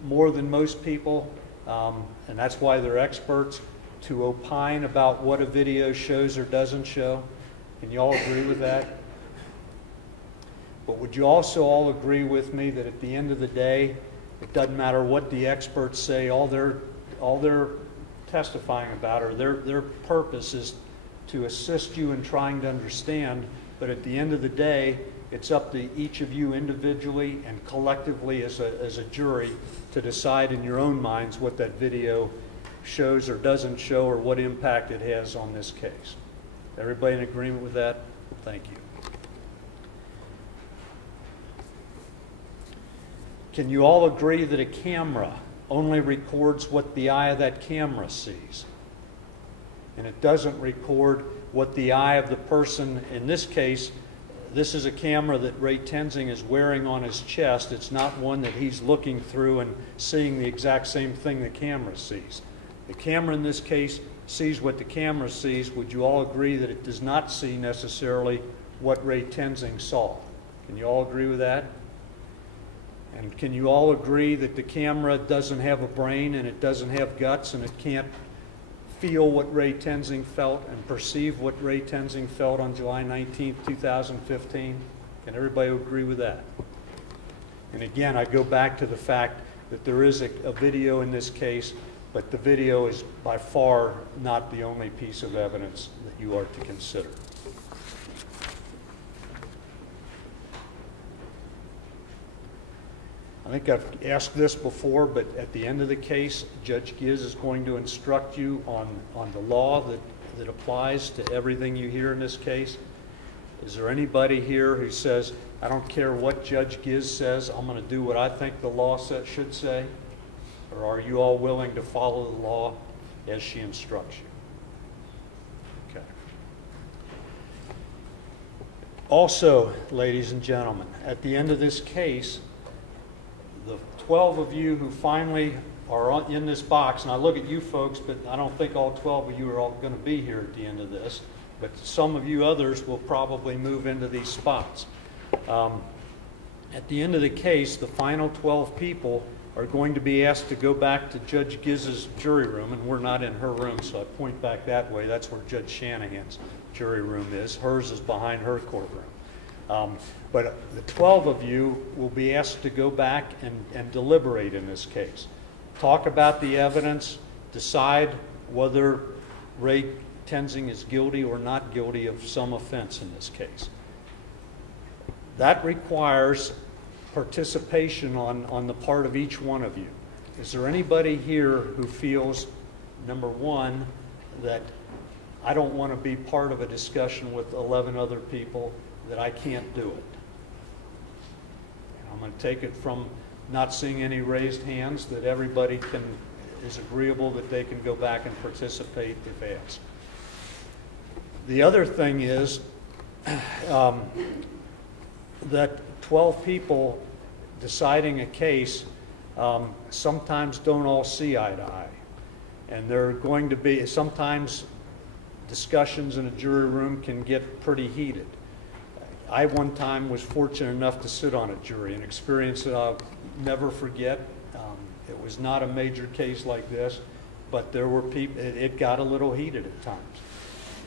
more than most people, and that's why they're experts, to opine about what a video shows or doesn't show? Can you all agree with that? But would you also all agree with me that at the end of the day, it doesn't matter what the experts say, all they're testifying about, or their purpose is to assist you in trying to understand, but at the end of the day, it's up to each of you individually and collectively as a jury to decide in your own minds what that video shows or doesn't show or what impact it has on this case. Everybody in agreement with that? Thank you. Can you all agree that a camera only records what the eye of that camera sees? And it doesn't record what the eye of the person, in this case, this is a camera that Ray Tenzing is wearing on his chest. It's not one that he's looking through and seeing the exact same thing the camera sees. The camera in this case sees what the camera sees. Would you all agree that it does not see necessarily what Ray Tenzing saw? Can you all agree with that? And can you all agree that the camera doesn't have a brain and it doesn't have guts and it can't feel what Ray Tenzing felt and perceive what Ray Tenzing felt on July 19, 2015? Can everybody agree with that? And again, I go back to the fact that there is a video in this case, but the video is by far not the only piece of evidence that you are to consider. I think I've asked this before, but at the end of the case, Judge Giz is going to instruct you on the law that applies to everything you hear in this case. Is there anybody here who says, I don't care what Judge Giz says, I'm going to do what I think the law should say? Or are you all willing to follow the law as she instructs you? Okay. Also, ladies and gentlemen, at the end of this case, the 12 of you who finally are in this box, and I look at you folks, but I don't think all 12 of you are all going to be here at the end of this, but some of you others will probably move into these spots. At the end of the case, the final 12 people are going to be asked to go back to Judge Giz's jury room, and we're not in her room, so I point back that way. That's where Judge Shanahan's jury room is. Hers is behind her courtroom. But the 12 of you will be asked to go back and deliberate in this case. Talk about the evidence, decide whether Ray Tenzing is guilty or not guilty of some offense in this case. That requires participation on the part of each one of you. Is there anybody here who feels, number one, that I don't want to be part of a discussion with 11 other people, that I can't do it? I'm going to take it from not seeing any raised hands that everybody is agreeable that they can go back and participate if asked. The other thing is that 12 people deciding a case sometimes don't all see eye to eye. And there are going to be, sometimes discussions in a jury room can get pretty heated. I one time was fortunate enough to sit on a jury, an experience that I'll never forget. It was not a major case like this, but there were people, it got a little heated at times.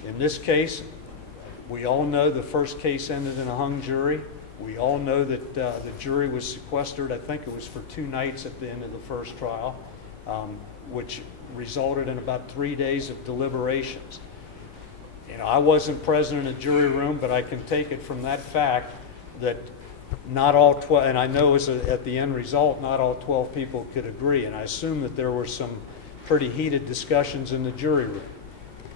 In this case, we all know the first case ended in a hung jury. We all know that the jury was sequestered, I think it was for 2 nights at the end of the first trial, which resulted in about 3 days of deliberations. You know, I wasn't present in a jury room, but I can take it from that fact that not all 12, and I know at the end result, not all 12 people could agree, and I assume that there were some pretty heated discussions in the jury room.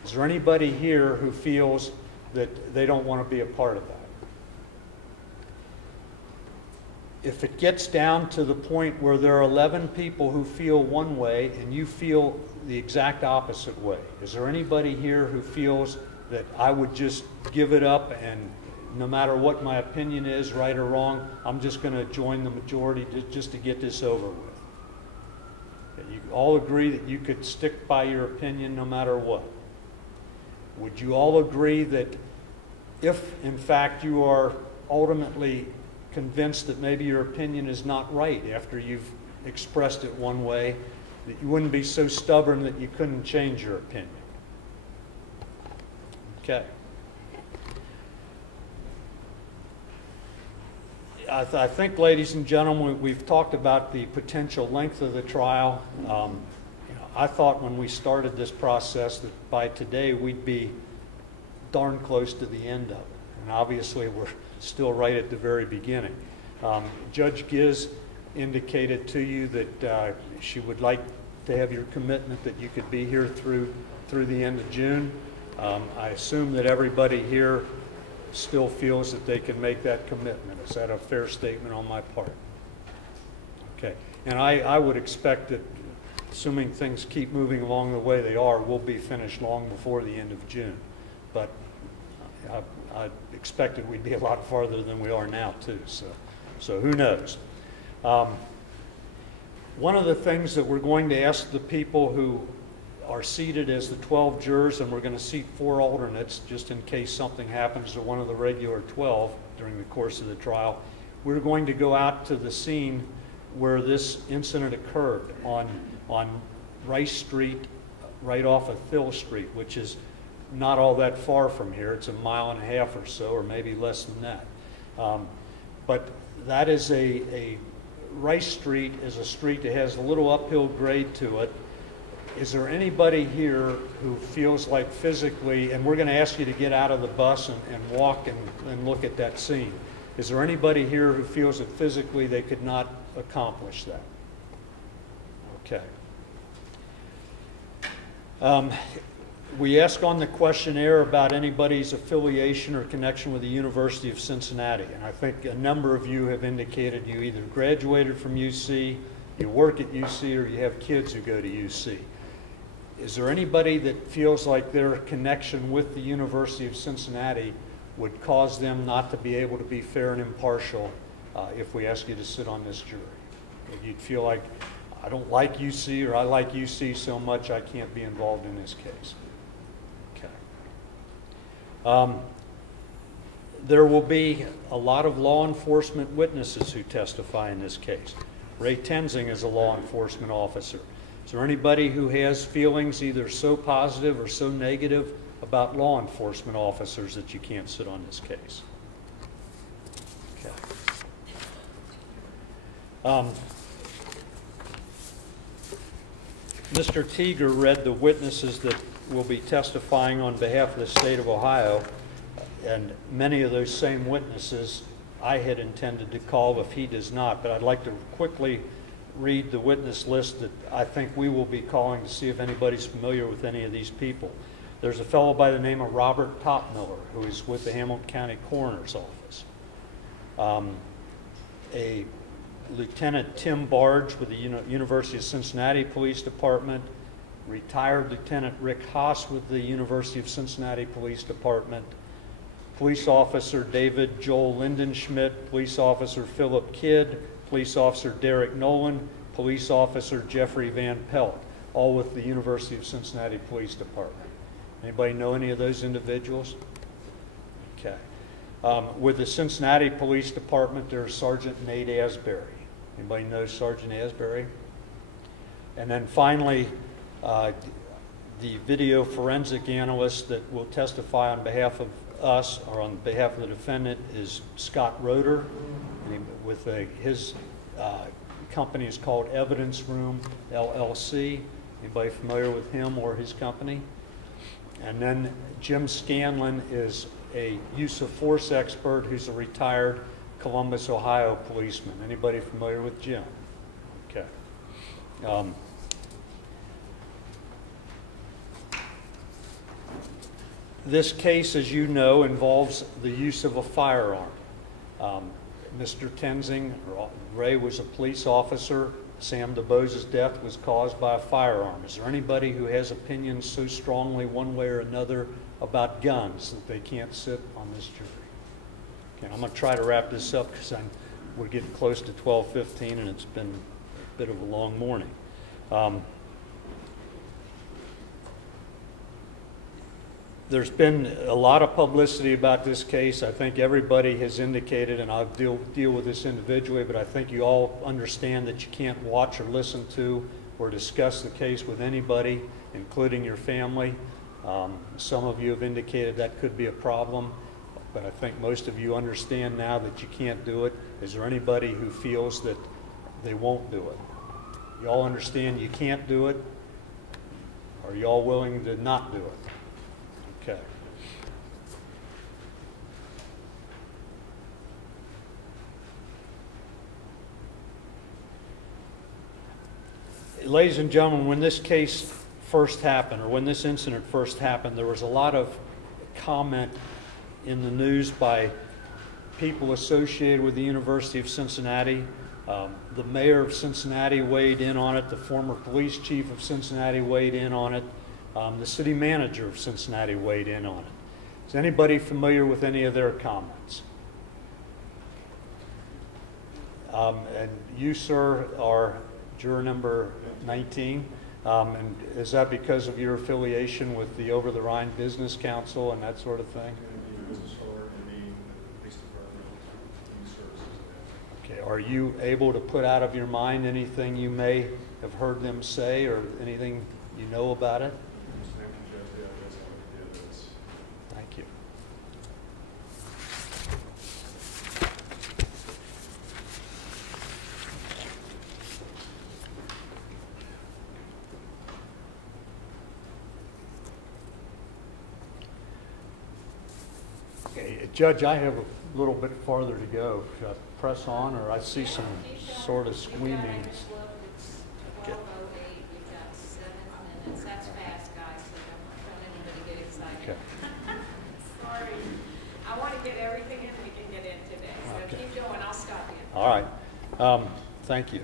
Is there anybody here who feels that they don't want to be a part of that? If it gets down to the point where there are 11 people who feel one way and you feel the exact opposite way, is there anybody here who feels that I would just give it up and no matter what my opinion is, right or wrong, I'm just going to join the majority just to get this over with? You all agree that you could stick by your opinion no matter what? Would you all agree that if, in fact, you are ultimately convinced that maybe your opinion is not right after you've expressed it one way, that you wouldn't be so stubborn that you couldn't change your opinion? Okay. I think, ladies and gentlemen, we've talked about the potential length of the trial. I thought when we started this process that by today we'd be darn close to the end of it. And obviously we're still right at the very beginning. Judge Giz indicated to you that she would like to have your commitment that you could be here through the end of June. I assume that everybody here still feels that they can make that commitment. Is that a fair statement on my part? Okay. And I would expect that, assuming things keep moving along the way they are, we'll be finished long before the end of June. But I expected we'd be a lot farther than we are now, too. So who knows? One of the things that we're going to ask the people who are seated as the 12 jurors, and we're going to seat 4 alternates just in case something happens to one of the regular 12 during the course of the trial. We're going to go out to the scene where this incident occurred on Rice Street, right off of Thill Street, which is not all that far from here. It's 1.5 miles or so, or maybe less than that. But that is Rice Street is a street that has a little uphill grade to it. Is there anybody here who feels like physically, and we're going to ask you to get out of the bus and walk and look at that scene. Is there anybody here who feels that physically they could not accomplish that? Okay. We ask on the questionnaire about anybody's affiliation or connection with the University of Cincinnati, and I think a number of you have indicated you either graduated from UC, you work at UC, or you have kids who go to UC. Is there anybody that feels like their connection with the University of Cincinnati would cause them not to be able to be fair and impartial if we ask you to sit on this jury? If you'd feel like, I don't like UC, or I like UC so much I can't be involved in this case. Okay. There will be a lot of law enforcement witnesses who testify in this case. Ray Tenzing is a law enforcement officer. Is there anybody who has feelings either so positive or so negative about law enforcement officers that you can't sit on this case? Okay. Mr. Teager read the witnesses that will be testifying on behalf of the state of Ohio, and many of those same witnesses I had intended to call if he does not, but I'd like to quickly read the witness list that I think we will be calling to see if anybody's familiar with any of these people. There's a fellow by the name of Robert Topmiller, who is with the Hamilton County Coroner's Office. A Lieutenant Tim Barge with the University of Cincinnati Police Department, retired Lieutenant Rick Haas with the University of Cincinnati Police Department, Police Officer David Joel Lindenschmidt, Police Officer Philip Kidd, Police Officer Derek Nolan, Police Officer Jeffrey Van Pelt, all with the University of Cincinnati Police Department. Anybody know any of those individuals? Okay. With the Cincinnati Police Department, there's Sergeant Nate Asbury. Anybody know Sergeant Asbury? And then finally, the video forensic analyst that will testify on behalf of us, or on behalf of the defendant, is Scott Roeder. With his company is called Evidence Room LLC. Anybody familiar with him or his company? And then Jim Scanlon is a use of force expert who's a retired Columbus, Ohio policeman. Anybody familiar with Jim? Okay. This case, as you know, involves the use of a firearm. Mr. Tenzing, Ray, was a police officer. Sam DeBose's death was caused by a firearm. Is there anybody who has opinions so strongly one way or another about guns that they can't sit on this jury? Okay, I'm going to try to wrap this up because we're getting close to 12:15 and it's been a bit of a long morning. There's been a lot of publicity about this case. I think everybody has indicated, and I'll deal with this individually, but I think you all understand that you can't watch or listen to or discuss the case with anybody, including your family. Some of you have indicated that could be a problem, but I think most of you understand now that you can't do it. Is there anybody who feels that they won't do it? You all understand you can't do it? Are you all willing to not do it? Okay. Ladies and gentlemen, when this case first happened, or when this incident first happened, there was a lot of comment in the news by people associated with the University of Cincinnati. The mayor of Cincinnati weighed in on it. The former police chief of Cincinnati weighed in on it. The city manager of Cincinnati weighed in on it. Is anybody familiar with any of their comments? And you, sir, are juror number 19. And is that because of your affiliation with the Over the Rhine Business Council and that sort of thing? Okay. Are you able to put out of your mind anything you may have heard them say or anything you know about it? Thank you. Okay, Judge, I have a little bit farther to go. Should I press on, or I see some sort of squeaming? Okay. That's fast, guys, so don't anybody get excited. Okay. Sorry. I want to get everything in we can get in today, so keep going, I'll stop you. All right. Thank you.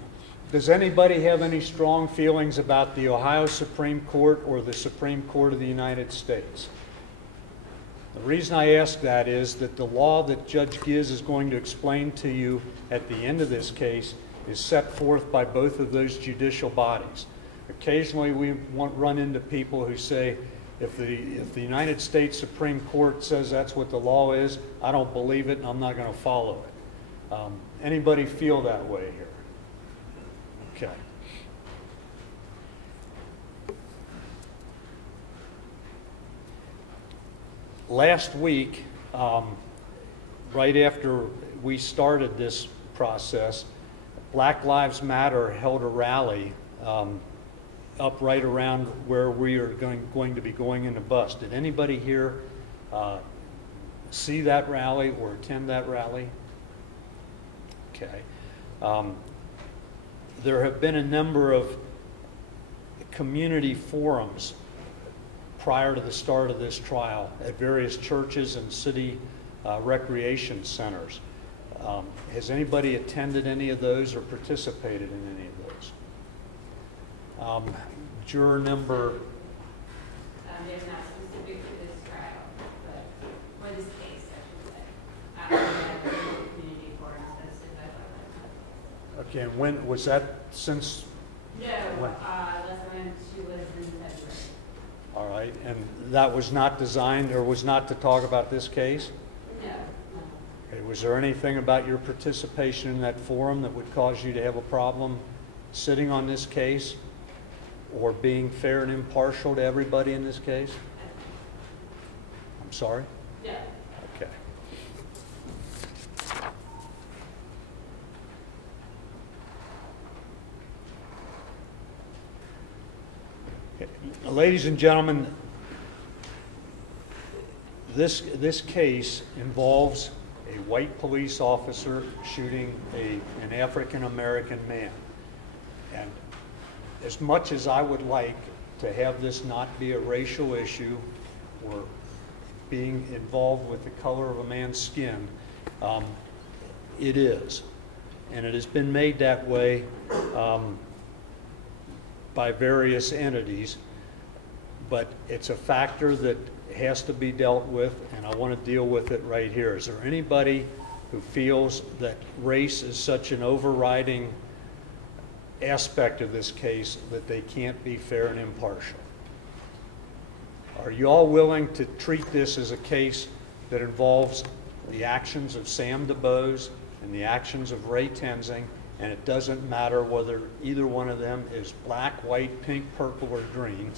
Does anybody have any strong feelings about the Ohio Supreme Court or the Supreme Court of the United States? The reason I ask that is that the law that Judge Giz is going to explain to you at the end of this case is set forth by both of those judicial bodies. Occasionally we run into people who say, if the United States Supreme Court says that's what the law is, I don't believe it and I'm not going to follow it. Anybody feel that way here? Okay. Last week, right after we started this process, Black Lives Matter held a rally up right around where we are going to be going in the bus. Did anybody here see that rally or attend that rally? Okay. There have been a number of community forums prior to the start of this trial at various churches and city recreation centers. Has anybody attended any of those or participated in any of those? Juror number, There's not specific to this trial, but for this case, I should say. Community forums hosted by Wetlands. okay, and when was that since? No, When? last time she was in February. All right, and that was not designed or was not to talk about this case? No. Okay, was there anything about your participation in that forum that would cause you to have a problem sitting on this case or being fair and impartial to everybody in this case? I'm sorry? No. Okay. Ladies and gentlemen, this case involves a white police officer shooting an African-American man. And as much as I would like to have this not be a racial issue or being involved with the color of a man's skin, it is. And it has been made that way by various entities, but it's a factor that has to be dealt with, and I want to deal with it right here. Is there anybody who feels that race is such an overriding aspect of this case that they can't be fair and impartial? Are you all willing to treat this as a case that involves the actions of Sam DuBose and the actions of Ray Tenzing, and it doesn't matter whether either one of them is black, white, pink, purple, or green?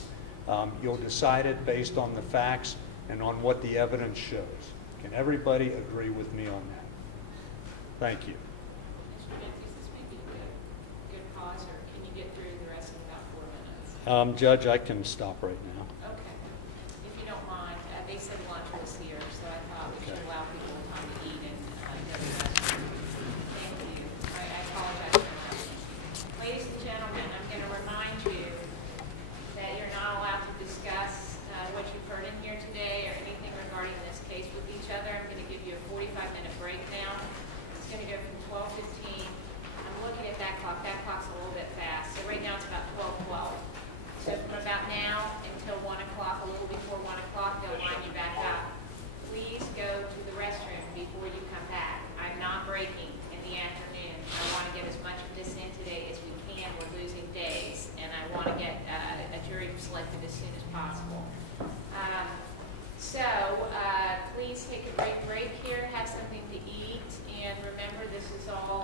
You'll decide it based on the facts and on what the evidence shows. Can everybody agree with me on that? Thank you. Mr. Mathews, this may be a good pause, or can you get through the rest in about 4 minutes? Judge, I can stop right now. Okay. If you don't mind, they said lunch was here, so I thought we should allow people time to eat and go to the restroom. Thank you. I apologize for that. Ladies and gentlemen, I'm going to remind you that you're not allowed to discuss what you've heard in here today or anything regarding this case with each other. I'm going to give you a 45-minute break now. It's going to go from 12:15. I'm looking at that clock. That clock's a little bit fast. So right now it's about 12:12. So from about now until 1 o'clock, a little before 1 o'clock, they'll line you back up. Please go to the restroom before you come back. I'm not breaking in the afternoon. I want to get as much of this in today as we can. We're losing days, and I want to get a jury selected as soon as possible. Please take a break here, have something to eat, and remember this is all